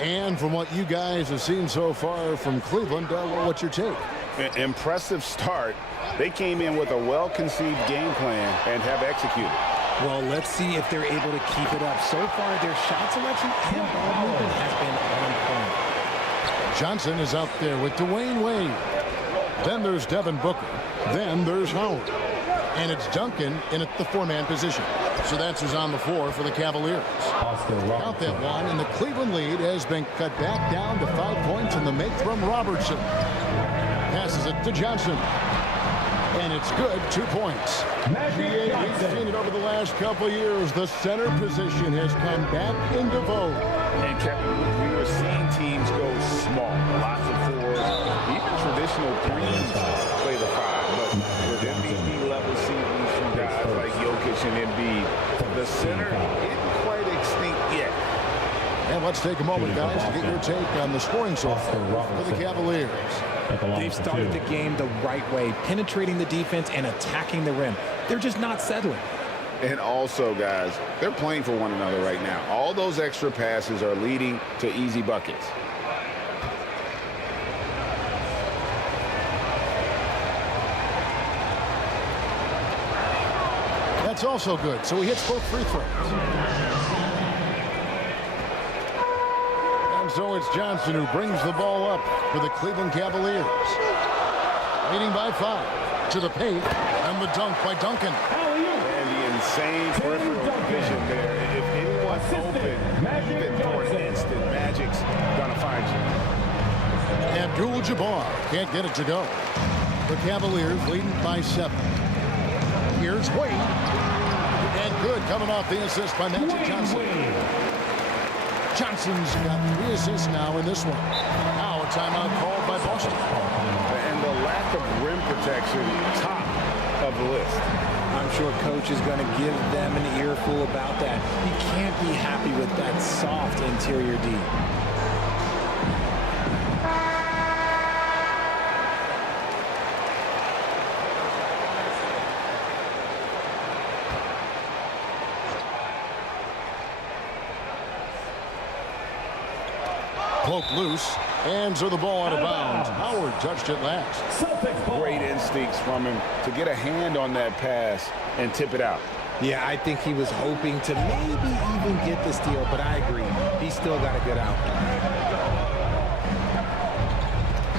And from what you guys have seen so far from Cleveland, what's your take? Impressive start. They came in with a well-conceived game plan and have executed. Well, let's see if they're able to keep it up. So far, their shot selection and ball movement has been on point. Johnson is out there with Dwayne Wade. Then there's Devin Booker. Then there's Howard. And it's Duncan in at the 4-man position. So that's who's on the floor for the Cavaliers. Count that one, and the Cleveland lead has been cut back down to 5 points in the make from Robertson. Passes it to Johnson. And it's good, 2 points. We've seen it over the last couple years. The center position has come back into vogue. And Kevin, we were seeing teams go small. Lots of 4s, even traditional 3s play the 5. But with MVP level seasons from guys like Jokic and Embiid, the center isn't quite extinct yet. And let's take a moment, guys, to get your take on the scoring so far for the Cavaliers. They've started the game the right way, penetrating the defense and attacking the rim. They're just not settling. And also, guys, they're playing for one another right now. All those extra passes are leading to easy buckets. That's also good. So he hits both free throws. And so it's Johnson who brings the ball up for the Cleveland Cavaliers. Leading by 5 to the paint, and the dunk by Duncan. And the insane peripheral vision there. If anyone's open, even for an instant, Magic's gonna find you. Abdul-Jabbar can't get it to go. The Cavaliers leading by 7. Here's Wade. And good coming off the assist by Magic Johnson. Johnson's got 3 assists now in this one. Now a timeout called by Boston. And the lack of rim protection, top of the list. I'm sure coach is going to give them an earful about that. You can't be happy with that soft interior D. Poked loose. Hands are the ball out of bounds. Howard touched it last. Great instincts from him to get a hand on that pass and tip it out. Yeah, I think he was hoping to maybe even get the steal, but I agree. He still got a good out.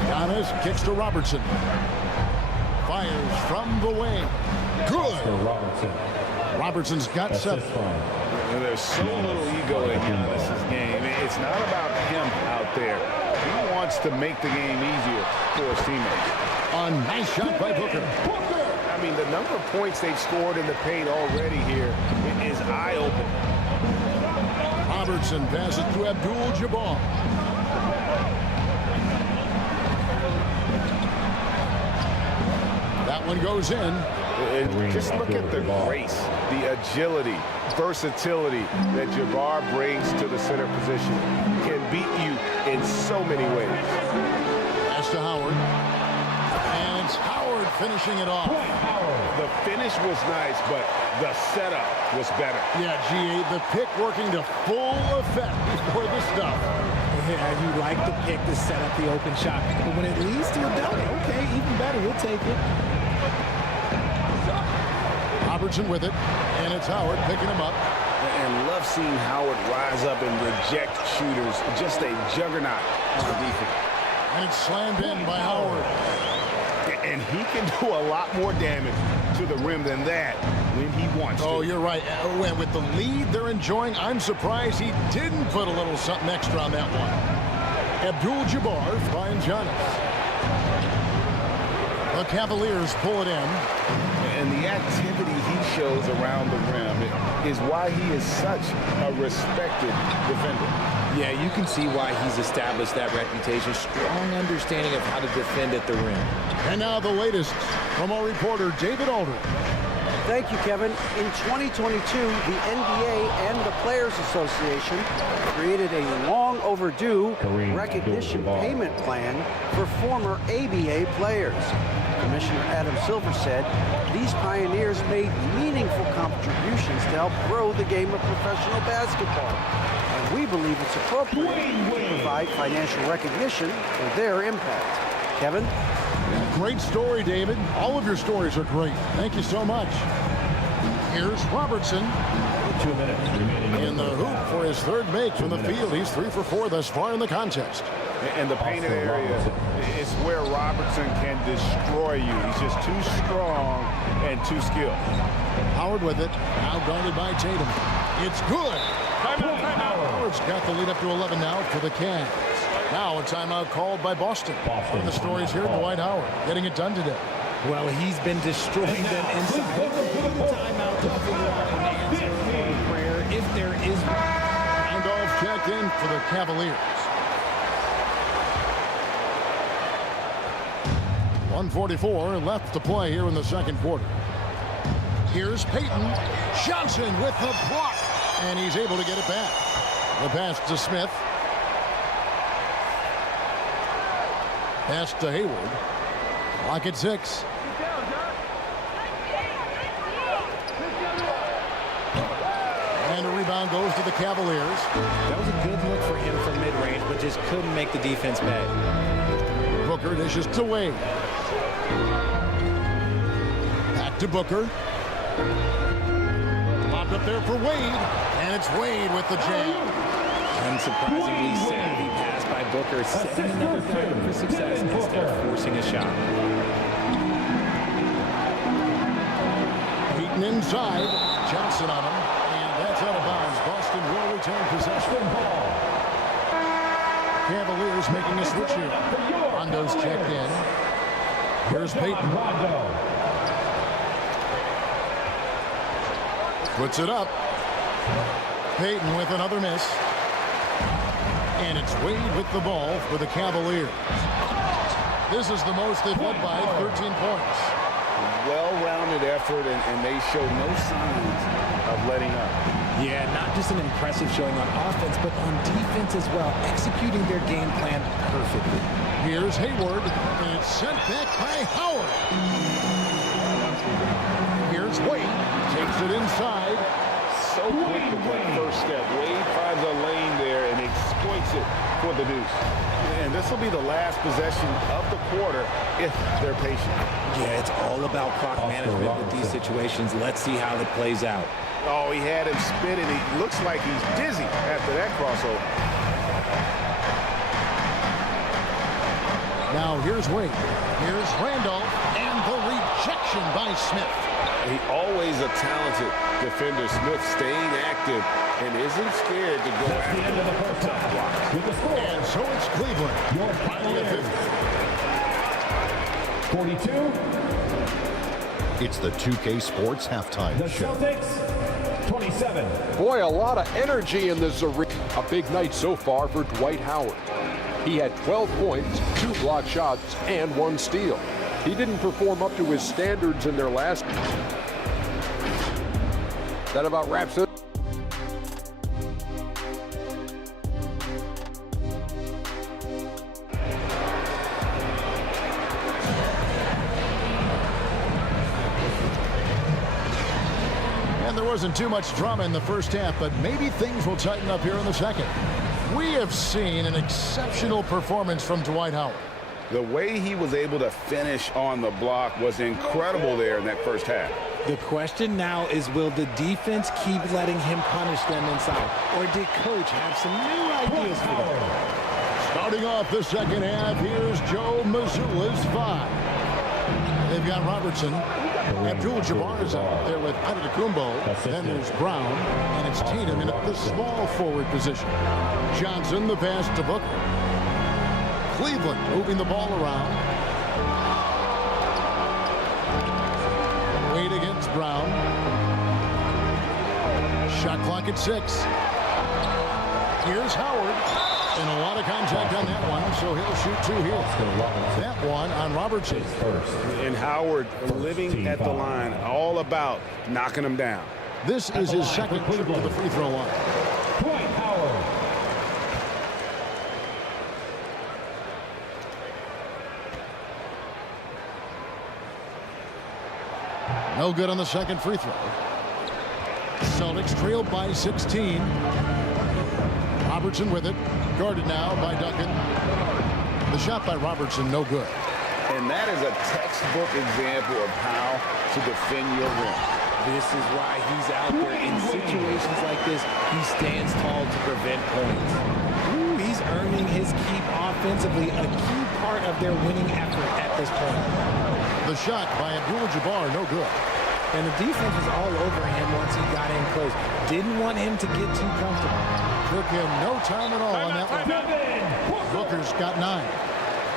Giannis kicks to Robertson. Fires from the wing. Good. Robertson's got 7. And there's so little ego in Giannis' game. It's not about him out there. He wants to make the game easier for his teammates. A nice shot by Booker. I mean, the number of points they've scored in the paint already here is eye-opening. Robertson passes to Abdul-Jabbar. That one goes in. And just look at the grace, the agility, versatility that Jabbar brings to the center position. Can beat you in so many ways. Pass to Howard. And it's Howard finishing it off. The finish was nice, but the setup was better. Yeah, GA, the pick working to full effect before the stuff. Yeah, you like the pick to set up the open shot. But when it leads to a dunk, okay, even better, we'll take it. Robertson with it, and it's Howard picking him up. And love seeing Howard rise up and reject shooters. Just a juggernaut on defense. And it's slammed in by Howard. And he can do a lot more damage to the rim than that when he wants to. Oh, you're right. And with the lead they're enjoying, I'm surprised he didn't put a little something extra on that one. Abdul-Jabbar finds Giannis. The Cavaliers pull it in. And the activity he shows around the rim is why he is such a respected defender. Yeah, you can see why he's established that reputation. Strong understanding of how to defend at the rim. And now the latest from our reporter, David Aldridge. Thank you, Kevin. In 2022, the NBA and the Players Association created a long overdue recognition payment plan for former ABA players. Commissioner Adam Silver said these pioneers made meaningful contributions to help grow the game of professional basketball. And we believe it's appropriate to provide financial recognition for their impact. Kevin? Great story, David. All of your stories are great. Thank you so much. Here's Robertson. 2 minutes remaining in the hoop for his third make from the field. He's 3 for 4 thus far in the contest. And the painted area is where Robertson can destroy you. He's just too strong and too skilled. Howard with it. Now guarded by Tatum. It's good. Timeout. Howard's got the lead up to 11 now for the Cavs. Now a timeout called by Boston. One of the stories here, Dwight Howard getting it done today. Well, he's been destroying them inside. The timeout to figure out an answer or prayer if there is one. Handoff checked in for the Cavaliers. 1:44 left to play here in the second quarter. Here's Payton. Johnson with the block. And he's able to get it back. The pass to Smith. Pass to Hayward. Lock at 6. And a rebound goes to the Cavaliers. That was a good look for him from mid-range, but just couldn't make the defense pay. Booker dishes to Wade. Back to Booker. Popped up there for Wade. And it's Wade with the jam. Unsurprisingly savvy pass by Booker, setting another player for success instead of forcing a shot. Beaten inside. Johnson on him. And that's out of bounds. Boston will retain possession. Cavaliers making a switch here. Rondo's checked in. Here's Payton. Puts it up. Payton with another miss. And it's Wade with the ball for the Cavaliers. This is the most they've led by, 13 points. Well-rounded effort, and they show no signs of letting up. Yeah, not just an impressive showing on offense, but on defense as well, executing their game plan perfectly. Here's Hayward, and it's sent back by Howard. Here's Wade, takes it inside. So quick to take first step. Wade finds a lane there and exploits it for the deuce. And this will be the last possession of the quarter if they're patient. Yeah, it's all about clock management with these situations. Let's see how it plays out. Oh, he had him spinning. He looks like he's dizzy after that crossover. Now here's Wade. Here's Randolph, and the rejection by Smith. He always a talented defender. Smith staying active and isn't scared to go after the tough block. And so it's Cleveland. Your final is 42. It's the 2K Sports halftime The show. Celtics, 27. Boy, a lot of energy in this arena. A big night so far for Dwight Howard. He had 12 points, 2 block shots, and 1 steal. He didn't perform up to his standards in their last. That about wraps it. And there wasn't too much drama in the first half, but maybe things will tighten up here in the second. We have seen an exceptional performance from Dwight Howard. The way he was able to finish on the block was incredible there in that first half. The question now is, will the defense keep letting him punish them inside? Or did Coach have some new ideas for them? Starting off the second half, here's Joe Mazzulla's 5. They've got Robertson. Abdul-Jabbar is out there with Antetokounmpo. Then there's Brown, and it's Tatum in the small forward position. Johnson, the pass to Booker. Cleveland moving the ball around. Wade against Brown. Shot clock at 6. Here's Howard. And a lot of contact on that one, so he'll shoot 2 here. That one on Robertson. And Howard living at the line, all about knocking him down. This is his second trip to the free throw line. Dwight Howard. No good on the second free throw. Celtics trailed by 16. Robertson with it. Guarded now by Duncan. The shot by Robertson, no good. And that is a textbook example of how to defend your rim. This is why he's out there in situations like this. He stands tall to prevent points. Ooh, he's earning his keep offensively, a key part of their winning effort at this point. The shot by Abdul-Jabbar, no good. And the defense was all over him once he got in close. Didn't want him to get too comfortable. Took him no time at all on that one. Booker's got 9.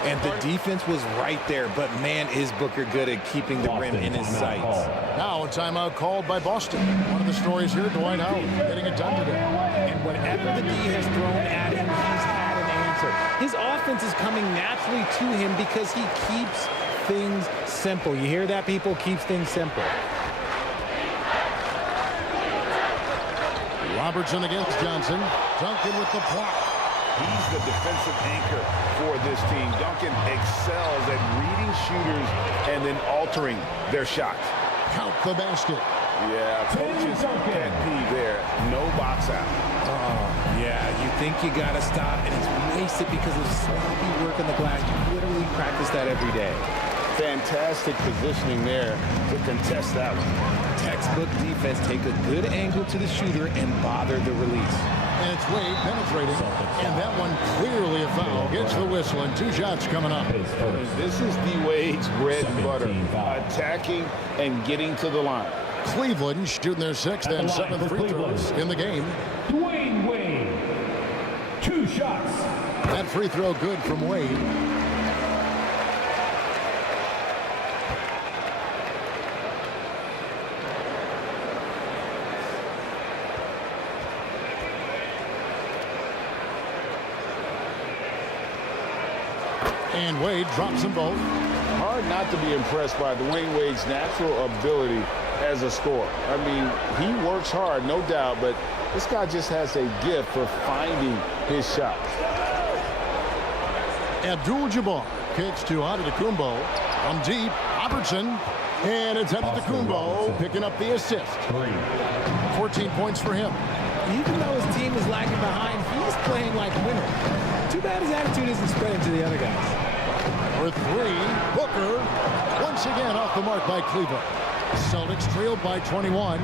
And the defense was right there, but man, is Booker good at keeping the rim in his sights. Now a timeout called by Boston. One of the stories here, Dwight Howard getting it done today. And whatever the D has thrown at him, he's had an answer. His offense is coming naturally to him because he keeps things simple. You hear that, people? Keeps things simple. Robertson against Johnson. Duncan with the block. He's the defensive anchor for this team. Duncan excels at reading shooters and then altering their shots. Count the basket. Yeah, coach's pet peeve there. No box out. Yeah, you think you got to stop, and it's wasted because of sloppy work on the glass. You literally practice that every day. Fantastic positioning there to contest that one. Textbook defense. Take a good angle to the shooter and bother the release. And it's Wade penetrating. And that one clearly a foul. Gets the whistle, and 2 shots coming up. This is D-Wade's bread and butter. Attacking and getting to the line. Cleveland shooting their 6th and 7th free throws in the game. Dwayne Wade. 2 shots. That free throw good from Wade. And Wade drops them both. Hard not to be impressed by Dwayne Wade's natural ability as a scorer. I mean, he works hard, no doubt, but this guy just has a gift for finding his shots. Abdul-Jabbar kicks to Antetokounmpo. From deep, Robertson. And it's Antetokounmpo picking up the assist. 14 points for him. Even though his team is lagging behind, he's playing like a winner. Too bad his attitude isn't spreading to the other guys. For 3, Booker. Once again off the mark by Cleveland. Celtics trailed by 21.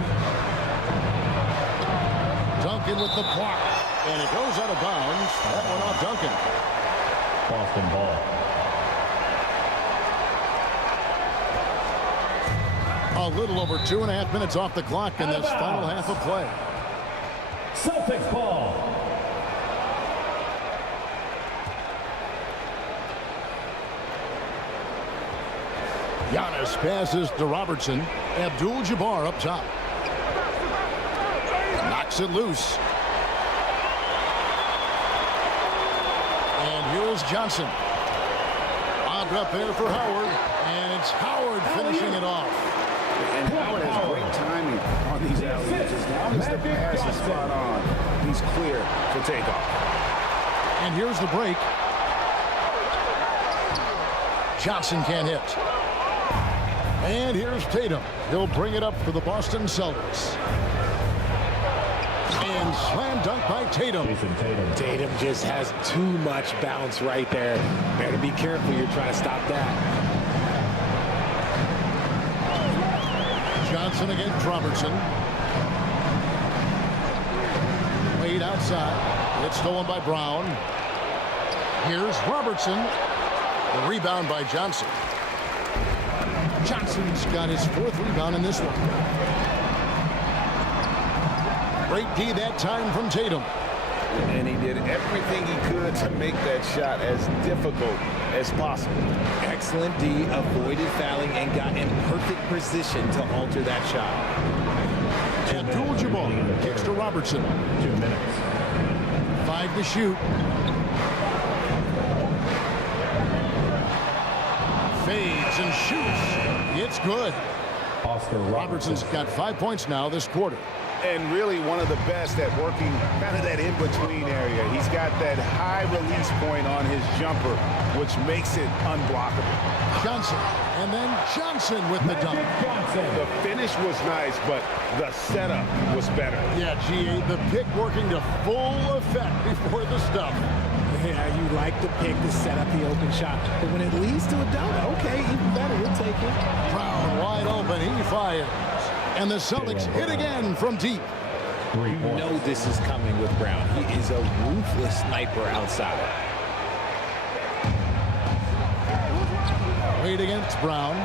Duncan with the block. And it goes out of bounds. That one off Duncan. Boston ball. A little over 2.5 minutes off the clock in this final half of play. Celtics ball. Giannis passes to Robertson. Abdul-Jabbar up top. Knocks it loose. And here's Johnson. Lobbed up there for Howard. And it's Howard finishing it off. And Howard has great timing on these alley-oops. As long as the pass is spot on, he's clear for takeoff. And here's the break. Johnson can't hit. And here's Tatum. He'll bring it up for the Boston Celtics. And slam dunk by Tatum. Tatum just has too much bounce right there. Better be careful. You're trying to stop that. Johnson against Robertson. Wade outside. It's stolen by Brown. Here's Robertson. The rebound by Johnson. Johnson's got his 4th rebound in this one. Great D that time from Tatum. And he did everything he could to make that shot as difficult as possible. Excellent D, avoided fouling and got in perfect position to alter that shot. Abdul-Jabbar kicks to Robertson. 2 minutes. 5 to shoot. Fades and shoots. It's good. Robertson's got 5 points now this quarter. And really one of the best at working kind of that in-between area. He's got that high release point on his jumper, which makes it unblockable. Johnson, and then Johnson with the dunk. The finish was nice, but the setup was better. Yeah, GA, the pick working to full effect before the stuff. Yeah, you like the pick to set up the open shot, but when it leads to a dunk, okay, even better, we'll take it. Brown wide open, he fires. And the Celtics hit again from deep. You know this is coming with Brown. He is a ruthless sniper outside. Wade against Brown.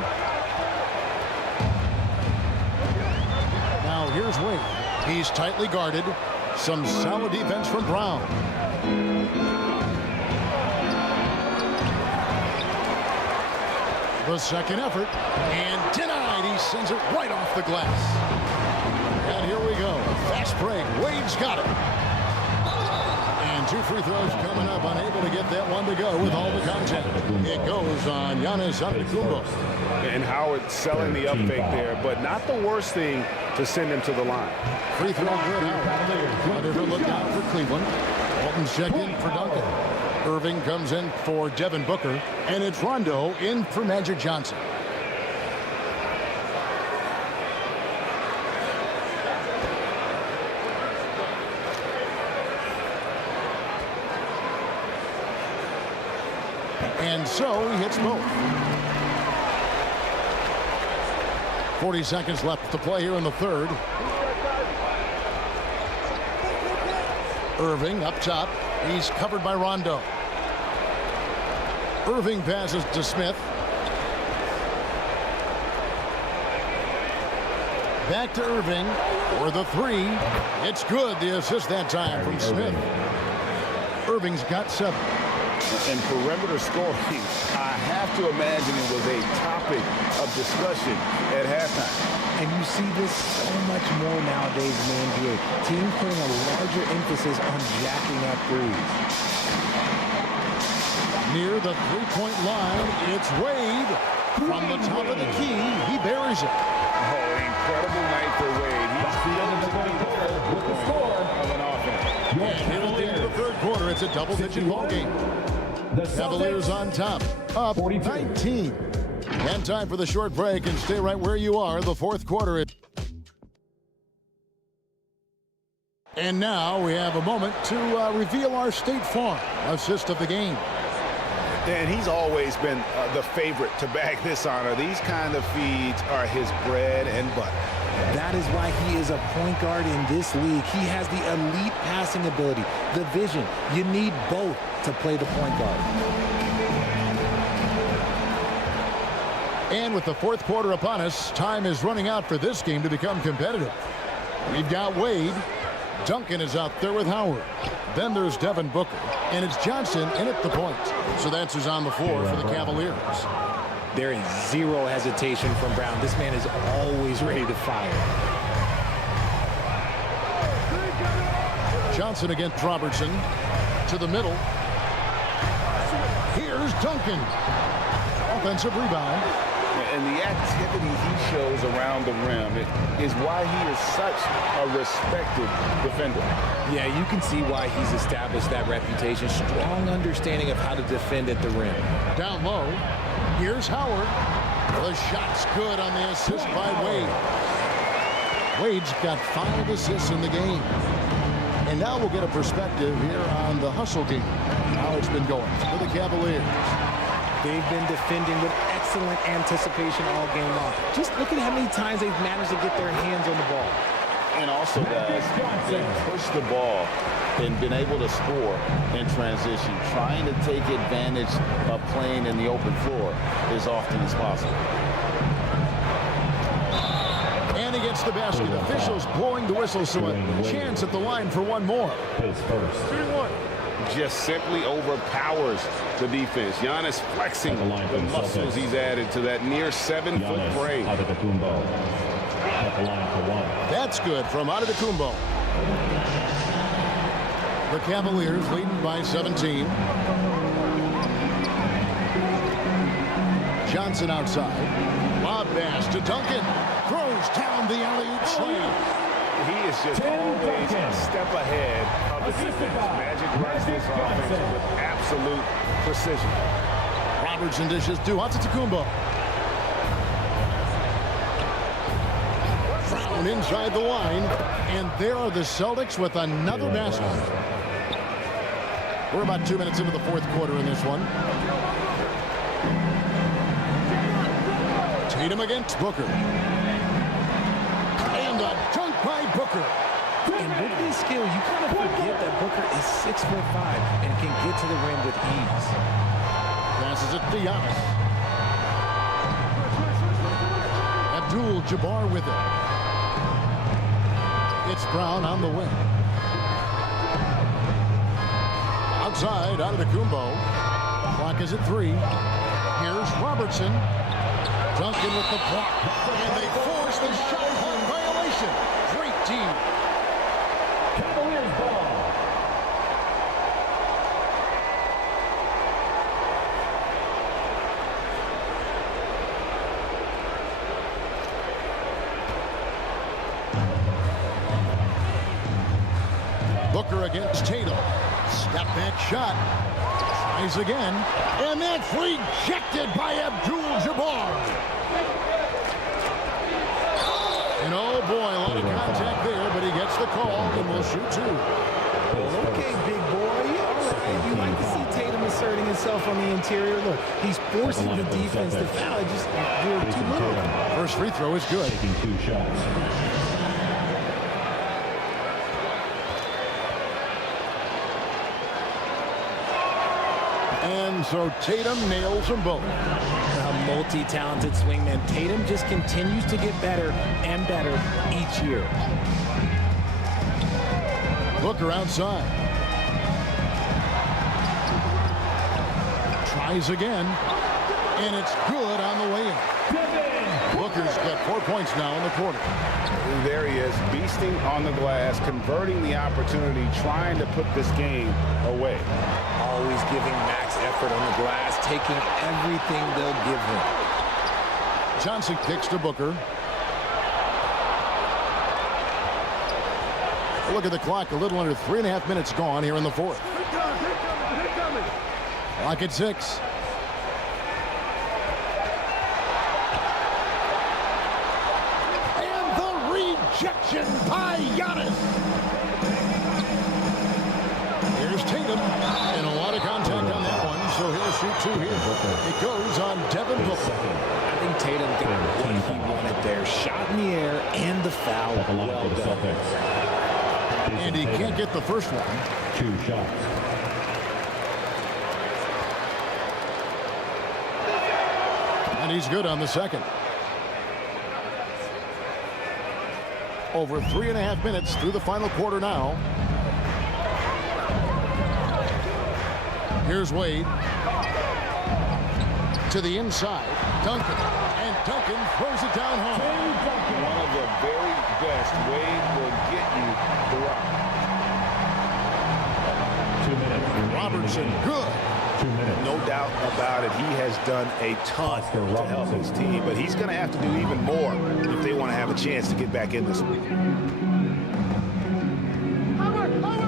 Now here's Wade. He's tightly guarded. Some solid defense from Brown. The second effort, and denied. He sends it right off the glass. And here we go. Fast break. Wade's got it. And 2 free throws coming up. Unable to get that one to go with all the contact. It goes on Giannis Antetokounmpo. And Howard selling the up fake there, but not the worst thing to send him to the line. Free throw good out. A different look down for Cleveland. Walton's check in for Duncan. Irving comes in for Devin Booker. And it's Rondo in for Magic Johnson. And so he hits both. 40 seconds left to play here in the third. Irving up top. He's covered by Rondo. Irving passes to Smith. Back to Irving for the three. It's good. The assist that time from Smith. Irving's got 7. And perimeter scoring, I have to imagine it was a topic of discussion at halftime. And you see this so much more nowadays in the NBA. Teams putting a larger emphasis on jacking up threes. Near the three-point line, it's Wade. From the top of the key, he buries it. Oh, incredible night for Wade. He's the end of the score of an offense. And here at the end of the third quarter, it's a double-digit ball game. Cavaliers on top, up 19. And time for the short break, and stay right where you are. The fourth quarter. And now we have a moment to reveal our State Farm assist of the game. And he's always been the favorite to bag this honor. These kind of feeds are his bread and butter. That is why he is a point guard in this league. He has the elite passing ability, the vision. You need both to play the point guard. And with the fourth quarter upon us, time is running out for this game to become competitive. We've got Wade. Duncan is out there with Howard. Then there's Devin Booker. And it's Johnson in at the point. So that's who's on the floor for the Cavaliers. There is zero hesitation from Brown. This man is always ready to fire. Johnson against Robertson. To the middle. Here's Duncan. Offensive rebound. And the activity he shows around the rim is why he is such a respected defender. Yeah, you can see why he's established that reputation. Strong understanding of how to defend at the rim. Down low. Here's Howard. The shot's good on the assist by Wade. Wade's got 5 assists in the game. And now we'll get a perspective here on the hustle game. How it's been going for the Cavaliers. They've been defending with excellent anticipation all game long. Just look at how many times they've managed to get their hands on the ball. And also, guys, they push the ball and been able to score in transition, trying to take advantage of playing in the open floor as often as possible. And he gets the basket. Officials blowing the whistle, so a chance at the line for one more. 3-1. Just simply overpowers the defense. Giannis flexing the muscles he's added to that near 7-foot frame. That's good from Antetokounmpo. The Cavaliers leading by 17. Johnson outside. Lob pass to Duncan. Throws down the alley-oop slam. He is just always a step ahead of the defense. Magic runs this offense with absolute precision. Robertson dishes to Antetokounmpo. Brown inside the line. And there are the Celtics with another basket. We're about 2 minutes into the fourth quarter in this one. Tatum against Booker. And a dunk by Booker. And with this skill, you kind of forget that Booker is 6'5" and can get to the rim with ease. Passes it to Giannis. Abdul-Jabbar with it. It's Brown on the wing. Outside, Antetokounmpo. Clock is at 3. Here's Robertson. Duncan with the block. And they force the shot clock violation. Great team. Cavaliers ball. against Tatum. Step back shot. Tries again. And that's rejected by Abdul-Jabbar. And oh boy, a lot of contact there, but he gets the call and will shoot two. Okay, big boy. All right. You like to see Tatum asserting himself on the interior. Look, he's forcing the defense to foul. Just you're too little. First free throw is good. Taking 2 shots. And so Tatum nails them both. A multi-talented swingman. Tatum just continues to get better and better each year. Booker outside. Tries again. And it's good on the way in. Booker's got 4 points now in the quarter. There he is, beasting on the glass, converting the opportunity, trying to put this game away. Always giving max effort on the glass, taking everything they'll give him. Johnson kicks to Booker. Look at the clock, a little under 3.5 minutes gone here in the fourth. Clock at 6. And the rejection by Giannis. Here's Tatum, and a lot of contact on that one, so he'll shoot two here. It goes on Devin Booker. I think Tatum got what he wanted there. Shot in the air and the foul. Well done. And he can't get the first one. 2 shots. And he's good on the second. Over 3.5 minutes through the final quarter now. Here's Wade. To the inside. Duncan. And Duncan throws it down home. One of the very best. Wade will get you the rock. 2 minutes. Robertson, good. 2 minutes. No doubt about it. He has done a ton to help his team, but he's going to have to do even more if they want to have a chance to get back in this one.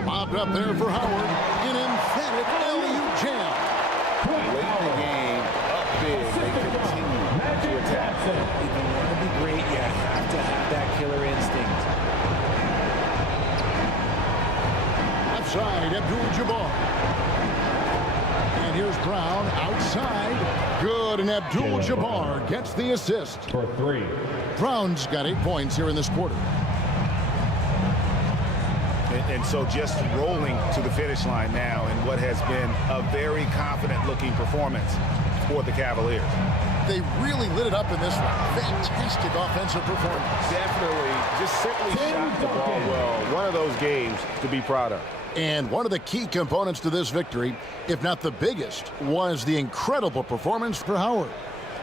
Bobbed up there for Howard. An emphatic LU jam. Late in the game, up big, they continue to attack. If you want to be great, you have to have that killer instinct. Left side, Abdul-Jabbar. And here's Brown outside. Good, and Abdul-Jabbar gets the assist. For 3. Brown's got 8 points here in this quarter. And so just rolling to the finish line now in what has been a very confident-looking performance for the Cavaliers. They really lit it up in this one. Fantastic offensive performance. Definitely just simply shot the ball well. One of those games to be proud of. And one of the key components to this victory, if not the biggest, was the incredible performance for Howard.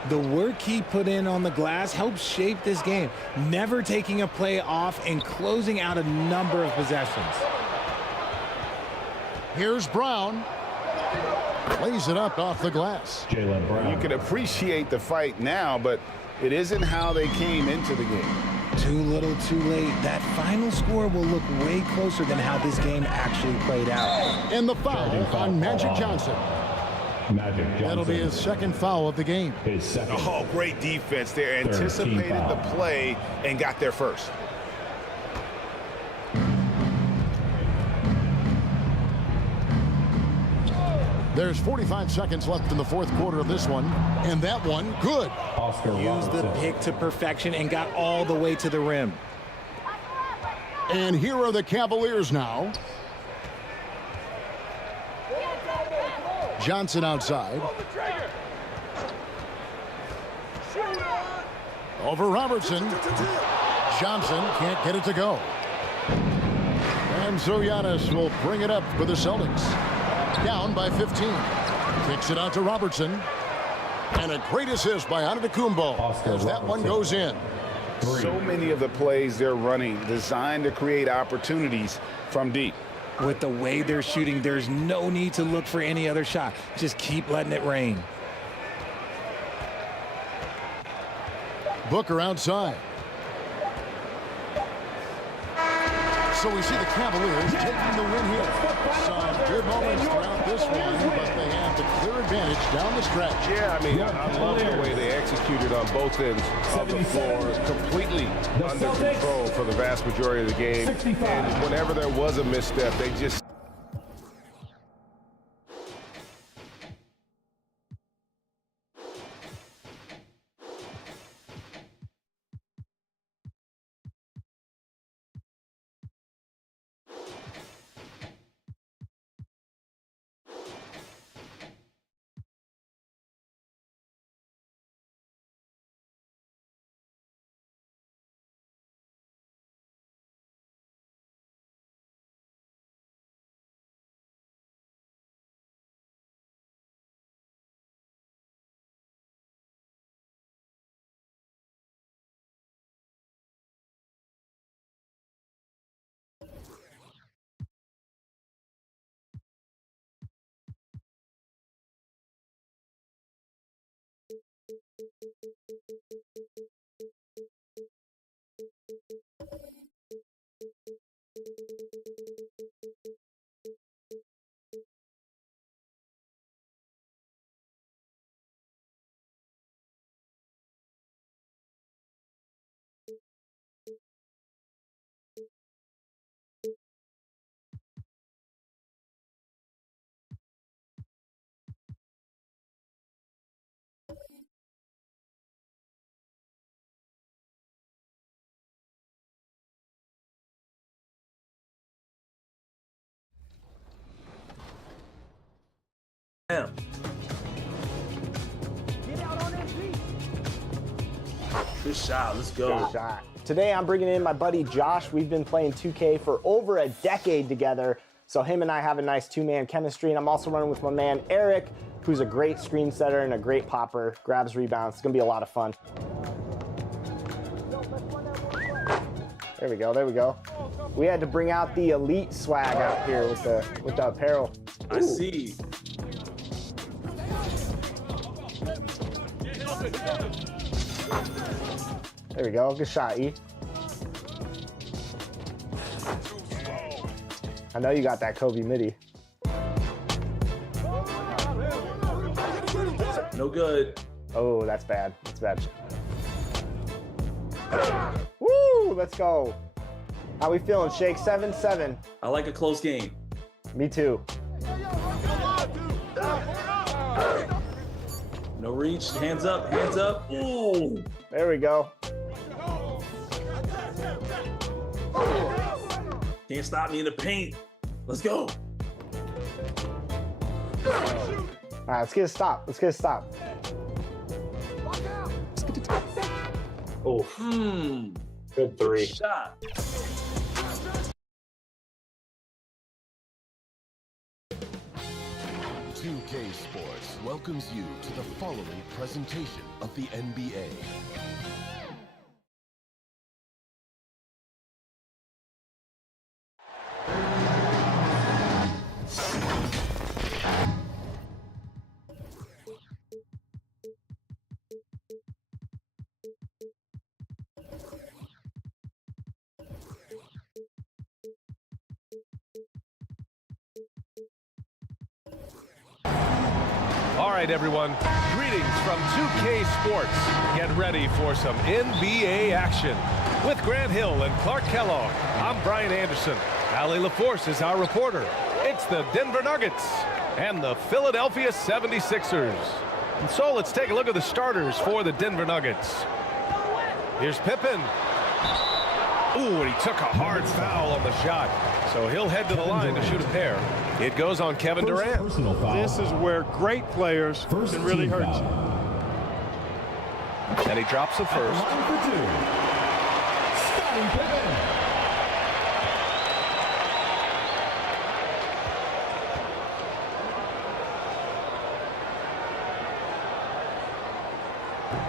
The work he put in on the glass helped shape this game, never taking a play off and closing out a number of possessions. Here's Brown. Lays it up off the glass. Jaylen Brown. You can appreciate the fight now, but it isn't how they came into the game. Too little, too late. That final score will look way closer than how this game actually played out. And the foul on Magic Johnson. Magic Johnson. That'll be his second foul of the game. His second. Oh, great defense there. Anticipated the play and got there first. There's 45 seconds left in the fourth quarter of this one, and that one, good. Oscar Used the pick to perfection and got all the way to the rim. And here are the Cavaliers now. Johnson outside. Over Robertson. Johnson can't get it to go. And so Giannis will bring it up for the Celtics. Down by 15. Kicks it out to Robertson. And a great assist by Antetokounmpo as that one goes in. So many of the plays they're running designed to create opportunities from deep. With the way they're shooting, there's no need to look for any other shot. Just keep letting it rain. Booker outside. So we see the Cavaliers taking the win here. Some good moments throughout this one, but they have the clear advantage down the stretch. Yeah, I mean, I love the way they executed on both ends of the floor. Completely under control for the vast majority of the game. And whenever there was a misstep, they just... Damn. Good shot. Let's go. Good shot. Today I'm bringing in my buddy Josh. We've been playing 2K for over a decade together, so him and I have a nice two-man chemistry. And I'm also running with my man Eric, who's a great screen setter and a great popper, grabs rebounds. It's gonna be a lot of fun. There we go, there we go. We had to bring out the elite swag out here with the apparel. Ooh. I see. There we go, good shot, E. I know you got that Kobe midi. No good. Oh, that's bad, that's bad. Woo, let's go. How we feeling, Shake? 7-7. I like a close game. Me too. No reach, hands up, hands up. Ooh. There we go. Can't stop me in the paint. Let's go. All right, let's get a stop. Let's get a stop. Oh, good three. Good shot. K Sports welcomes you to the following presentation of the NBA. All right, everyone. Greetings from 2K Sports. Get ready for some NBA action. With Grant Hill and Clark Kellogg, I'm Brian Anderson. Allie LaForce is our reporter. It's the Denver Nuggets and the Philadelphia 76ers. And so let's take a look at the starters for the Denver Nuggets. Here's Pippen. Ooh, and he took a hard foul on the shot. So he'll head to the line to shoot a pair. It goes on Kevin Durant. This is where great players can really hurt you. And he drops the first.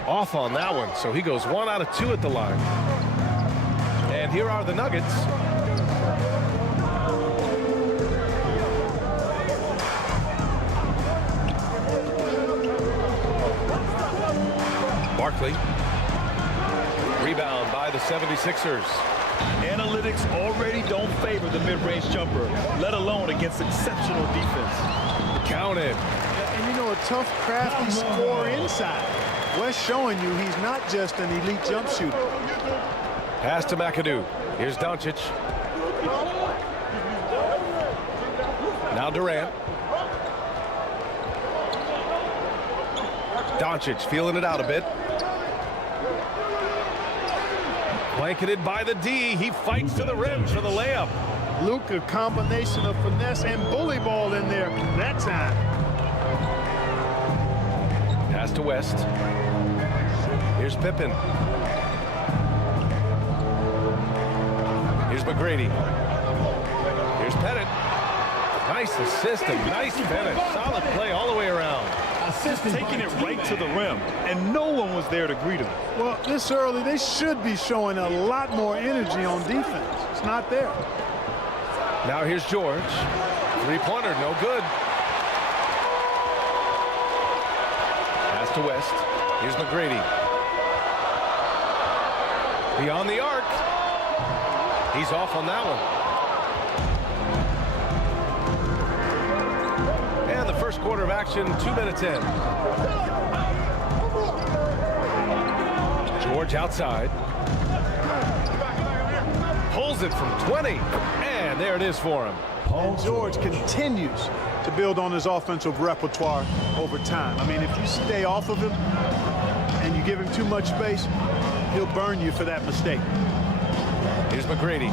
Off on that one, so he goes 1 out of 2 at the line. And here are the Nuggets. Barkley. Rebound by the 76ers. Analytics already don't favor the mid-range jumper, let alone against exceptional defense. Counted. And you know, a tough, crafty scorer inside. Wes showing you he's not just an elite jump shooter. Pass to McAdoo. Here's Doncic. Now Durant. Doncic feeling it out a bit. Blanketed by the D. He fights to the rim for the layup. Luke, a combination of finesse and bully ball in there that time. Pass to West. Here's Pippen. Here's McGrady. Here's Pettit. Nice assist and nice finish. Solid play all the way around. Taking it right to the rim, and no one was there to greet him. Well, this early, they should be showing a lot more energy on defense. It's not there. Now here's George. Three-pointer, no good. Pass to West. Here's McGrady. Beyond the arc. He's off on that one. And the first quarter of action, 2 minutes in. George outside. Pulls it from 20. And there it is for him. And George continues to build on his offensive repertoire over time. I mean, if you stay off of him and you give him too much space, he'll burn you for that mistake. Here's McGrady.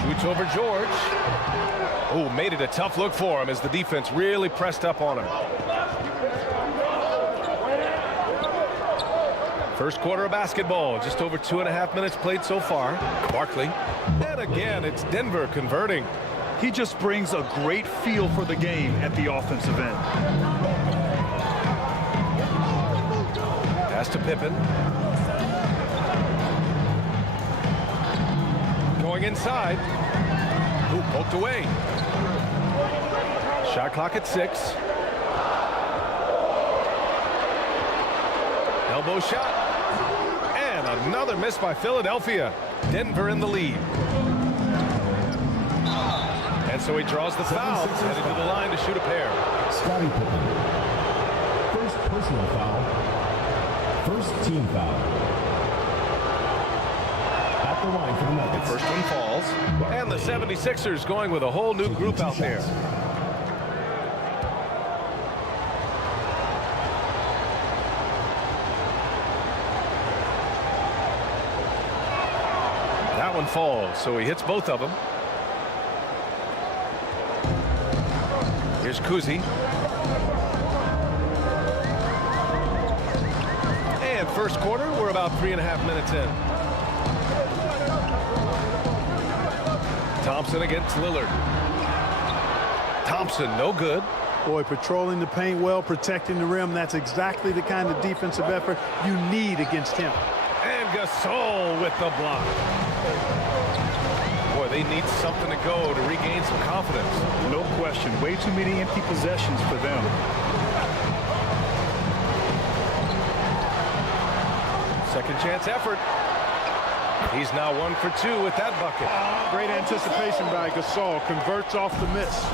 Shoots over George. Oh, made it a tough look for him as the defense really pressed up on him. First quarter of basketball, just over 2.5 minutes played so far. Barkley. And again, it's Denver converting. He just brings a great feel for the game at the offensive end. Pass to Pippen. Going inside. Ooh, poked away. Shot clock at 6. Elbow shot. And another miss by Philadelphia. Denver in the lead. And so he draws the foul. Headed to the line to shoot a pair. Scottie Pippen. First personal foul. First team foul. At the line for the Nuggets. The first one falls. And the 76ers going with a whole new group out there. That one falls, so he hits both of them. Here's COUSY. And first quarter, we're about 3.5 minutes in. Thompson against Lillard. Thompson, no good. Boy, patrolling the paint well, protecting the rim. That's exactly the kind of defensive effort you need against him. And GASOL with the block. Boy, they need something to go to regain some confidence. No question. Way too many empty possessions for them. Second chance effort. He's now 1 for 2 with that bucket. Great anticipation by GASOL. Converts off the miss.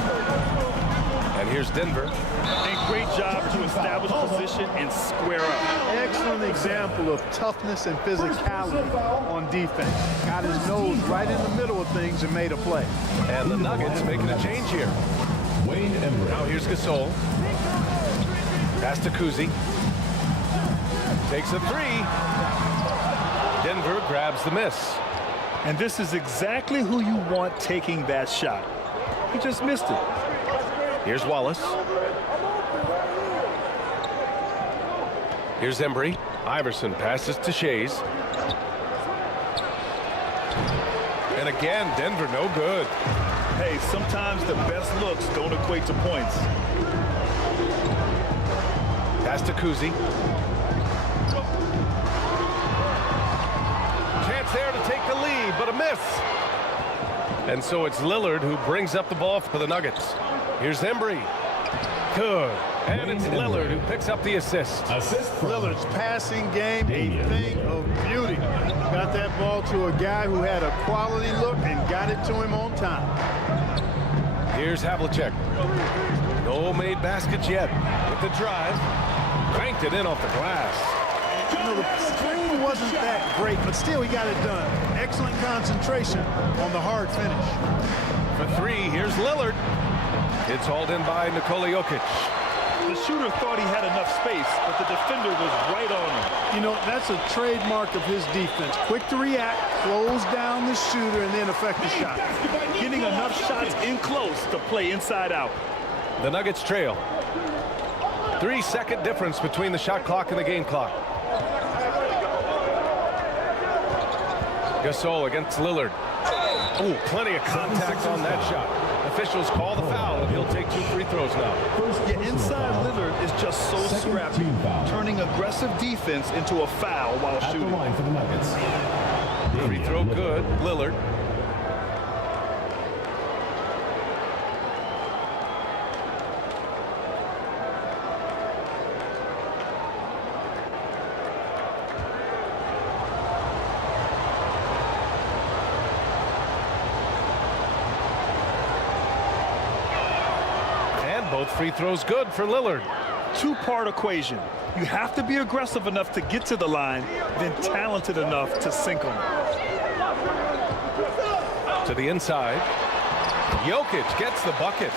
And here's Denver. And great job to establish position and square up. Excellent example of toughness and physicality on defense. Got his nose right in the middle of things and made a play. And the Nuggets making a change here. Now here's GASOL. Pass to COUSY. Takes a 3. Denver grabs the miss. And this is exactly who you want taking that shot. He just missed it. Here's Wallace. Here's Embry. Iverson passes to Shays. And again, Denver no good. Hey, sometimes the best looks don't equate to points. Pass to COUSY. Chance there to take the lead, but a miss. And so it's Lillard who brings up the ball for the Nuggets. Here's Embry. Good. And it's Lillard who picks up the assist. Lillard's passing game, a thing of beauty. Got that ball to a guy who had a quality look and got it to him on time. Here's Havlicek. No made baskets yet. With the drive, banked it in off the glass. You know, the screen wasn't that great, but still he got it done. Excellent concentration on the hard finish. For three, here's Lillard. It's hauled in by NIKOLA JOKIC. The shooter thought he had enough space, but the defender was right on him. You know, that's a trademark of his defense. Quick to react, close down the shooter, and then affect the shot. Getting enough shots in close to play inside out. The Nuggets trail. 3-second difference between the shot clock and the game clock. GASOL against Lillard. Oh, plenty of contact on that shot. Officials call the foul, and he'll take 2 free throws now. Yeah, inside Lillard is just so scrappy, turning aggressive defense into a foul while shooting. The line for the Nuggets. Free throw good, Lillard. Both free throws good for Lillard. Two-part equation. You have to be aggressive enough to get to the line, then talented enough to sink them. To the inside. Jokic gets the bucket.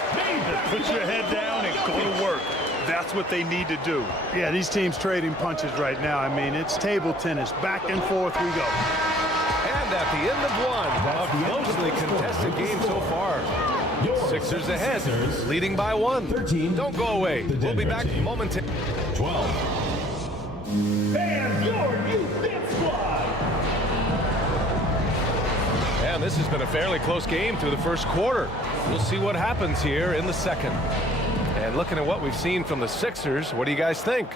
Put your head down and go to work. That's what they need to do. Yeah, these teams trading punches right now. I mean, it's table tennis. Back and forth we go. And at the end of one, a closely contested game so far. Sixers ahead, leading by 1. 13. Don't go away. We'll be back momentarily. 12. And your new Fit Squad. And this has been a fairly close game through the first quarter. We'll see what happens here in the second. And looking at what we've seen from the Sixers, what do you guys think?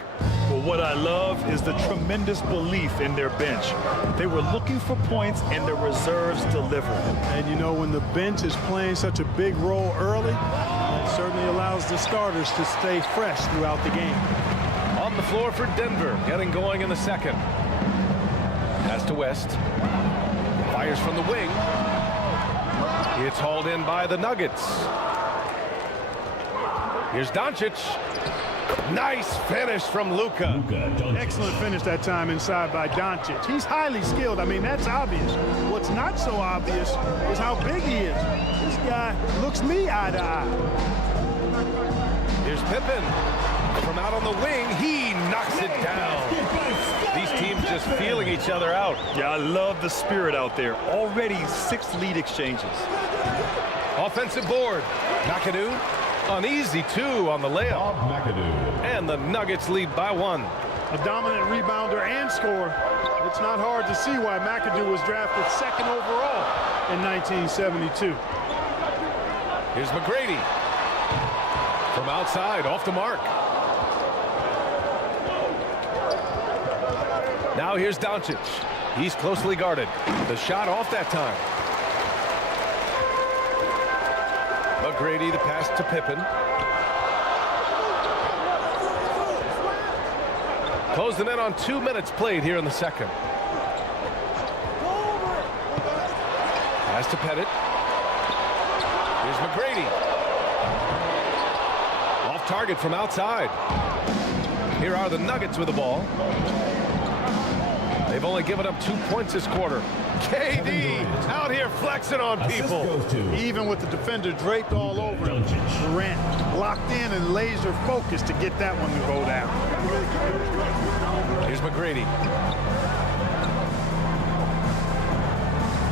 Well, what I love is the tremendous belief in their bench. They were looking for points, and the reserves delivered. And you know, when the bench is playing such a big role early, it certainly allows the starters to stay fresh throughout the game. On the floor for Denver, getting going in the second. Pass to West. Fires from the wing. It's hauled in by the Nuggets. Here's Doncic. Nice finish from Luka. Excellent finish that time inside by Doncic. He's highly skilled. I mean, that's obvious. What's not so obvious is how big he is. This guy looks me eye to eye. Here's Pippen. From out on the wing, he knocks it down. These teams just feeling each other out. Yeah, I love the spirit out there. Already 6 lead exchanges. Offensive board. McAdoo. An easy 2 on the layup. And the Nuggets lead by 1. A dominant rebounder and scorer. It's not hard to see why McAdoo was drafted 2nd overall in 1972. Here's McGrady. From outside, off the mark. Now here's Doncic. He's closely guarded. The shot off that time. McGrady, the pass to Pippen. Closing in on 2 minutes played here in the second. Pass to Pettit. Here's McGrady. Off target from outside. Here are the Nuggets with the ball. They've only given up 2 points this quarter. KD out here flexing on people. Even with the defender draped all over him, Durant locked in and laser focused to get that one to go down. Here's McGrady.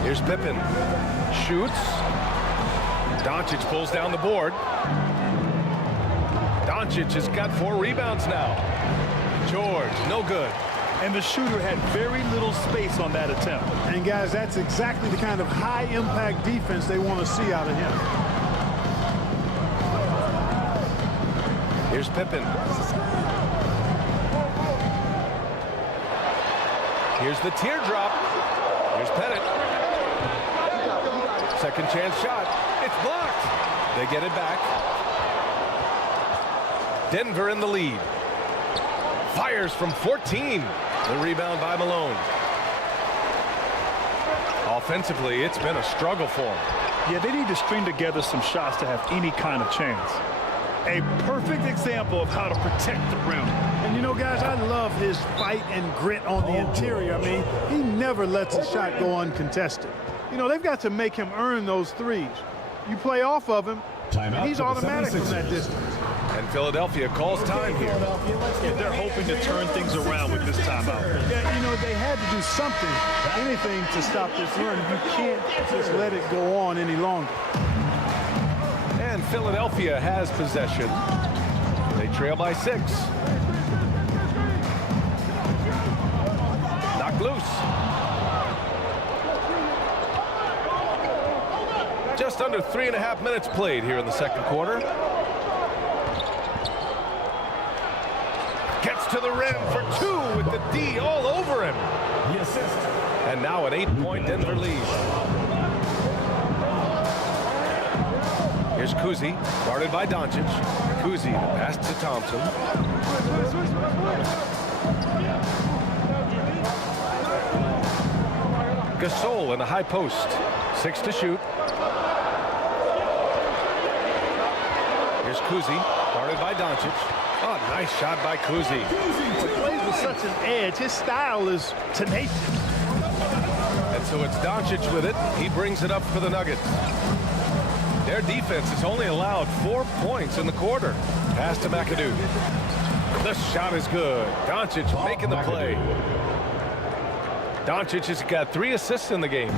Here's Pippen. Shoots. Doncic pulls down the board. Doncic has got 4 rebounds now. George, no good. And the shooter had very little space on that attempt. And guys, that's exactly the kind of high-impact defense they want to see out of him. Here's Pippen. Here's the teardrop. Here's Pettit. Second chance shot. It's blocked. They get it back. Denver in the lead. Fires from 14. The rebound by Malone. Offensively, it's been a struggle for him. Yeah, they need to string together some shots to have any kind of chance. A perfect example of how to protect the rim. And you know, guys, I love his fight and grit on the interior. I mean, he never lets a shot go uncontested. You know, they've got to make him earn those threes. You play off of him, and he's automatic from that distance. And Philadelphia calls time here. Yeah, they're hoping to turn things around with this timeout. Yeah, you know, they had to do something, anything to stop this run. You can't just let it go on any longer. And Philadelphia has possession. They trail by 6. Knocked loose. Just under 3.5 minutes played here in the second quarter. Gets to the rim for 2 with the D all over him. The assist. And now an 8-point Denver lead. Here's COUSY, guarded by Doncic. COUSY, the pass to Thompson. GASOL in the high post. 6 to shoot. Here's COUSY, guarded by Doncic. Oh, nice shot by COUSY. He plays with such an edge. His style is tenacious. And so it's Doncic with it. He brings it up for the Nuggets. Their defense has only allowed 4 points in the quarter. Pass to McAdoo. The shot is good. Doncic making the play. Doncic has got 3 assists in the game.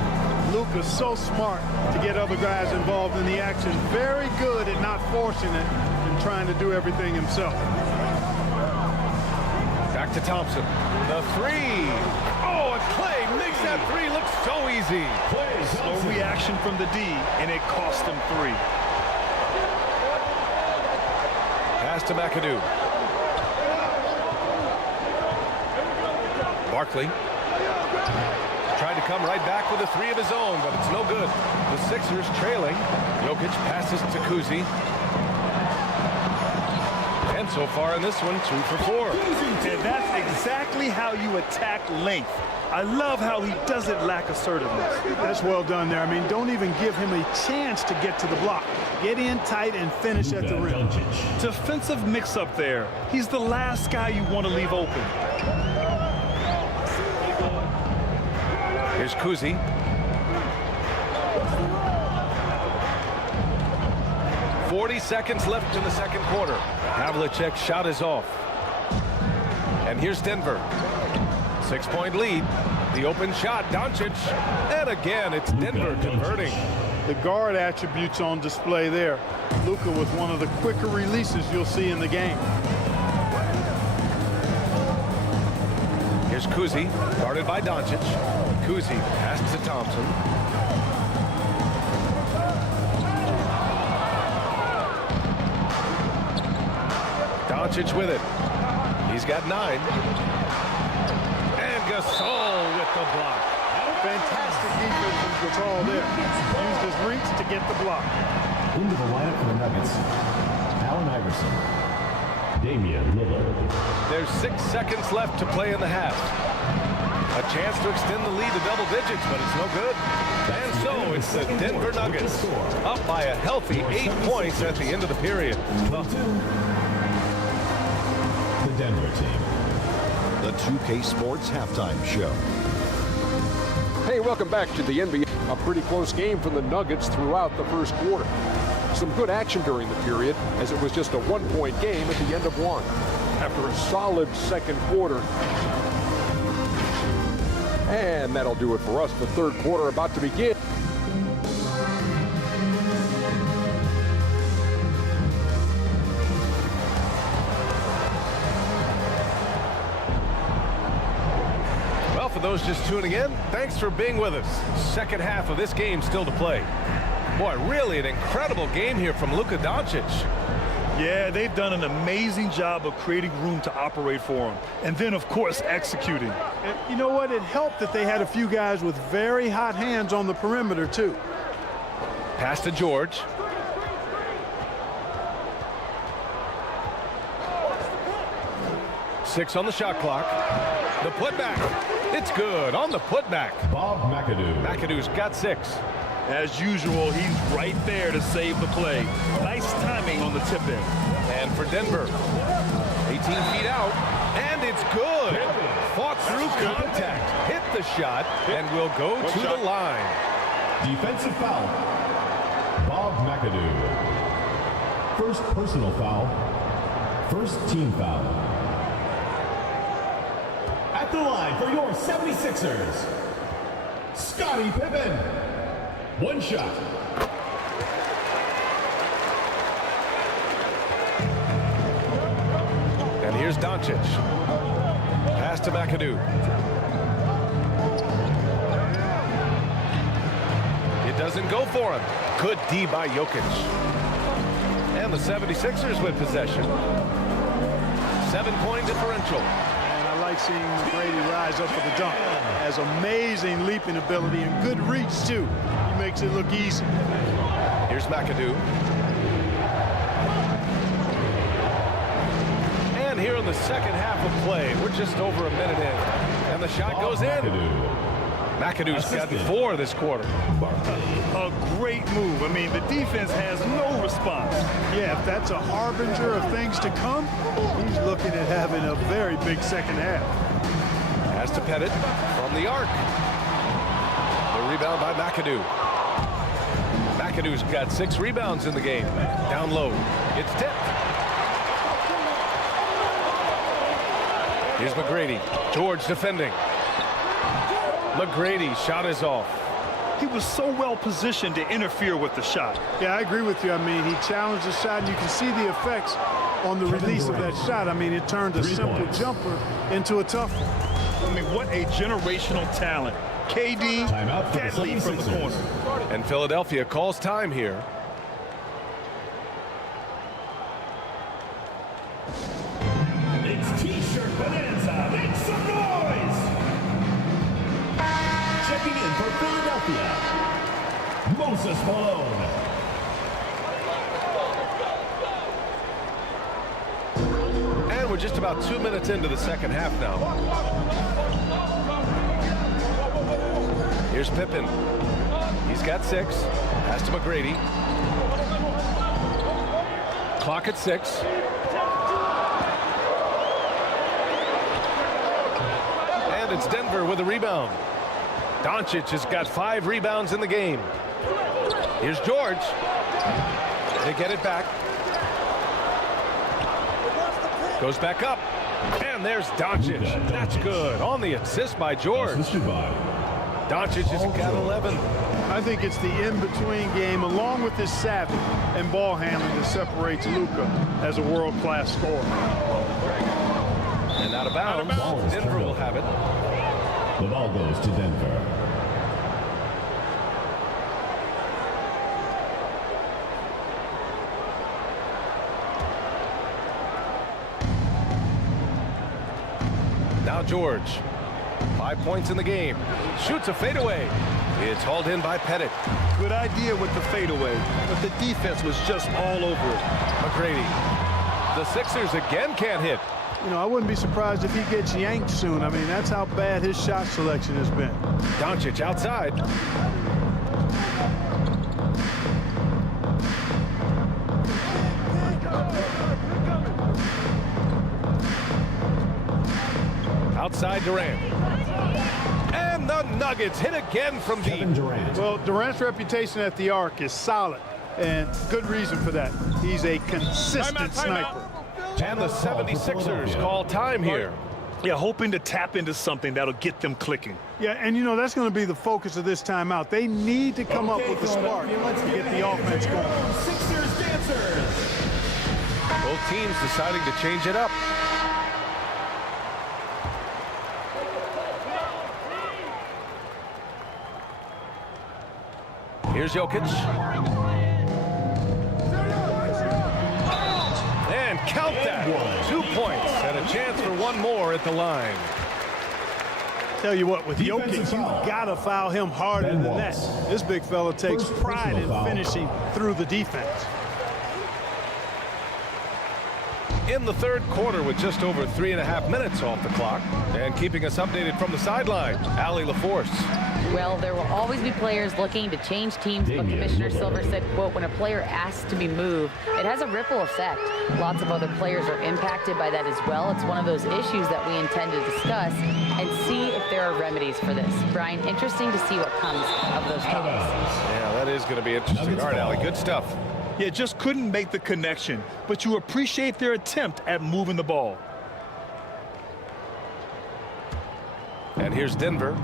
Luka's so smart to get other guys involved in the action. Very good at not forcing it and trying to do everything himself. Back to Thompson. The 3. Oh, and Klay makes that 3 look so easy. Slow reaction from the D, and it cost him 3. Pass to McAdoo. Barkley. Tried to come right back with a 3 of his own, but it's no good. The Sixers trailing. JOKIC passes to COUSY. And so far in this one, 2 for 4. And that's exactly how you attack length. I love how he doesn't lack assertiveness. That's well done there. I mean, don't even give him a chance to get to the block. Get in tight and finish at the rim. Defensive mix-up there. He's the last guy you want to leave open. Here's COUSY. "40 seconds left in the second quarter. Havlicek's shot is off. And here's Denver. 6-point lead. The open shot, Doncic. And again, it's Denver converting. The guard attributes on display there. Luka with one of the quicker releases you'll see in the game. Here's COUSY, guarded by Doncic. COUSY passes to Thompson. Doncic with it. He's got 9. And GASOL with the block. Fantastic defense from Gasol there. Used his reach to get the block. Into the lineup for the Nuggets, Allen Iverson, Damian Lillard. There's 6 seconds left to play in the half. A chance to extend the lead to double digits, but it's no good. And so it's the Denver Nuggets up by a healthy 8 points at the end of the period. The Denver team. The 2K Sports Halftime Show. Hey, welcome back to the NBA. A pretty close game for the Nuggets throughout the first quarter. Some good action during the period, as it was just a 1-point game at the end of one. After a solid second quarter. And that'll do it for us. The third quarter about to begin. Well, for those just tuning in, thanks for being with us. Second half of this game still to play. Boy, really an incredible game here from Luka Doncic. Yeah, they've done an amazing job of creating room to operate for him. And then, of course, executing. And you know what? It helped that they had a few guys with very hot hands on the perimeter, too. Pass to George. 6 on the shot clock. The putback. It's good on the putback. Bob McAdoo. McAdoo's got 6. As usual, he's right there to save the play. Nice timing on the tip-in. And for Denver, 18 feet out, and it's good. Fought through contact, hit the shot, and will go to the line. Defensive foul. Bob McAdoo. First personal foul. First team foul. At the line for your 76ers, Scottie Pippen. 1 shot. And here's Doncic. Pass to McAdoo. It doesn't go for him. Good D by Jokic. And the 76ers with possession. 7-point differential. And I like seeing McGrady rise up for the dunk. Has amazing leaping ability and good reach, too. He makes it look easy. Here's McAdoo. And here in the second half of play, we're just over a minute in. And the shot goes in. McAdoo's got 4 this quarter. A great move. I mean, the defense has no response. Yeah, if that's a harbinger of things to come, he's looking at having a very big second half. Pass to Pettit from the arc. The rebound by McAdoo. McAdoo's got 6 rebounds in the game. Down low. It's tipped. Here's McGrady. George defending. McGrady shot is off. He was so well positioned to interfere with the shot. Yeah, I agree with you. I mean, he challenged the shot, and you can see the effects on the release of that shot. I mean, it turned a simple jumper into a tough one. I mean, what a generational talent. KD, deadly from the corner. And Philadelphia calls time here. It's T-shirt bonanza. Make some noise. Checking in for Philadelphia, Moses Malone. And we're just about 2 minutes into the second half now. Here's Pippen. He's got 6. Pass to McGrady. Clock at 6. And it's Denver with a rebound. Doncic has got 5 rebounds in the game. Here's George. They get it back. Goes back up. And there's Doncic. That's good. On the assist by George. Doncic has got 11. I think it's the in-between game, along with his savvy and ball handling, that separates Luka as a world-class scorer. And out of bounds. Denver will have it. The ball goes to Denver. Now George. 5 points in the game. Shoots a fadeaway. It's hauled in by Pettit. Good idea with the fadeaway, but the defense was just all over it. McGrady. The Sixers again can't hit. You know, I wouldn't be surprised if he gets yanked soon. I mean, that's how bad his shot selection has been. Doncic outside. Outside Durant. And the Nuggets hit again from deep. Well, Durant's reputation at the arc is solid, and good reason for that. He's a consistent sniper. And the 76ers call time here. Yeah, hoping to tap into something that'll get them clicking. Yeah, and you know, that's going to be the focus of this timeout. They need to come up with the spark to get the offense going. Sixers dancers. Both teams deciding to change it up. Here's Jokic. And count that. 2 points and a chance for one more at the line. Tell you what, with Jokic, you gotta foul him harder than that. This big fella takes pride in finishing through the defense. in the third quarter with just over 3.5 minutes off the clock. And keeping us updated from the sideline, Allie LaForce. Well, there will always be players looking to change teams, but Commissioner Silver said, quote, when a player asks to be moved, it has a ripple effect. Lots of other players are impacted by that as well. It's one of those issues that we intend to discuss and see if there are remedies for this. Brian, interesting to see what comes of those talks. Yeah, that is going to be interesting. All right, Allie, good stuff. Yeah, just couldn't make the connection, but you appreciate their attempt at moving the ball. And here's Denver.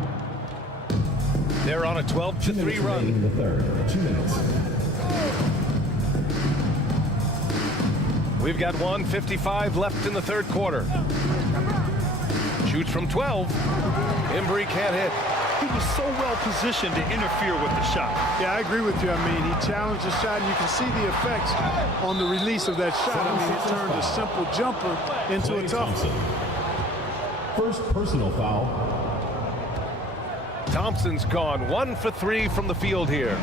They're on a 12-3 run. In the third, 2 minutes. We've got 1:55 left in the third quarter. Shoots from 12. Embry can't hit. He was so well positioned to interfere with the shot. Yeah, I agree with you. I mean, he challenged the shot, and you can see the effects on the release of that shot. I mean, it turned a simple jumper into a tough one. First personal foul. Thompson's gone 1 for 3 from the field here.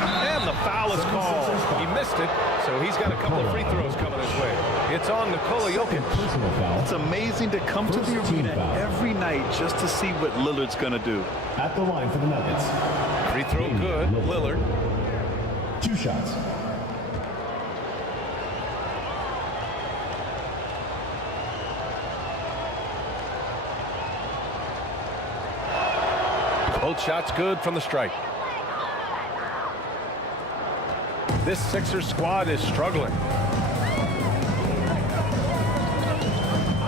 And the foul is called. He missed it, so he's got a couple of free throws coming his way. It's on Nikola Jokic. It's amazing to come to the arena every night just to see what Lillard's going to do. At the line for the Nuggets. Free throw good, Lillard. 2 shots. Both shots good from the stripe. This Sixers squad is struggling.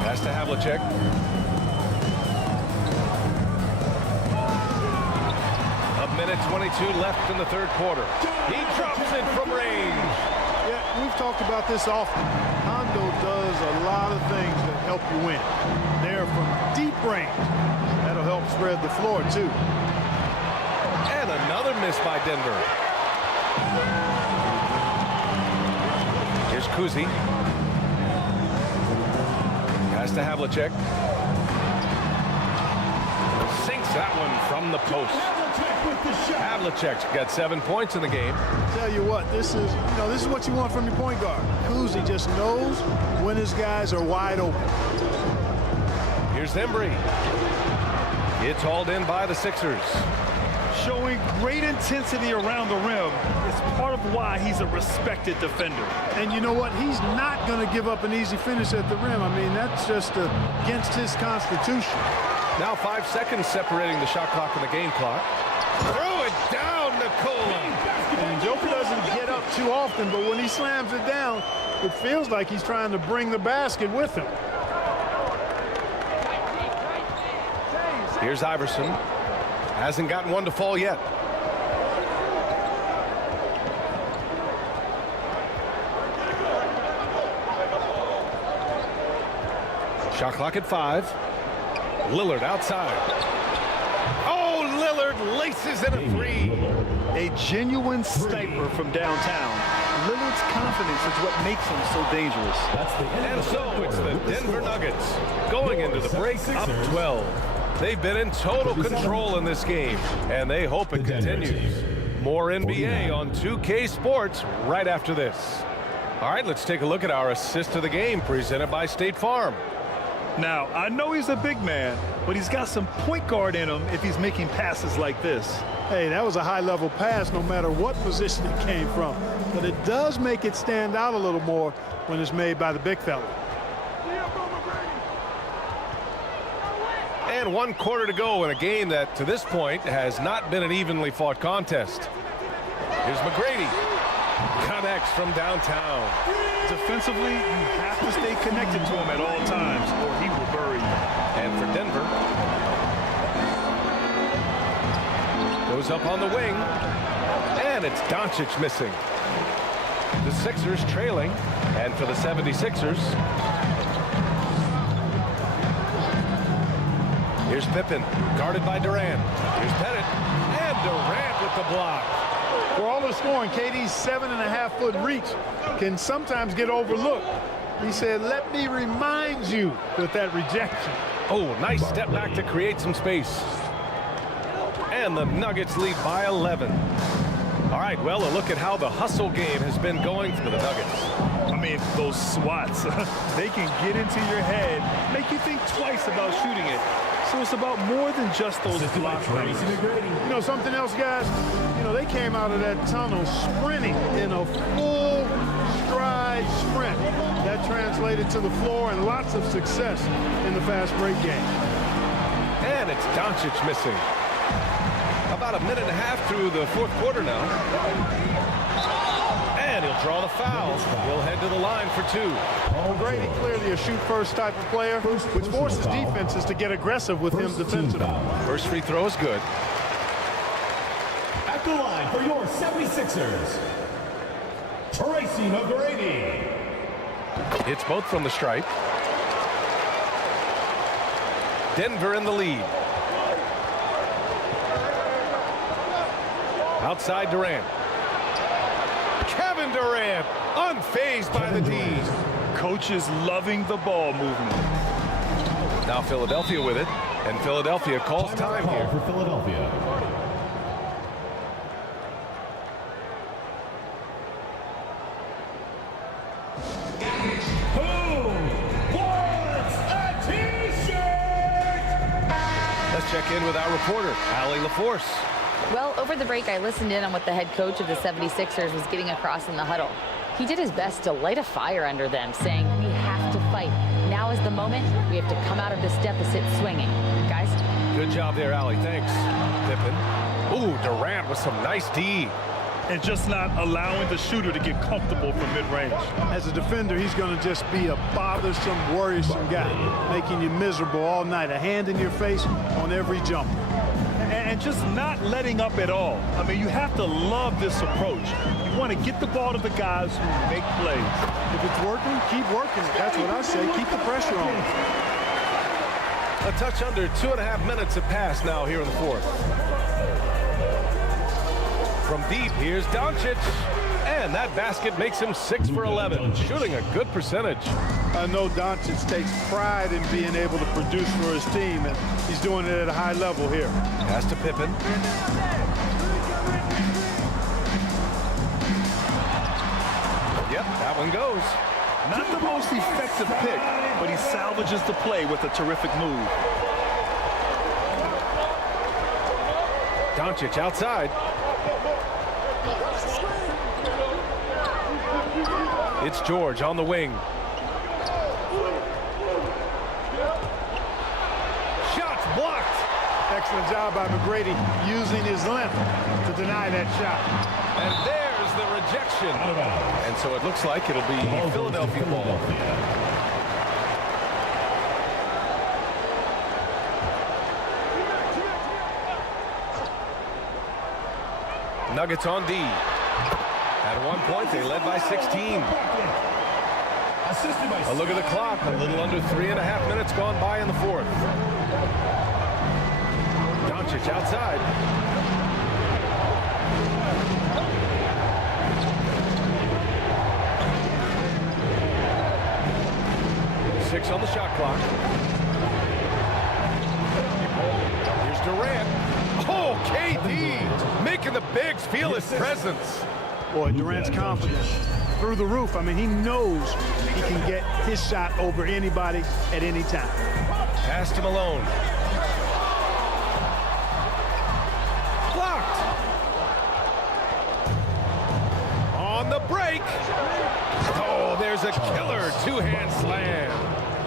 Pass to Havlicek. A minute 22 left in the third quarter. He drops it from range. Yeah, we've talked about this often. Hondo does a lot of things that help you win. They're from deep range. That'll help spread the floor, too. And another miss by Denver. Here's COUSY. Pass to Havlicek. Sinks that one from the post. Havlicek's got 7 points in the game. Tell you what, this is what you want from your point guard. COUSY just knows when his guys are wide open. Here's Embry. It's hauled in by the Sixers. Showing great intensity around the rim is part of why he's a respected defender. And you know what? He's not going to give up an easy finish at the rim. I mean, that's just against his constitution. Now 5 seconds separating the shot clock and the game clock. Throw it down, Nikola. And Joker doesn't get up too often, but when he slams it down, it feels like he's trying to bring the basket with him. Here's Iverson. Hasn't gotten one to fall yet. Shot clock at 5. Lillard outside. Oh, Lillard laces in a three. A genuine sniper from downtown. Lillard's confidence is what makes him so dangerous. And so it's the Denver Nuggets going into the break up 12. They've been in total control in this game, and they hope it continues. More NBA on 2K Sports right after this. All right, let's take a look at our assist of the game presented by State Farm. Now, I know he's a big man, but he's got some point guard in him if he's making passes like this. Hey, that was a high-level pass no matter what position it came from. But it does make it stand out a little more when it's made by the big fella. And 1 quarter to go in a game that, to this point, has not been an evenly fought contest. Here's McGrady. Connects from downtown. Defensively, you have to stay connected to him at all times, or he will bury you. And for Denver, goes up on the wing, and it's Doncic missing. The Sixers trailing, and for the 76ers, here's Pippen, guarded by Durant. Here's Pettit, and Durant with the block. For all the scoring, KD's 7.5-foot reach can sometimes get overlooked. He said, let me remind you with that rejection. Oh, nice step back to create some space. And the Nuggets lead by 11. All right, well, a look at how the hustle game has been going for the Nuggets. I mean, those swats, they can get into your head, make you think twice about shooting it. So it's about more than just those block runs. You know something else, guys? You know, they came out of that tunnel sprinting in a full stride sprint. That translated to the floor and lots of success in the fast break game. And it's Doncic missing. About a minute and a half through the fourth quarter now. And he'll draw the foul. He'll head to the line for two. Grady clearly a shoot-first type of player, which forces defenses to get aggressive with him defensively. First free throw is good. At the line for your 76ers, TRACY McGrady. It's both from the stripe. Denver in the lead. Outside Durant. Kevin Durant, unfazed by the D. Coach is loving the ball movement. Now Philadelphia with it, and Philadelphia calls time here. For Philadelphia. Let's check in with our reporter, Allie LaForce. Well, over the break, I listened in on what the head coach of the 76ers was getting across in the huddle. He did his best to light a fire under them, saying, we have to fight. Now is the moment. We have to come out of this deficit swinging. Guys? Good job there, Allie. Thanks, Pippen. Ooh, Durant with some nice D. And just not allowing the shooter to get comfortable from mid-range. As a defender, he's going to just be a bothersome, worrisome guy, making you miserable all night, a hand in your face on every jump. And just not letting up at all. I mean, you have to love this approach. You want to get the ball to the guys who make plays. If it's working, keep working it. That's what I say. Keep the pressure on. A touch under 2.5 minutes have passed now here in the fourth. From deep, here's Doncic. And that basket makes him 6 for 11, shooting a good percentage. I know Doncic takes pride in being able to produce for his team, and he's doing it at a high level here. Pass to Pippen. Yep, that one goes. Not the most effective pick, but he salvages the play with a terrific move. Doncic outside. It's George on the wing. Shots blocked. Excellent job by McGrady using his length to deny that shot. And there's the rejection. And so it looks like it'll be Philadelphia ball. Nuggets on D. At one point, they led by 16. A look at the clock. A little under 3.5 minutes gone by in the fourth. Doncic outside. Six on the shot clock. Here's Durant. Oh, KD making the bigs feel his presence. Boy, Durant's confidence through the roof. I mean, he knows he can get his shot over anybody at any time. Pass to Malone. Blocked. On the break. Oh, there's a killer two-hand slam.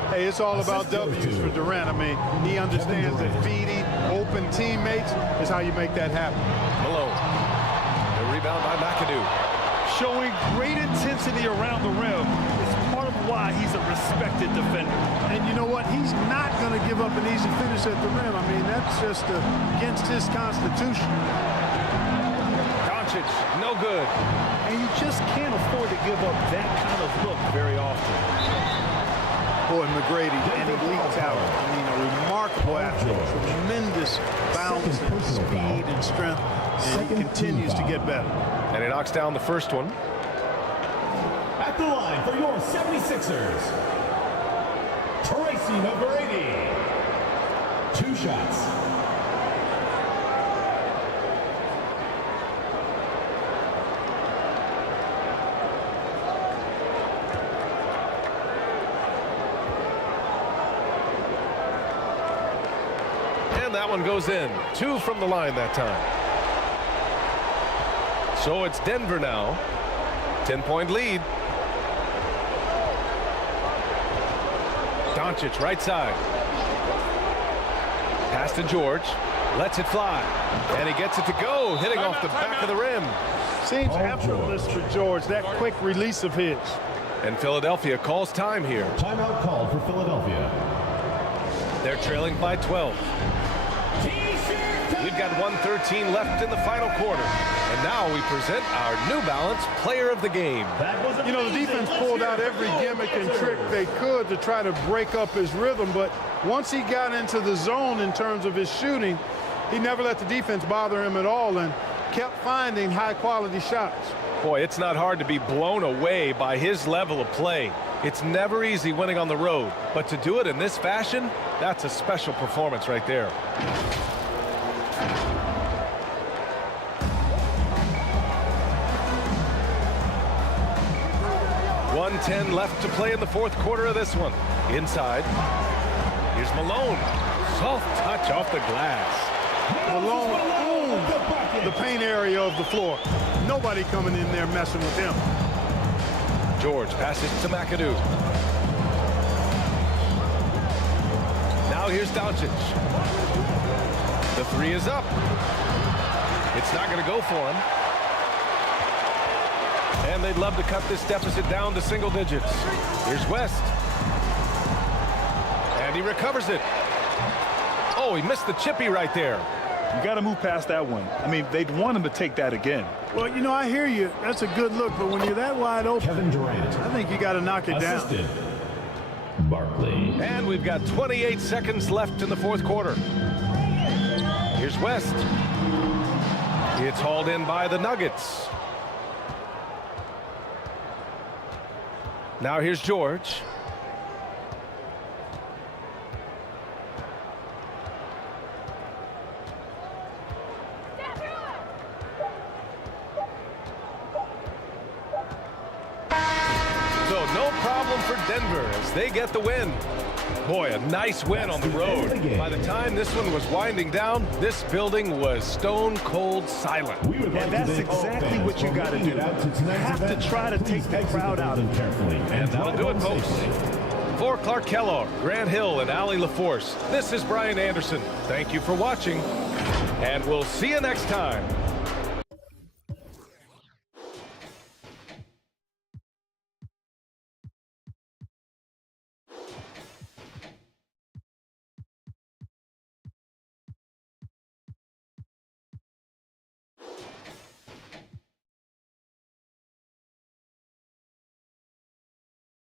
Hey, it's all about W's for Durant. I mean, he understands that feeding open teammates is how you make that happen. Malone. The rebound by McAdoo. Showing great intensity around the rim is part of why he's a respected defender. And you know what? He's not going to give up an easy finish at the rim. I mean, that's just against his constitution. Doncic, no good. And you just can't afford to give up that kind of look very often. Boy, McGrady, an elite talent. I mean, a remarkable athlete, tremendous balance and speed and strength, and he continues to get better. And he knocks down the first one. At the line for your 76ers, TRACY McGrady. 2 shots. That one goes in. 2 from the line that time. So it's Denver now. 10-point lead. Doncic right side. Pass to George. Lets it fly. And he gets it to go. Hitting off the back of the rim. Seems effortless for George, that quick release of his. And Philadelphia calls time here. Timeout called for Philadelphia. They're trailing by 12. We've got 1:13 left in the final quarter. And now we present our New Balance Player of the Game. You know, the defense pulled out every gimmick and trick they could to try to break up his rhythm, but once he got into the zone in terms of his shooting, he never let the defense bother him at all and kept finding high-quality shots. Boy, it's not hard to be blown away by his level of play. It's never easy winning on the road, but to do it in this fashion, that's a special performance right there. .10 left to play in the fourth quarter of this one. Inside, here's Malone. Soft touch off the glass. Malone owns the paint area of the floor. Nobody coming in there messing with him. George passes to McAdoo. Now here's Doncic. The 3 is up. It's not going to go for him. And they'd love to cut this deficit down to single digits. Here's West. And he recovers it. Oh, he missed the chippy right there. You got to move past that one. I mean, they'd want him to take that again. Well, you know, I hear you. That's a good look, but when you're that wide open, Kevin Durant. I think you got to knock it down. Barkley. And we've got 28 seconds left in the fourth quarter. Here's West. It's hauled in by the Nuggets. Now here's George. So no problem for Denver as they get the win. Boy, a nice win on the road. By the time this one was winding down, this building was stone cold silent. And that's exactly what you got to do. You have to try to take the crowd out of it. And that'll do it, folks. For Clark Kellogg, Grant Hill, and Allie LaForce, this is Brian Anderson. Thank you for watching, and we'll see you next time.